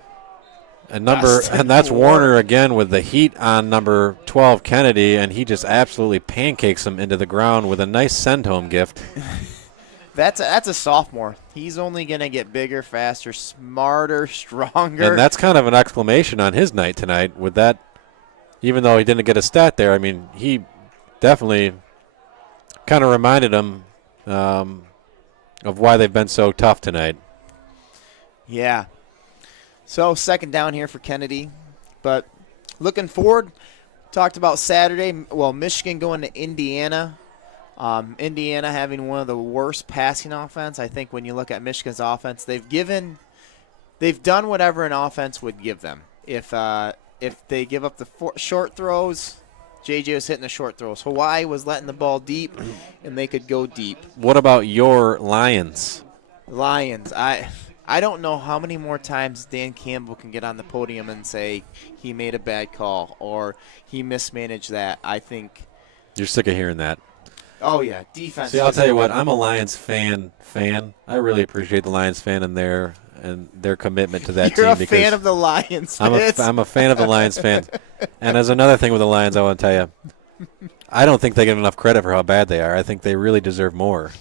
And that's Warner again with the heat on number 12 Kennedy, and he just absolutely pancakes him into the ground with a nice send-home gift. That's a sophomore. He's only going to get bigger, faster, smarter, stronger. And that's kind of an exclamation on his night tonight with that. Even though he didn't get a stat there, I mean, he definitely kind of reminded him of why they've been so tough tonight. Yeah. So second down here for Kennedy. But looking forward, talked about Saturday. Well, Michigan going to Indiana. Indiana having one of the worst passing offense. I think when you look at Michigan's offense, they've done whatever an offense would give them. If they give up the short throws, JJ was hitting the short throws. Hawaii was letting the ball deep, and they could go deep. What about your Lions? Lions, I don't know how many more times Dan Campbell can get on the podium and say he made a bad call or he mismanaged that. I think you're sick of hearing that. Oh, yeah, defense. See, I'll tell you what, I'm a Lions fan. I really appreciate the Lions fan in there. and their commitment to that You're team. a Because fan of the Lions. I'm a fan of the Lions fan. And as another thing with the Lions, I want to tell you, I don't think they get enough credit for how bad they are. I think they really deserve more.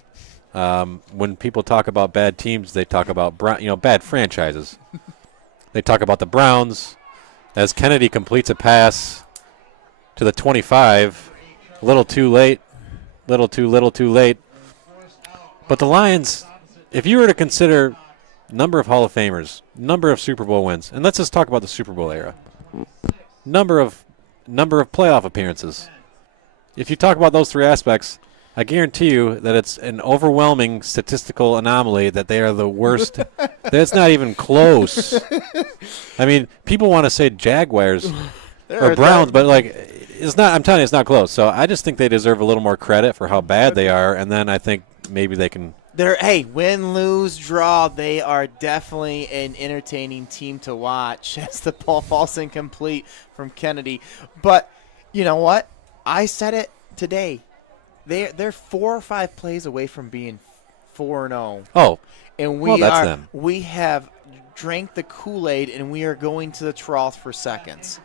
When people talk about bad teams, they talk about bad franchises. They talk about the Browns. As Kennedy completes a pass to the 25, a little too late, little too late. But the Lions, if you were to consider number of Hall of Famers, number of Super Bowl wins, and let's just talk about the Super Bowl era, number of playoff appearances. If you talk about those three aspects, I guarantee you that it's an overwhelming statistical anomaly that they are the worst. That's not even close. I mean, people want to say Jaguars or Browns, but it's not. I'm telling you, it's not close. So I just think they deserve a little more credit for how bad they are, and then I think maybe they can. Win, lose, draw, they are definitely an entertaining team to watch as the ball falls incomplete from Kennedy. But you know what? I said it today. They're 4 or 5 plays away from being 4-0. Oh, and that's them. We have drank the Kool-Aid, and we are going to the trough for seconds.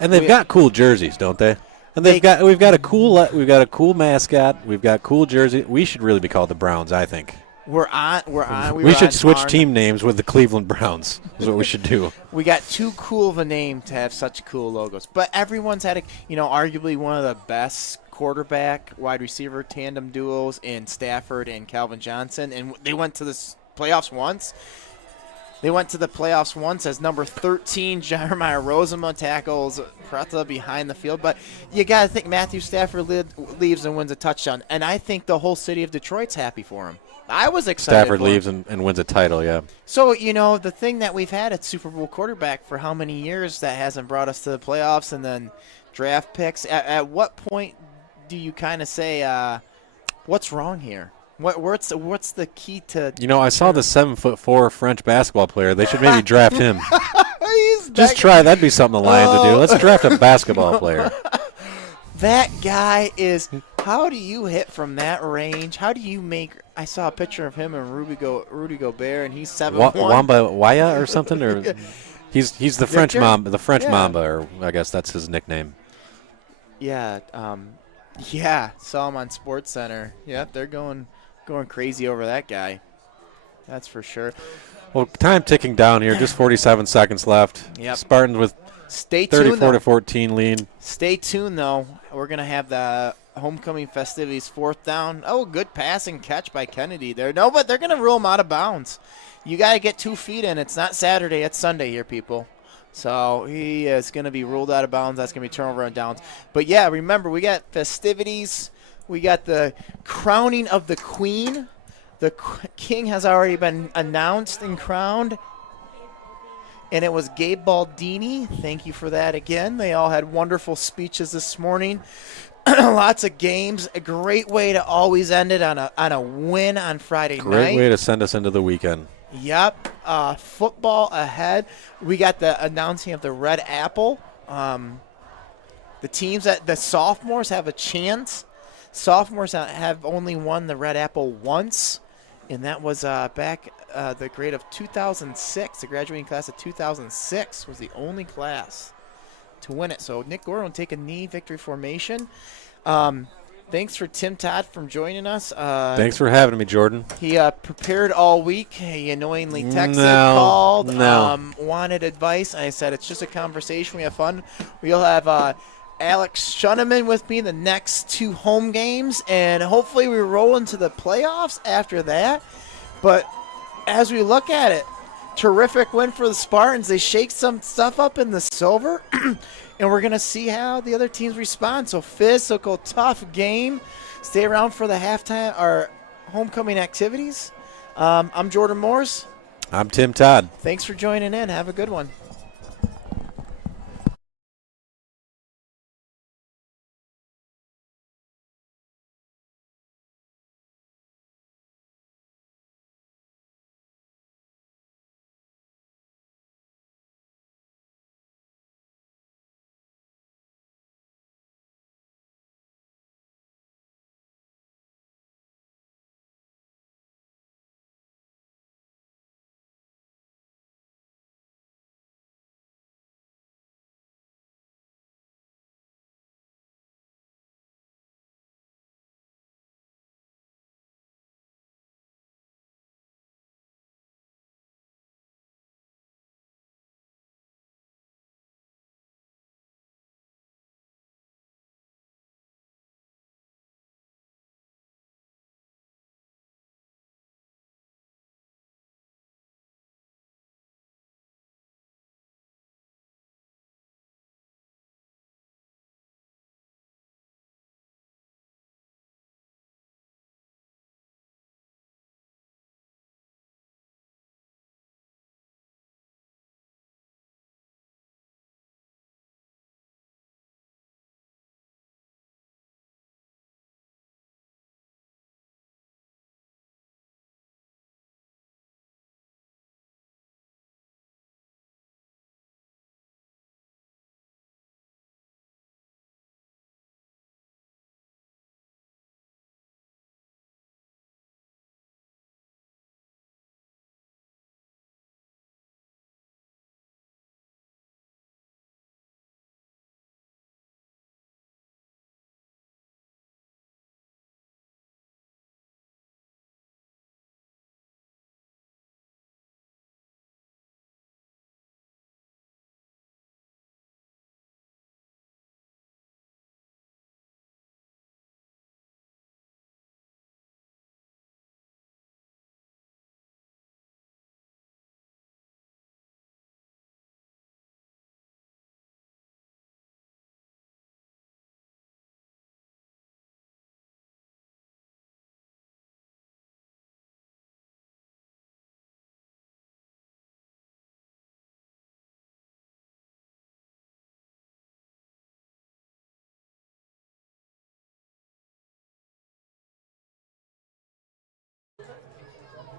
And they've got cool jerseys, don't they? And we've got a cool mascot. We've got cool jersey. We should really be called the Browns, I think. We should switch team names with the Cleveland Browns. Is what we should do. We got too cool of a name to have such cool logos. But everyone's had arguably one of the best quarterback wide receiver tandem duos in Stafford and Calvin Johnson, and they went to the playoffs once. They went to the playoffs once as number 13 Jeremiah Rosenbaum tackles Preta behind the field. But you got to think Matthew Stafford leaves and wins a touchdown, and I think the whole city of Detroit's happy for him. I was excited. Stafford leaves and wins a title, yeah. So, the thing that we've had at Super Bowl quarterback for how many years that hasn't brought us to the playoffs, and then draft picks. At what point do you kind of say, what's wrong here? What's the key to? I saw the 7'4" French basketball player. They should maybe draft him. Just try. That'd be something the Lions would do. Let's draft a basketball player. That guy is. How do you hit from that range? How do you make? I saw a picture of him and Rudy Gobert, and he's 7'1". Wamba Waya or something, or he's the French Mamba. The French Mamba, or I guess that's his nickname. Yeah. Saw him on Sports Center. Yep, they're going crazy over that guy. That's for sure. Well, time ticking down here. Just 47 seconds left. Yep. Spartans with 34-14 lead. Stay tuned, though. We're going to have the homecoming festivities, 4th down. Oh, good passing catch by Kennedy there. No, but they're going to rule him out of bounds. You got to get 2 feet in. It's not Saturday. It's Sunday here, people. So he is going to be ruled out of bounds. That's going to be turnover on downs. But, yeah, remember, we got festivities. We got the crowning of the queen. The king has already been announced and crowned. And it was Gabe Baldini. Thank you for that again. They all had wonderful speeches this morning. Lots of games. A great way to always end it on a win on Friday night. Great way to send us into the weekend. Yep. Football ahead. We got the announcing of the Red Apple. The teams that the sophomores have a chance. Sophomores have only won the Red Apple once, and that was back the grade of 2006. The graduating class of 2006 was the only class to win it. So Nick Gordon will take a knee victory formation. Thanks for Tim Todd from joining us. Thanks for having me, Jordan. He prepared all week. He annoyingly texted, called, wanted advice. I said it's just a conversation. We have fun. We'll have Alex Shuneman with me the next 2 home games, and hopefully we roll into the playoffs after that. But as we look at it, terrific win for the Spartans. They shake some stuff up in the silver, and we're going to see how the other teams respond. So physical, tough game. Stay around for the halftime or homecoming activities. I'm Jordan Morse. I'm Tim Todd. Thanks for joining in. Have a good one.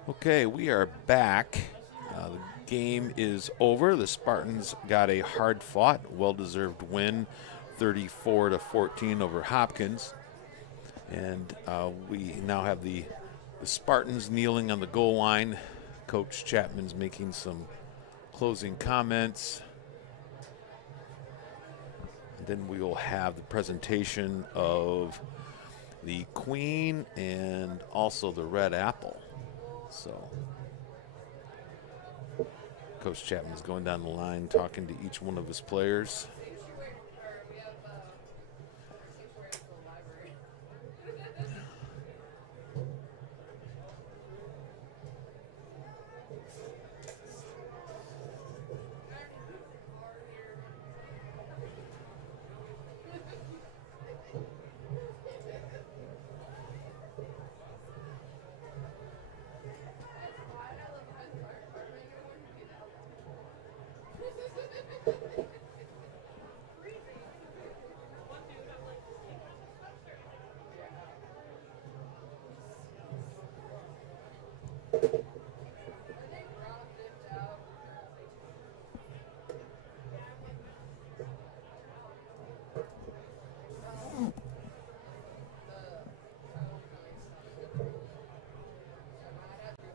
Okay, we are back. The game is over. The Spartans got a hard-fought, well-deserved win, 34-14 over Hopkins. And we now have the Spartans kneeling on the goal line. Coach Chapman's making some closing comments. And then we will have the presentation of the Queen and also the Red Apple. So Coach Chapman's going down the line talking to each one of his players.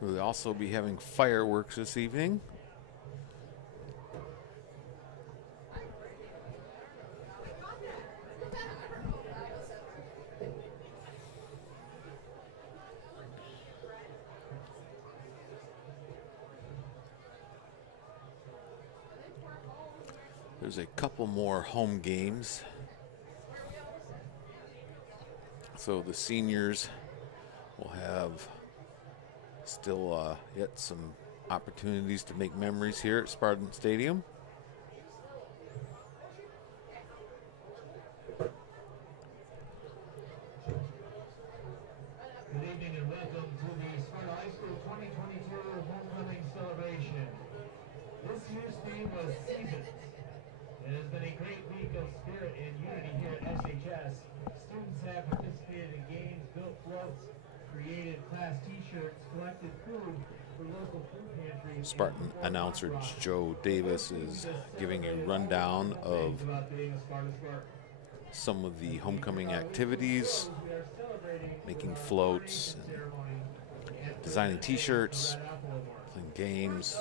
We'll also be having fireworks this evening. There's a couple more home games. So the seniors will have still yet some opportunities to make memories here at Spartan Stadium. Good evening and welcome to the Sparta High School 2022 homecoming celebration. This year's theme was Seasons. It has been a great week of spirit and unity here at SHS. Students have participated in games, built floats, created class t-shirts, collected food for local food pantries. Spartan announcer Joe Davis is giving a rundown of some of the homecoming activities, making floats, designing t-shirts, playing games,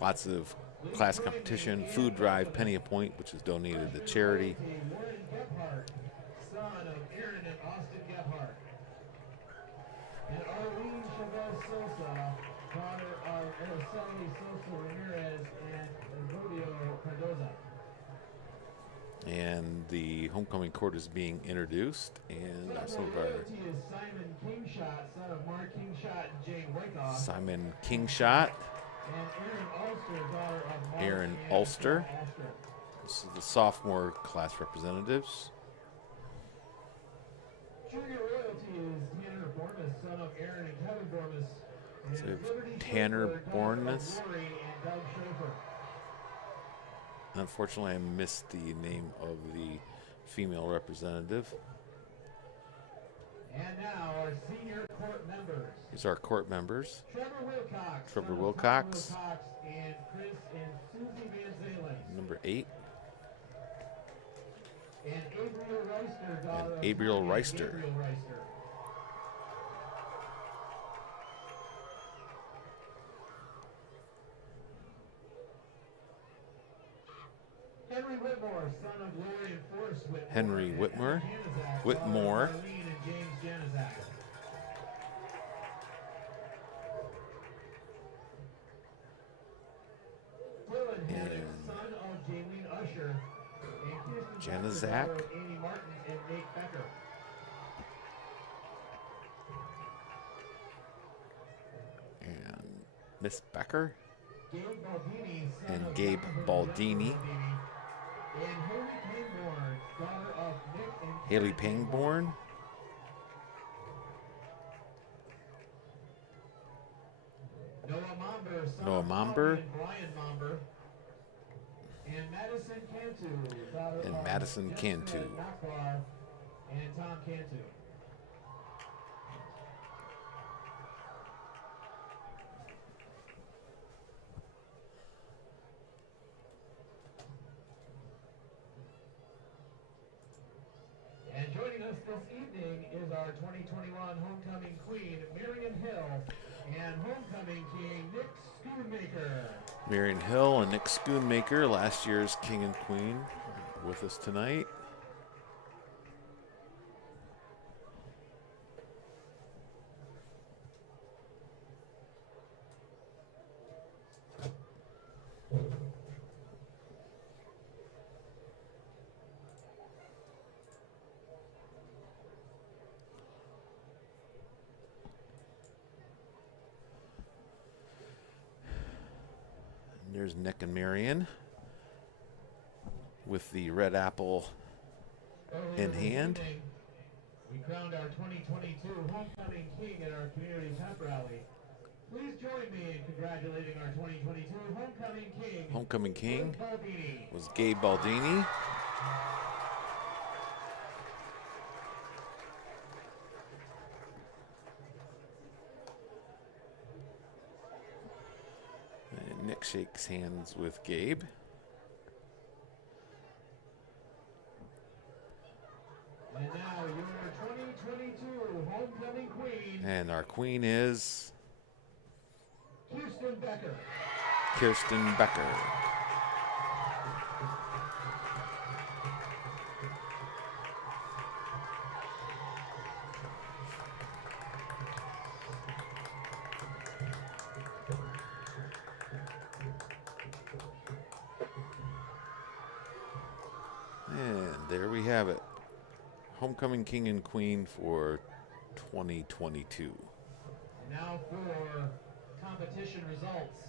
lots of class competition, food drive, penny a point, which is donated to charity. Son of Aaron and Austin Gebhardt. And Arlene Chavez Sosa, daughter of Araceli Sosa Ramirez and Rodeo Cardoza. And the homecoming court is being introduced, and some of our Royalty is Simon Kingshot, son of Mark Kingshot and Jane Wyckoff. Simon Kingshot, And Erin Ulster, daughter of Mark Aaron and Ulster. Paul Ulster. This is the sophomore class representatives. Junior royalty is Tanner Bormus, son of Aaron and Kevin Bormus. And So we have Liberty Tanner Schaefer, daughter of Bormus. Rory and Doug Schaefer. Unfortunately, I missed the name of the female representative. And now our senior court members. These are our court members. Trevor Wilcox. Trevor son of Wilcox. Tom Wilcox and Chris and Susie Van Zalen. Number 8. And Abriel Reister, daughter of Abriel Tony and Reister. Gabriel Reister. Henry Whitmore, son of Lori and Forrest Whitmore. Henry and Whitmore. Emma Januzak, Whitmore. daughter of Arlene and James Januzak. Dylan Hennig, son of Jaylene Usher, and Kirsten Becker, Januzak. daughter of Amy Martin and Nate Becker. And Miss Becker. Gabe Baldini, son And of Gabe Jonathan Baldini. And Haley Pangborn, daughter of Nick and Haley Karen Pangborn. Noah Momber, son Noah of Momber. Holly and Brian Momber. And Madison Cantu, daughter And of Madison Jessica Cantu. Nakbar and Tom Cantu. this evening is our 2021 homecoming queen, Marion Hill, and homecoming king, Nick Schoonmaker. Marion Hill and Nick Schoonmaker, last year's king and queen, with us tonight. There's Nick and Marion with the red apple in hand. We crowned our 2022 homecoming king at our community pep rally. Please join me in congratulating our 2022 homecoming king. Homecoming king Baldini. was Gabe Baldini. And Nick shakes hands with Gabe. And now your 2022 homecoming queen, And our queen is Kirsten Becker. Kirsten Becker. And there we have it. Homecoming king and queen for 2022. Now for competition results.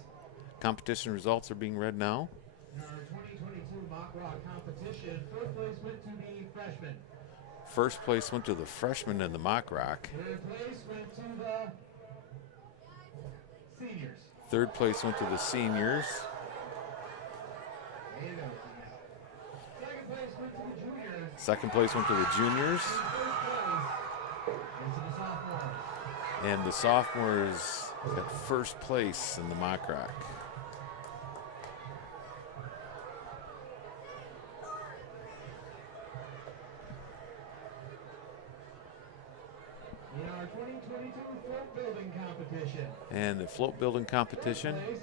Competition results are being read now. In our 2022 mock rock competition, first place went to the freshmen. First place went to the freshmen in the mock rock. Third place went to the seniors. Third place went to the seniors. Second place went to the juniors. Second place went to the juniors. Third place went to the sophomores. And the sophomores got first place in the mock rock. In our 2022 float building competition, And the float building competition, first place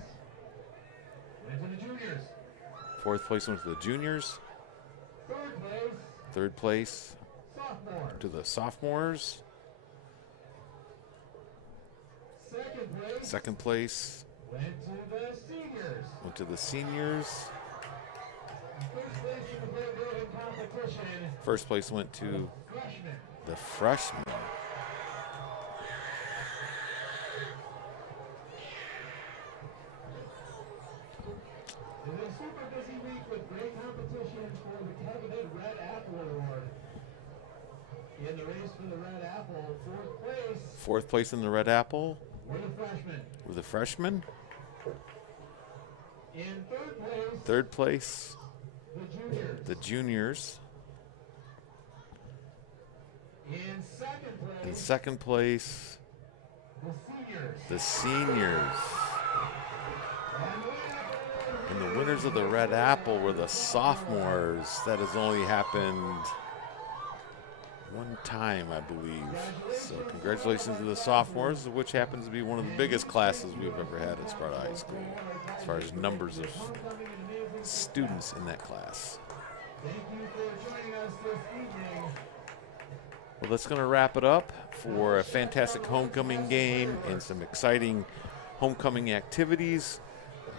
went to the juniors. fourth place went to the juniors. Third place, Third place sophomores. to the sophomores. Second place Second place went to the seniors. went to the seniors. First place in the float building competition, First place went to freshmen. the freshmen. It was a super busy week with great competition for the coveted Red Apple Award. In the race for the Red Apple, Fourth place in the red apple were the freshmen. were the freshmen. In third place, Third place, the juniors. the juniors. In second place, In second place, the seniors. the seniors. And the winner And the winners of the red apple were the sophomores. That has only happened one time, I believe. So congratulations to the sophomores, which happens to be one of the biggest classes we've ever had at Sparta High School, as far as numbers of students in that class. Thank you for joining us this evening. Well, that's going to wrap it up for a fantastic homecoming game and some exciting homecoming activities.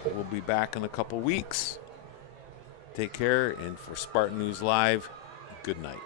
We'll be back in a couple weeks. Take care, and for Spartan News Live, good night.